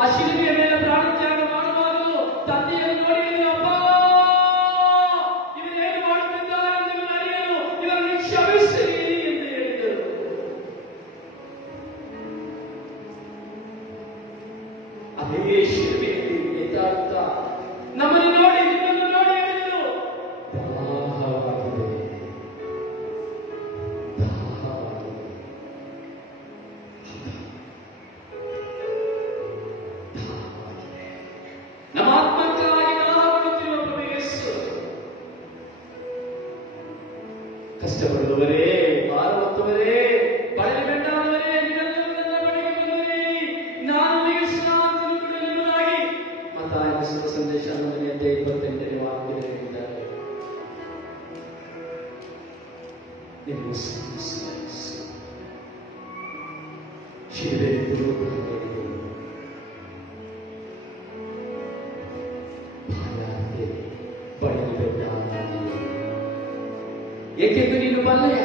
ಆ ಶಿಲುಬೆಯ ಮೇಲೆ ಪ್ರಾಣತ್ಯಾಗ ಮಾಡುವಾಗಲೂ ತಂದೆಯನ್ನು ನೋಡಿ ಅಪ್ಪ ಇವರೇನು ಮಾಡುತ್ತಿದ್ದಾರೆ ಎಂದು ಅರಿಯಲು ಇವರನ್ನು ಕ್ಷಮಿಸಿರಿ ಎಂದು ಹೇಳಿದರು. ಸಂದೇಶ 28 ವಾಕ್ಯದಲ್ಲಿ ಹೇಳಿದ್ದಾರೆ, ನಿಮ್ಮ ಸಂಸ್ಕರಿಸಿ ಶಿಲೆಯನ್ನು ಬಾಯಾದೆ ಬಳಿಯಬೇಕಾಗಿದೆ. ಏಕೆಂದು ನೀನು ಬಲ್ಲೆಯ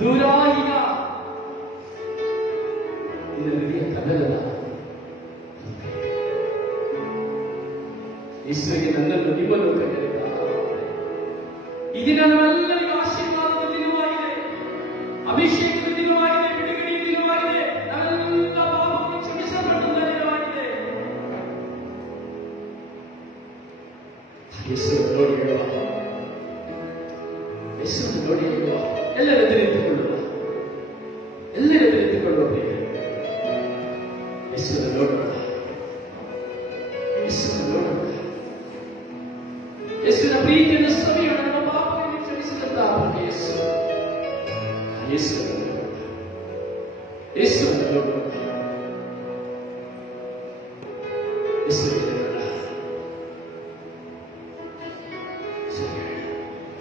ದೂರ ಈಗ ಇದರಲ್ಲಿ ಕದಲಲ್ಲ. ಯೇಸುವಿಗೆ ನನ್ನನ್ನು ನಿಮ್ಮನ್ನು ಕಂಡಿದೆ. ಈ ದಿನ ನಮ್ಮೆಲ್ಲರಿಗೂ ಆಶೀರ್ವಾದದ ದಿನವಾಗಿದೆ, ಅಭಿಷೇಕದ ದಿನವಾಗಿದೆ, ಬಿಡುಗಡೆಯ ದಿನವಾಗಿದೆ, ನಮ್ಮೆಲ್ಲ ಪಾಪವನ್ನು ಕ್ಷಮಿಸಲ್ಪಡುವ ದಿನವಾಗಿದೆ. ಯೇಸುವನ್ನು ನೋಡಿ ಹೇಳುವ, ಯೇಸುವನ್ನು ನೋಡಿ ಹೇಳುವ, ಎಲ್ಲರ ನಿಂತುಕೊಳ್ಳುವ, ಎಲ್ಲರ ನಿಂತುಕೊಳ್ಳುವ ಪ್ರಿಯ ಯೇಸುವನ್ನು ನೋಡೋಣ, ಯೇಸುವನ್ನು ನೋಡೋಣ. ಯೇಸುವಿನ ಪ್ರೀತಿಯನ್ನು ಸವಿಯೋಣ. ನಮ್ಮ ಪಾಪಗಳನ್ನು ಕ್ಷಮಿಸಿದಂತಹ ಯೇಸು, ಯೇಸುವನ್ನು ನೋಡೋಣ, ಯೇಸುವನ್ನು ನೋಡೋಣ, ಯೇಸುವಿಗೆ ನೋಡೋಣ.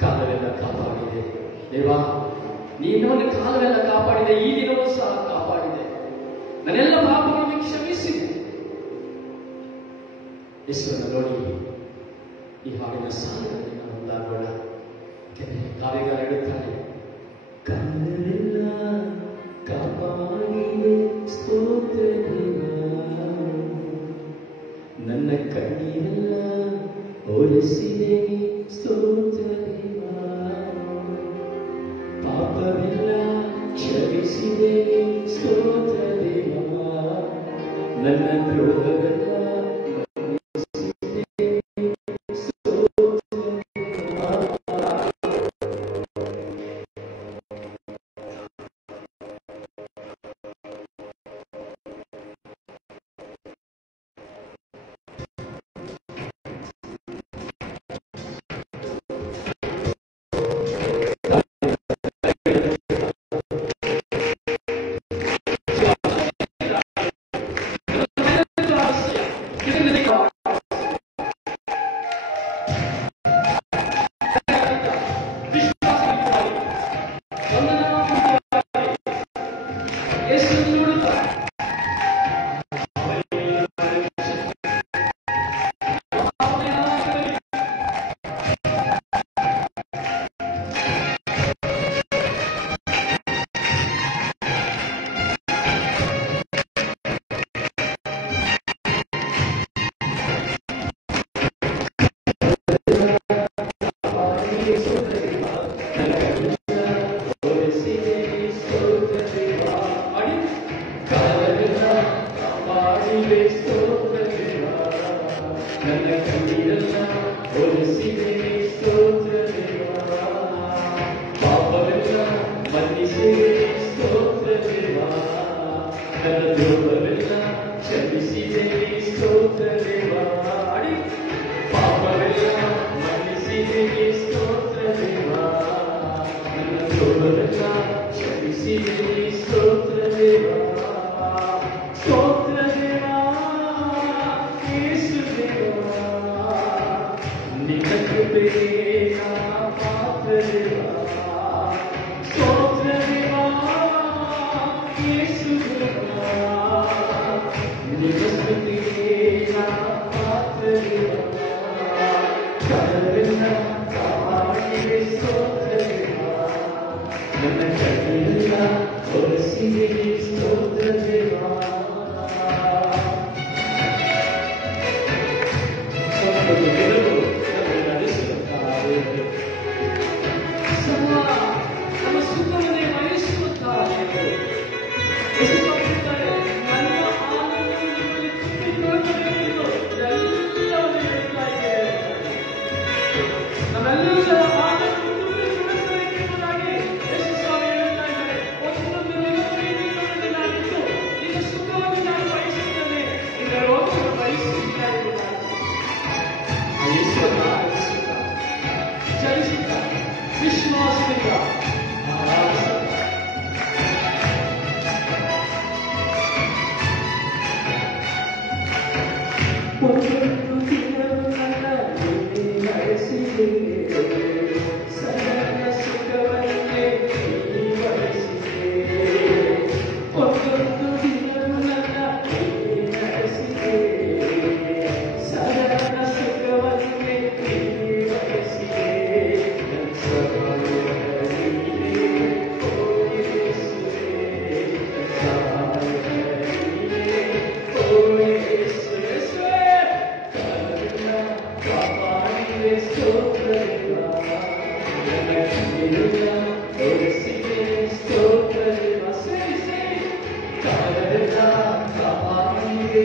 ಕಾಲವೆಲ್ಲ ಕಾಪಾಡಿದೆ ದೇವಾ, ನೀನು ಕಾಲವೆಲ್ಲ ಕಾಪಾಡಿದೆ, ಈ ದಿನವೂ ಸಹ ಕಾಪಾಡಿದೆ, ನನ್ನೆಲ್ಲ ಪಾಪಗಳನ್ನು ಕ್ಷಮಿಸಿದೆ. ಯೇಸುವನ್ನು ನೋಡಿ ಈ ಹಾಡಿನ ಸಾಲಿನಲ್ಲಿ ನಾವು ಒಂದಾಗೋಣ. ಕಾವ್ಯಗಾರ ಹೇಳುತ್ತಾನೆ, ಕಾಲವೆಲ್ಲ ಕಾಪಾಡಿದೆ ಸ್ತೋತ್ರ ದೇವಾ, ನನ್ನ ಕಣ್ಣೀರೆಲ್ಲ ಒರೆಸಿದೆ ಸ್ತೋತ್ರ ದೇವಾ, ಪಾಪವೆಲ್ಲ ಕ್ಷಮಿಸಿದೆ ಸ್ತೋತ್ರ ದೇವಾ, ನನ್ನ ದ್ರೋಹವೆಲ್ಲ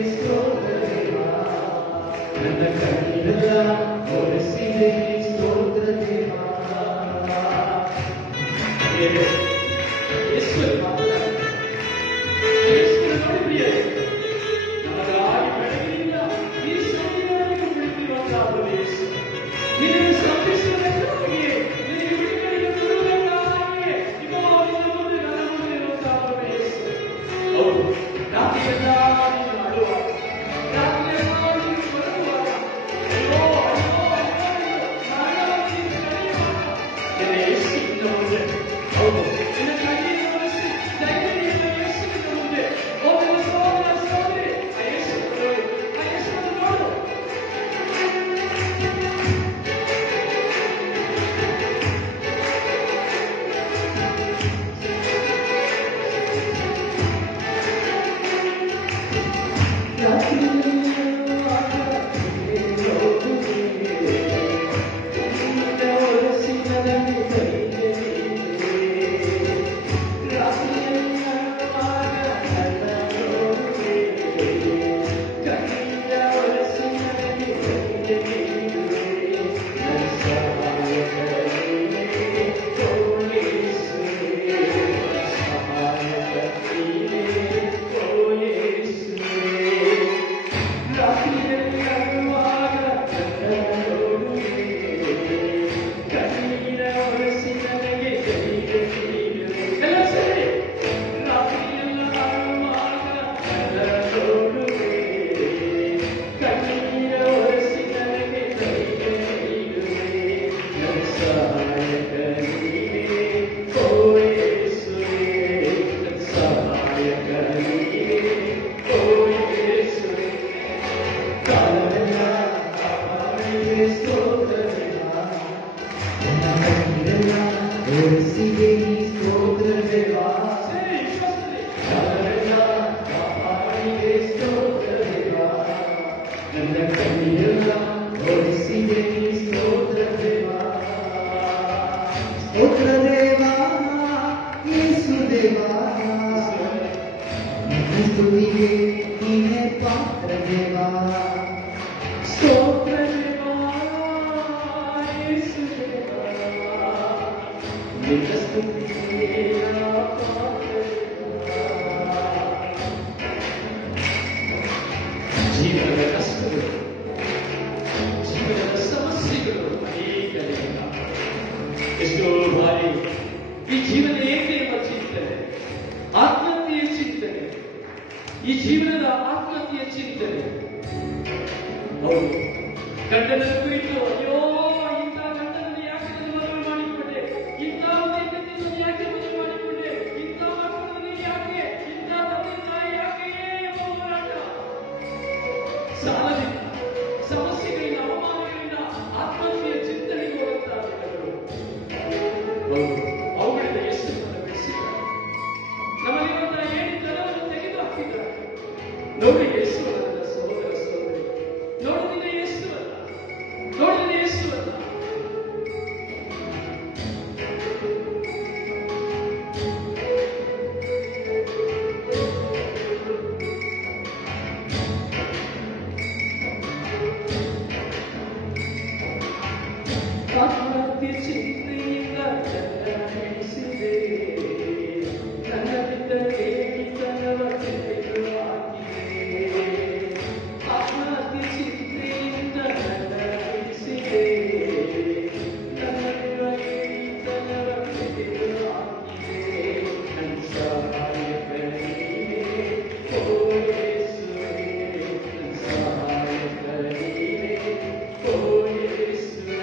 ಸ್ತೋತ್ರ ದೇವ ನನ್ನ ಕಣ್ಣೀರೆಲ್ಲ ಒರೆಸಿದೆ ಸ್ತೋತ್ರ ದೇವ ಯೇಸುವಿನ ಮಾತನಾಡಿ ಯೇಸುವಿನ ನೋಡಿ ಪ್ರಿಯರೇ ನಮಗಾಗಿ ಬೆಳಗಿನಿಂದ ಈ ಸಂಧಿಯವರೆಗೂ ಕುಳಿತಿರುವಂತಹ ಯೇಸು ನಿನ್ನನ್ನು ಸಂರಕ್ಷಿಸುವುದಕ್ಕಾಗಿಯೇ ನಿನಗೆ ಬಿಡುಗಡೆಗೆ ಕೊಡುವುದಕ್ಕಾಗಿಯೇ ಇಗೋ ನಿನ್ನ ಮುಂದೆ ನನ್ನ ಮುಂದೆ ಇರುವಂತಹ ಯೇಸು ಹೌದು ರಾತ್ರಿಯೆಲ್ಲ ನೀನು ಅಳುವಾಗ ರಾತ್ರಿಯೆಲ್ಲ ನೀನು ಬರುವಾಗ ಅಯ್ಯೋ ಅಯ್ಯೋ ಅಯ್ಯೋ ಮರಣವನ್ನು ನೀನು ಕಳೆಯುವಾಗ ನಿನ್ನ ಯೇಸು ನಿನ್ನ ಮುಂದೆ ಹೌದು ನಿನ್ನ ಕಣ್ಣೀರು ಒರೆಸಿ ಧೈರ್ಯದಿಂದ ಯೇಸುವಿನ ಮುಂದೆ ಓ ನನ್ನ ಸಹೋದರ ಸಹೋದರಿ ಆ ಯೇಸುವನ್ನು ನೋಡು ಆ ಯೇಸುವನ್ನು ನೋಡು ಜೀವನದ ಕಷ್ಟಗಳು ಜೀವನದ ಸಮಸ್ಯೆಗಳು ಅನೇಕ ಎಷ್ಟೋ ಬಾರಿ ಈ ಜೀವನ ಏಕೆ ಎಂಬ ಚಿಂತನೆ ಆತ್ಮಹತ್ಯೆಯ ಚಿಂತನೆ ಈ ಜೀವನದ ಆತ್ಮಹತ್ಯೆಯ ಚಿಂತನೆ ಹೌದು ಗಂಡನ ಕುರಿತು ಅಯ್ಯೋ ಇಂಥ ಗಂಡನನ್ನು ಯಾಕೆ ನಾನು ಮದುವೆ ಮಾಡಿಕೊಂಡೆ ಇಂಥ ಒಂದು ಹೆಂಡತಿಯನ್ನು ಯಾಕೆ ಮದುವೆ ಮಾಡಿಕೊಂಡೆ ಇಂಥ ಮಕ್ಕಳನ್ನು ಯಾಕೆ ಇಂಥ ತಂದೆ ತಾಯಿ ಯಾಕೆ ಎಂಬ ಹೋರಾಟ ಸಾಲದಿಂದ ಸಮಸ್ಯೆಗಳಿಂದ ಅವಮಾನಗಳಿಂದ ಆತ್ಮಹತ್ಯೆಯ ಚಿಂತನೆಗೆ ಹೋಗುತ್ತಾರೆ ಅವುಗಳಿಂದ ಎಷ್ಟು ಜನ ಬೆಳೆಸಿದ್ದಾರೆ ನಮ್ಮಲ್ಲಿರುವಂತಹ ಏನಿದ್ದೆಲ್ಲವನ್ನು ತೆಗೆದು ಹಾಕಿದ್ದಾರೆ ನೋಡಿ ಯೇಸುವಲ್ಲ ನನ್ನ ಸಹೋದರ ಸಹೋದರಿ ನೋಡುತ್ತಿದ್ದ ಯೇಸುವಲ್ಲ ನೋಡಿದ ಯೇಸುವಲ್ಲ ಆತ್ಮಹತ್ಯೆ ಚಿಂತೆಯಿಂದ ನಡೆಸಿದೆ ನನ್ನ ಬಿದ್ದಕ್ಕೆ ಕಿತ್ತನವ ತೆಗೆದು ಹಾಕಿದೆ ಆತ್ಮಹತ್ಯೆ ಚಿಂತೆಯಿಂದ ನಡೆಸಿದೆ ನನ್ನ ಬಿದ್ದಕ್ಕೆ ಕಿತ್ತನವ ತೆಗೆದು ಹಾಕಿದೆ ನನ್ನ ಸಹಾಯಕನಿಗೆ ಓ ಯೇಸುವೇ ನನ್ನ ಸಹಾಯಕನಿಗೆ ಓ ಯೇಸುವೇ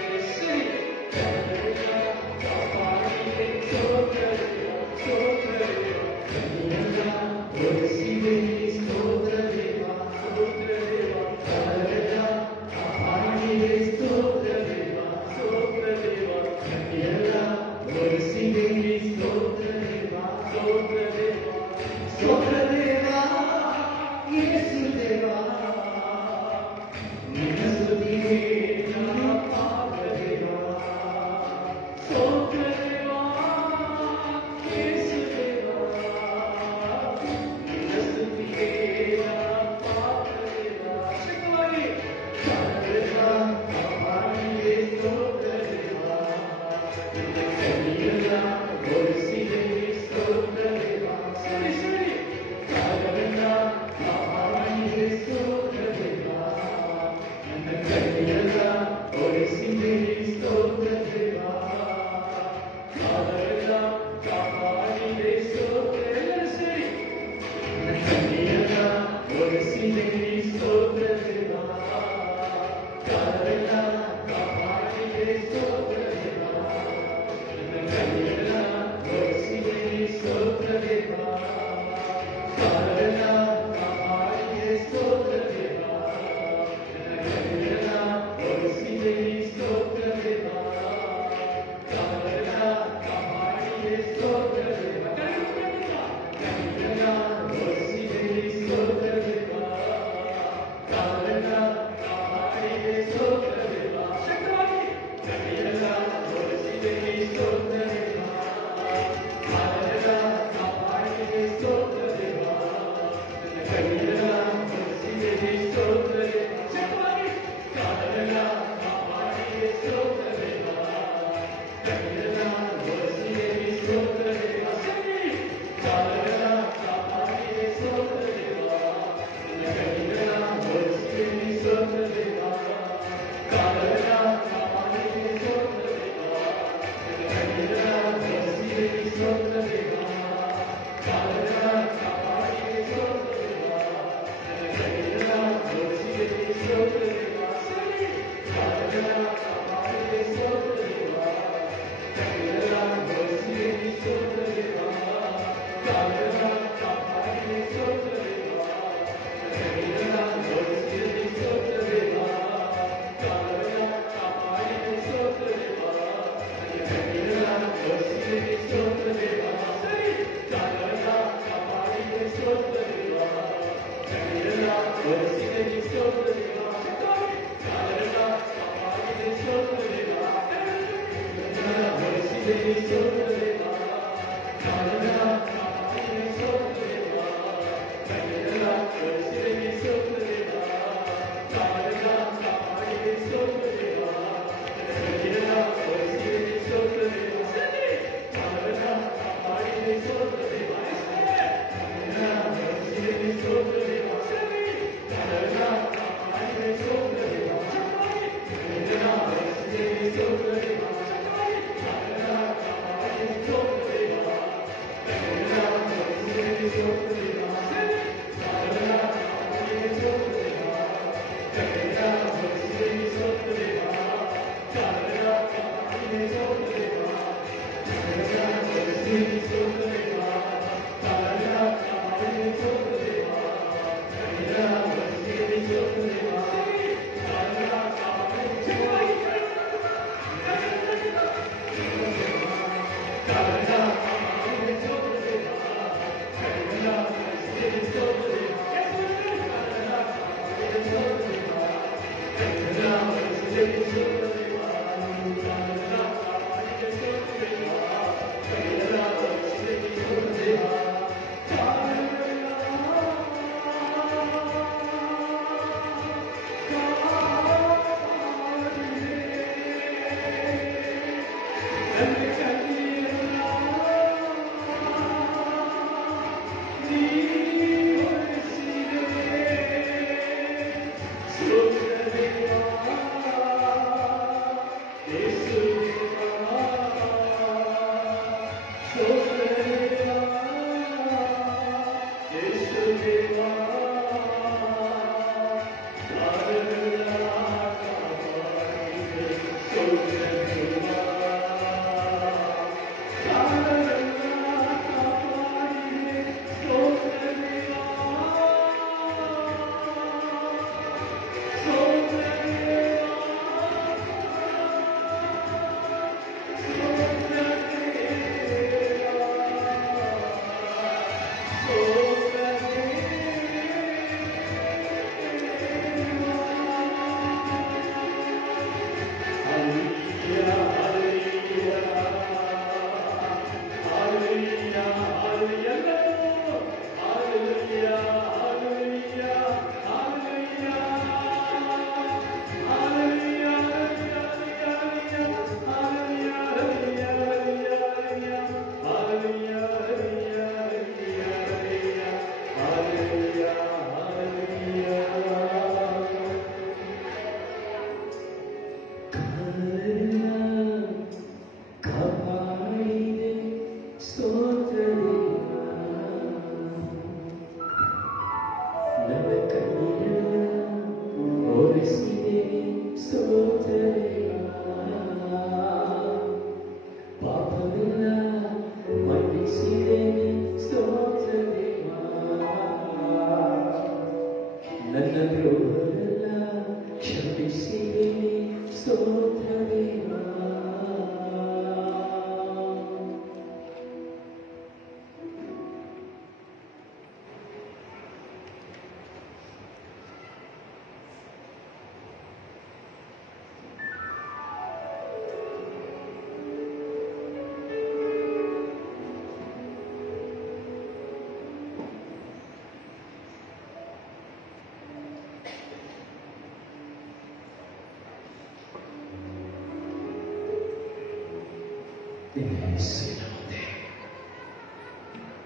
ಯೇಸುವಿನ ಮುಂದೆ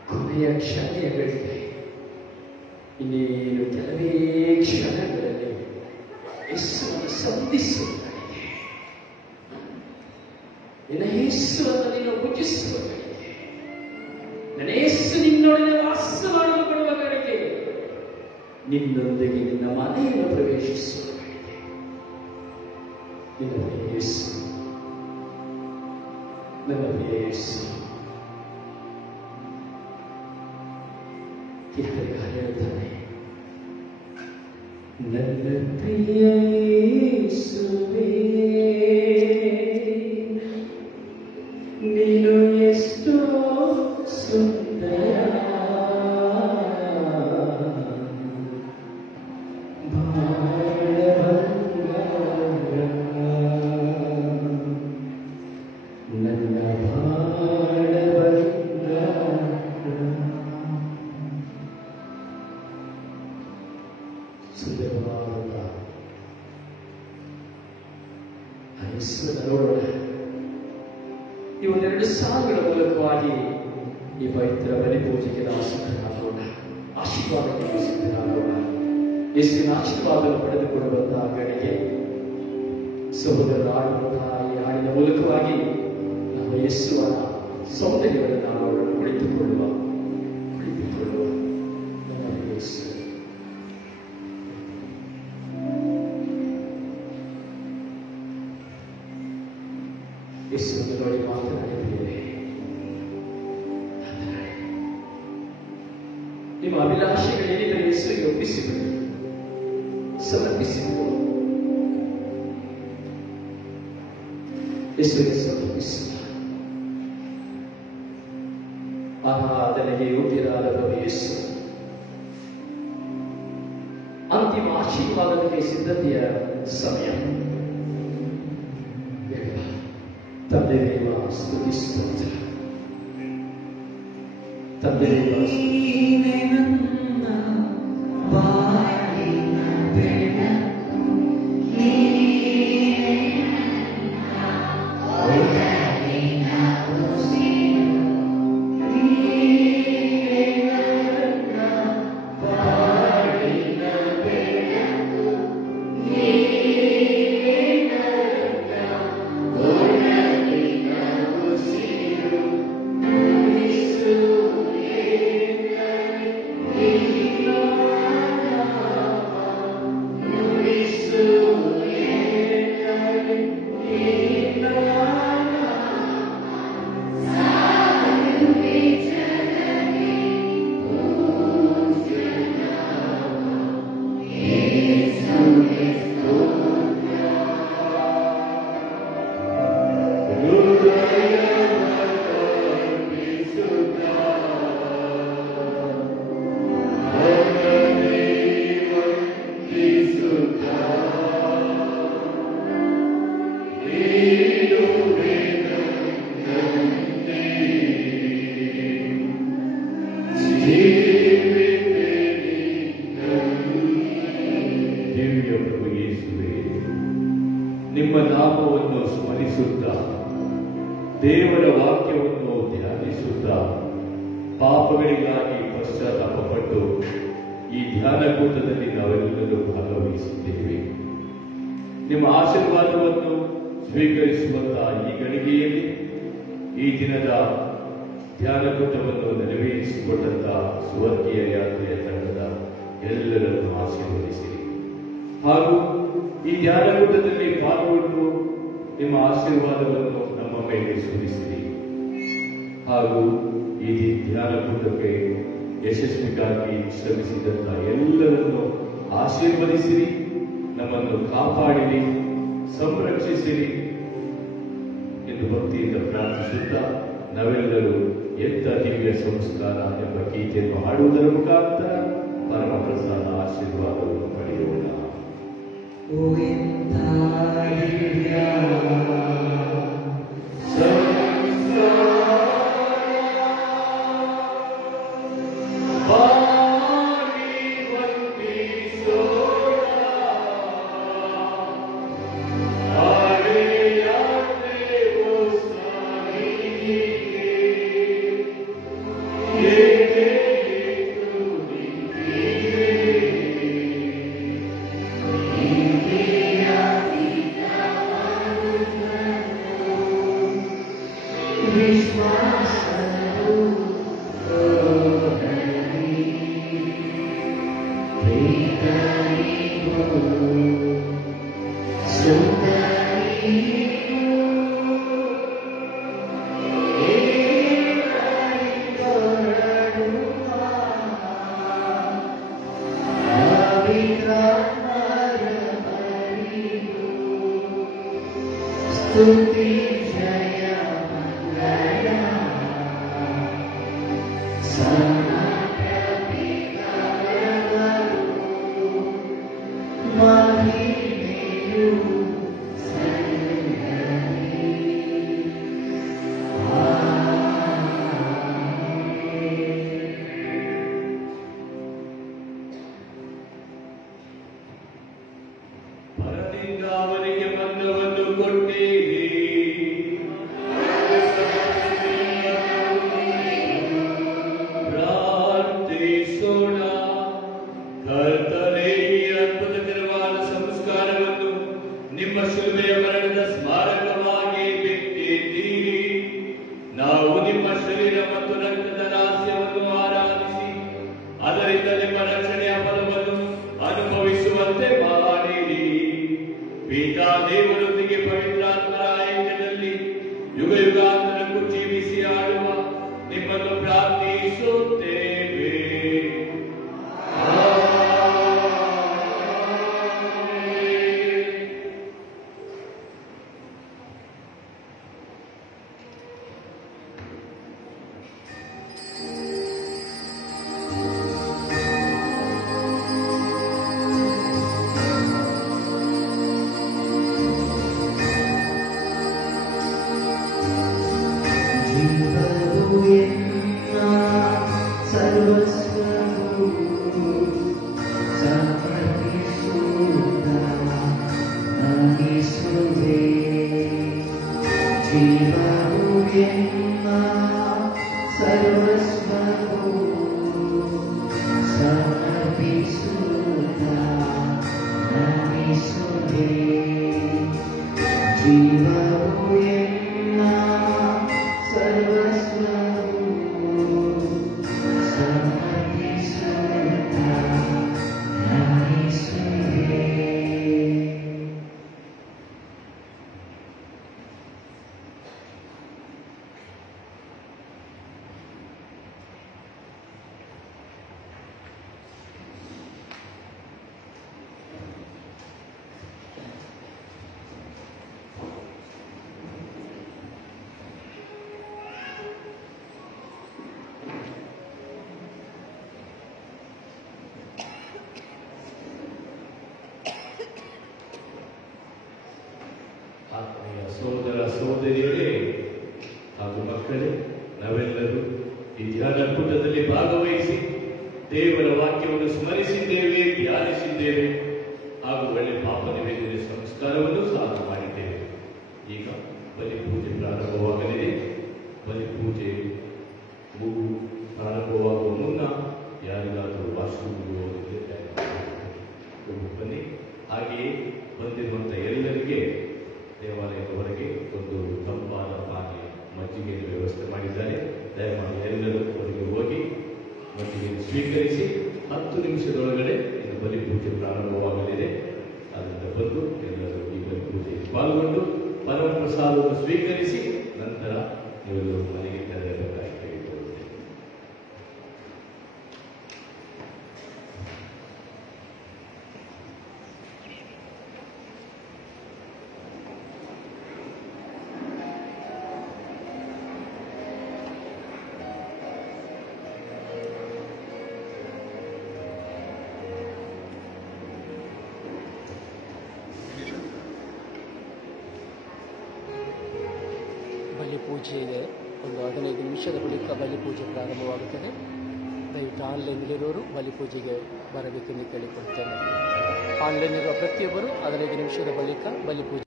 ಕೊನೆಯ ಕೊನೆಯ ಕ್ಷಣಗಳಿವೆ. ಇನ್ನೇನು ಕೆಲವೇ ಕ್ಷಣಗಳಲ್ಲಿ ಯೇಸುವನ್ನು ಸಂಧಿಸುವುದಾಗಿದೆ. ನಿನ್ನ ಯೇಸುವನ್ನು ನೀನು ಭುಜಿಸುವುದಾಗಿದೆ. ನನ್ನ ಯೇಸು ನಿನ್ನೊಡನೆ ವಾಸ ಮಾಡಲು ಬರುವ ಕಡೆಗೆ ನಿನ್ನೊಂದಿಗೆ ನಿನ್ನ ಮನೆಯನ್ನು ಪ್ರವೇಶಿಸುವುದಾಗಿದೆ. ನಿನ್ನ ಯೇಸು, ನನ್ನ ಯೇಸು. ಕೀರ್ತನೆಗಾರ ಹೇಳ್ತಾನೆ, ನನ್ನ ಪ್ರಿಯ ಯೇಸುವೇ, ನೀನು ಎಷ್ಟೋ ಸುಂದರ, ನನ್ನ ಸುಂದರವಾದ ಯೇಸುವನ್ನು ನೋಡೋಣ. ಈ ಒಂದೆರಡು ಸಾಲುಗಳ ಮೂಲಕವಾಗಿ ಈ ಪವಿತ್ರ ಬಲಿ ಪೂಜೆಗೆ ನಾವು ಸಿದ್ಧರಾಗೋಣ, ಆಶೀರ್ವಾದಕ್ಕೆ ಸಿದ್ಧರಾಗೋಣ. ಯೇಸುವಿನ ಆಶೀರ್ವಾದವನ್ನು ಪಡೆದುಕೊಳ್ಳುವಂತಹ ಗಳಿಗೆ ಸಹೋದರರು ಆಡುವಂತಹ ಈ ಹಾಡಿನ ಮೂಲಕವಾಗಿ ನಾವು ಯೇಸುವನ ಸೌಂದರ್ಯವನ್ನು ನಾವು ಕುಳಿತುಕೊಳ್ಳುವ ನಮ್ಮ ಯೇಸು. ಯೇಸುವನ್ನು ನೋಡಿ ಮಾತನಾಡಿದ್ದೇವೆ. ನಿಮ್ಮ ಅಭಿಲಾಷೆಗಳೇನಿದ್ದರೆ ಯೇಸುವಿಗೆ ಒಪ್ಪಿಸಿಬಿಡಿ, ಸಮರ್ಪಿಸಿಬಿಡು. ಯೇಸುವಿಗೆ ಸಮರ್ಪಿಸುವ ಆರಾಧನೆಗೆ ಯೋಗ್ಯರಾದ ಪ್ರಭು ಯೇಸು ಅಂತಿಮ ಆಶೀರ್ವಾದಕ್ಕೆ ಸಿದ್ಧತೆಯ ಸಮಯ. ತಂದೆ ದೇವ ಸ್ತುತಿಸುತ್ತ, ತಂದೆ ದೇವ ನಿಮ್ಮ ನಾಮವನ್ನು ಸ್ಮರಿಸುತ್ತಾ, ದೇವರ ವಾಕ್ಯವನ್ನು ಧ್ಯಾನಿಸುತ್ತಾ, ಪಾಪಗಳಿಗಾಗಿ ಪಶ್ಚಾತ್ತಾಪಪಟ್ಟು ಈ ಧ್ಯಾನಕೂಟದಲ್ಲಿ ನಾವೆಲ್ಲರೂ ಭಾಗವಹಿಸಿದ್ದೇವೆ. ನಿಮ್ಮ ಆಶೀರ್ವಾದವನ್ನು ಸ್ವೀಕರಿಸುವಂತಹ ಈ ಗಳಿಗೆಯಲ್ಲಿ ಈ ದಿನದ ಧ್ಯಾನಕೂಟವನ್ನು ನೆರವೇರಿಸಿಕೊಟ್ಟಂತಹ ಸ್ವರ್ಗೀಯ ಯಾತ್ರೆಯ ತಂಡದ ಎಲ್ಲರನ್ನು ಆಶೀರ್ವದಿಸಿರಿ. ಹಾಗೂ ಈ ಧ್ಯಾನಕೂಟದಲ್ಲಿ ಪಾಲ್ಗೊಂಡು ನಿಮ್ಮ ಆಶೀರ್ವಾದವನ್ನು ನಮ್ಮ ಮೇಲೆ ಸುರಿಸಿರಿ. ಹಾಗೂ ಈ ಧ್ಯಾನಕೂಟಕ್ಕೆ ಯಶಸ್ವಿಗಾಗಿ ಶ್ರಮಿಸಿದಂತ ಎಲ್ಲರನ್ನು ಆಶೀರ್ವದಿಸಿರಿ, ನಮ್ಮನ್ನು ಕಾಪಾಡಿರಿ, ಸಂರಕ್ಷಿಸಿರಿ ಎಂದು ಭಕ್ತಿಯಿಂದ ಪ್ರಾರ್ಥಿಸುತ್ತಾ ನಾವೆಲ್ಲರೂ ಎಂಥ ದಿವ್ಯ ಸಂಸ್ಕಾರ ಎಂಬ ಗೀತೆಯನ್ನು ಹಾಡುವುದರ ಮುಖಾಂತರ ಪರಮ ಪ್ರಸಾದ ಆಶೀರ್ವಾದವನ್ನು ಪಡೆಯೋಣ. Yeah. ಸ್ತುತಿ ಜಯ ಮಂಗಳ ಸಮಗ್ರ ಪಿತರವರು ಮಹಿಮೆಯು ಸಲ್ಲಲಿ. ಪರದಿಂದ ಅವರಿಗೆ ಮನ್ನವನ್ನು ಕೊಟ್ಟೀರಿ. ಪ್ರಾರ್ಥಿಸೋಣ. ಕರ್ತನೇ, ಈ ಅದ್ಭುತಕರವಾದ ಸಂಸ್ಕಾರವನ್ನು ನಿಮ್ಮ ಶಿಲುಬೆಯ ಮರಣದ ಸ್ಮಾರಕವಾಗಿ ಬಿಟ್ಟಿದ್ದೀರಿ. ನಾವು ನಿಮ್ಮ ಶರೀರ ಮತ್ತು ರಕ್ತದ ರಹಸ್ಯವನ್ನು ಆರಾಧಿಸಿ ಅದರಿಂದ ನಿಮ್ಮ ರಕ್ಷಣೆಯ ಫಲವನ್ನು ಅನುಭವಿಸುವಂತೆ ಮಾಡಿರಿ. ಪಿತಾ ದೇವರೊಂದಿಗೆ ಪವಿತ್ರಾತ್ಮರ ಐಕ್ಯದಲ್ಲಿ ಯುಗ ಯುಗಾಂತರಕ್ಕೂ ಜೀವಿಸಿ ಆಳುವ ನಿಮ್ಮನ್ನು ಪ್ರಾರ್ಥಿಸುತ್ತೇವೆ. ಜೀವವು ಎನ್ನ ಸರ್ವಸ್ವವು ಸಮರ್ಪಿಸುತ್ತ ನಮಿಸುವೆ. ಜೀವವು ಎನ್ನ ಸರ್ವಸ್ವವು ಸಮರ್ಪಿಸುತ್ತ ನಮಿಸುವೆ. ಜೀವವು ಎನ್ನ ಸರ್ವಸ್ವವು ಸಮರ್ಪಿಸುತ್ತ ನಮಿಸುವೆ. ಆತ್ಮೀಯ ಸೋದರ ಸೋದರಿಯರೇ ಹಾಗೂ ಮಕ್ಕಳೇ, ನಾವೆಲ್ಲರೂ ಈ ಧ್ಯಾನ ಕೂಟದಲ್ಲಿ ಭಾಗವಹಿಸಿ ದೇವರ ವಾಕ್ಯವನ್ನು ಸ್ಮರಿಸಿದ್ದೇವೆ, ಧ್ಯಾನಿಸಿದ್ದೇವೆ ಹಾಗೂ ಒಳ್ಳೆ ಪಾಪ ನಿವೇದನೆ ಸಂಸ್ಕಾರವನ್ನು ಸಹ ಮಾಡಿದ್ದೇವೆ. ಈಗ ಬಲಿಪೂಜೆ ಪ್ರಾರಂಭವಾಗಲಿದೆ. ಬಲಿಪೂಜೆ ಪ್ರಾರಂಭವಾಗುವ ಮುನ್ನ ಯಾರಿಗಾದರೂ ವಾಶ್ರೂಮ್ಗೆ ಹೋಗಿದ್ದರೆ ಬನ್ನಿ. ಹಾಗೆಯೇ ಬಂದಿರುವಂಥ ಎಲ್ಲರಿಗೆ ದೇವಾಲಯದ ಹೊರಗೆ ಒಂದು ತಂಪಾದ ಪಾನೀಯ ಮಜ್ಜಿಗೆಯನ್ನು ವ್ಯವಸ್ಥೆ ಮಾಡಿದ್ದಾರೆ. ದಯಮಾಡಿ ಎಲ್ಲರೂ ಹೊರಗೆ ಹೋಗಿ ಮಜ್ಜಿಗೆಯನ್ನು ಸ್ವೀಕರಿಸಿ 10 ನಿಮಿಷದೊಳಗಡೆ ಇನ್ನು ಬಲಿಪೂಜೆ ಪ್ರಾರಂಭವಾಗಲಿದೆ. ಅದರಿಂದ ಬಂದು ಎಲ್ಲರೂ ಈ ಬಲಿಪೂಜೆಯಲ್ಲಿ ಪಾಲ್ಗೊಂಡು ಪರಮ ಪ್ರಸಾದವನ್ನು ಸ್ವೀಕರಿಸಿ ನಂತರ ನೀವೆಲ್ಲರೂ ಮನೆಗೆ ತೆರಳಬೇಕಾಗಿ ಕೇಳಿಕೊಳ್ಳುತ್ತೇವೆ. ಬಲಿಪೂಜೆಗೆ ಒಂದು 15 ನಿಮಿಷದ ಬಳಿಕ ಬಲಿಪೂಜೆ ಪ್ರಾರಂಭವಾಗುತ್ತದೆ. ದಯವಿಟ್ಟು ಆನ್ಲೈನ್ನಲ್ಲಿರೋರು ಬಲಿಪೂಜೆಗೆ ಬರಬೇಕೆಂದು ಕೇಳಿಕೊಳ್ತೇನೆ. ಆನ್ಲೈನ್ ಇರುವ ಪ್ರತಿಯೊಬ್ಬರು 15 ನಿಮಿಷದ ಬಳಿಕ ಬಲಿಪೂಜೆ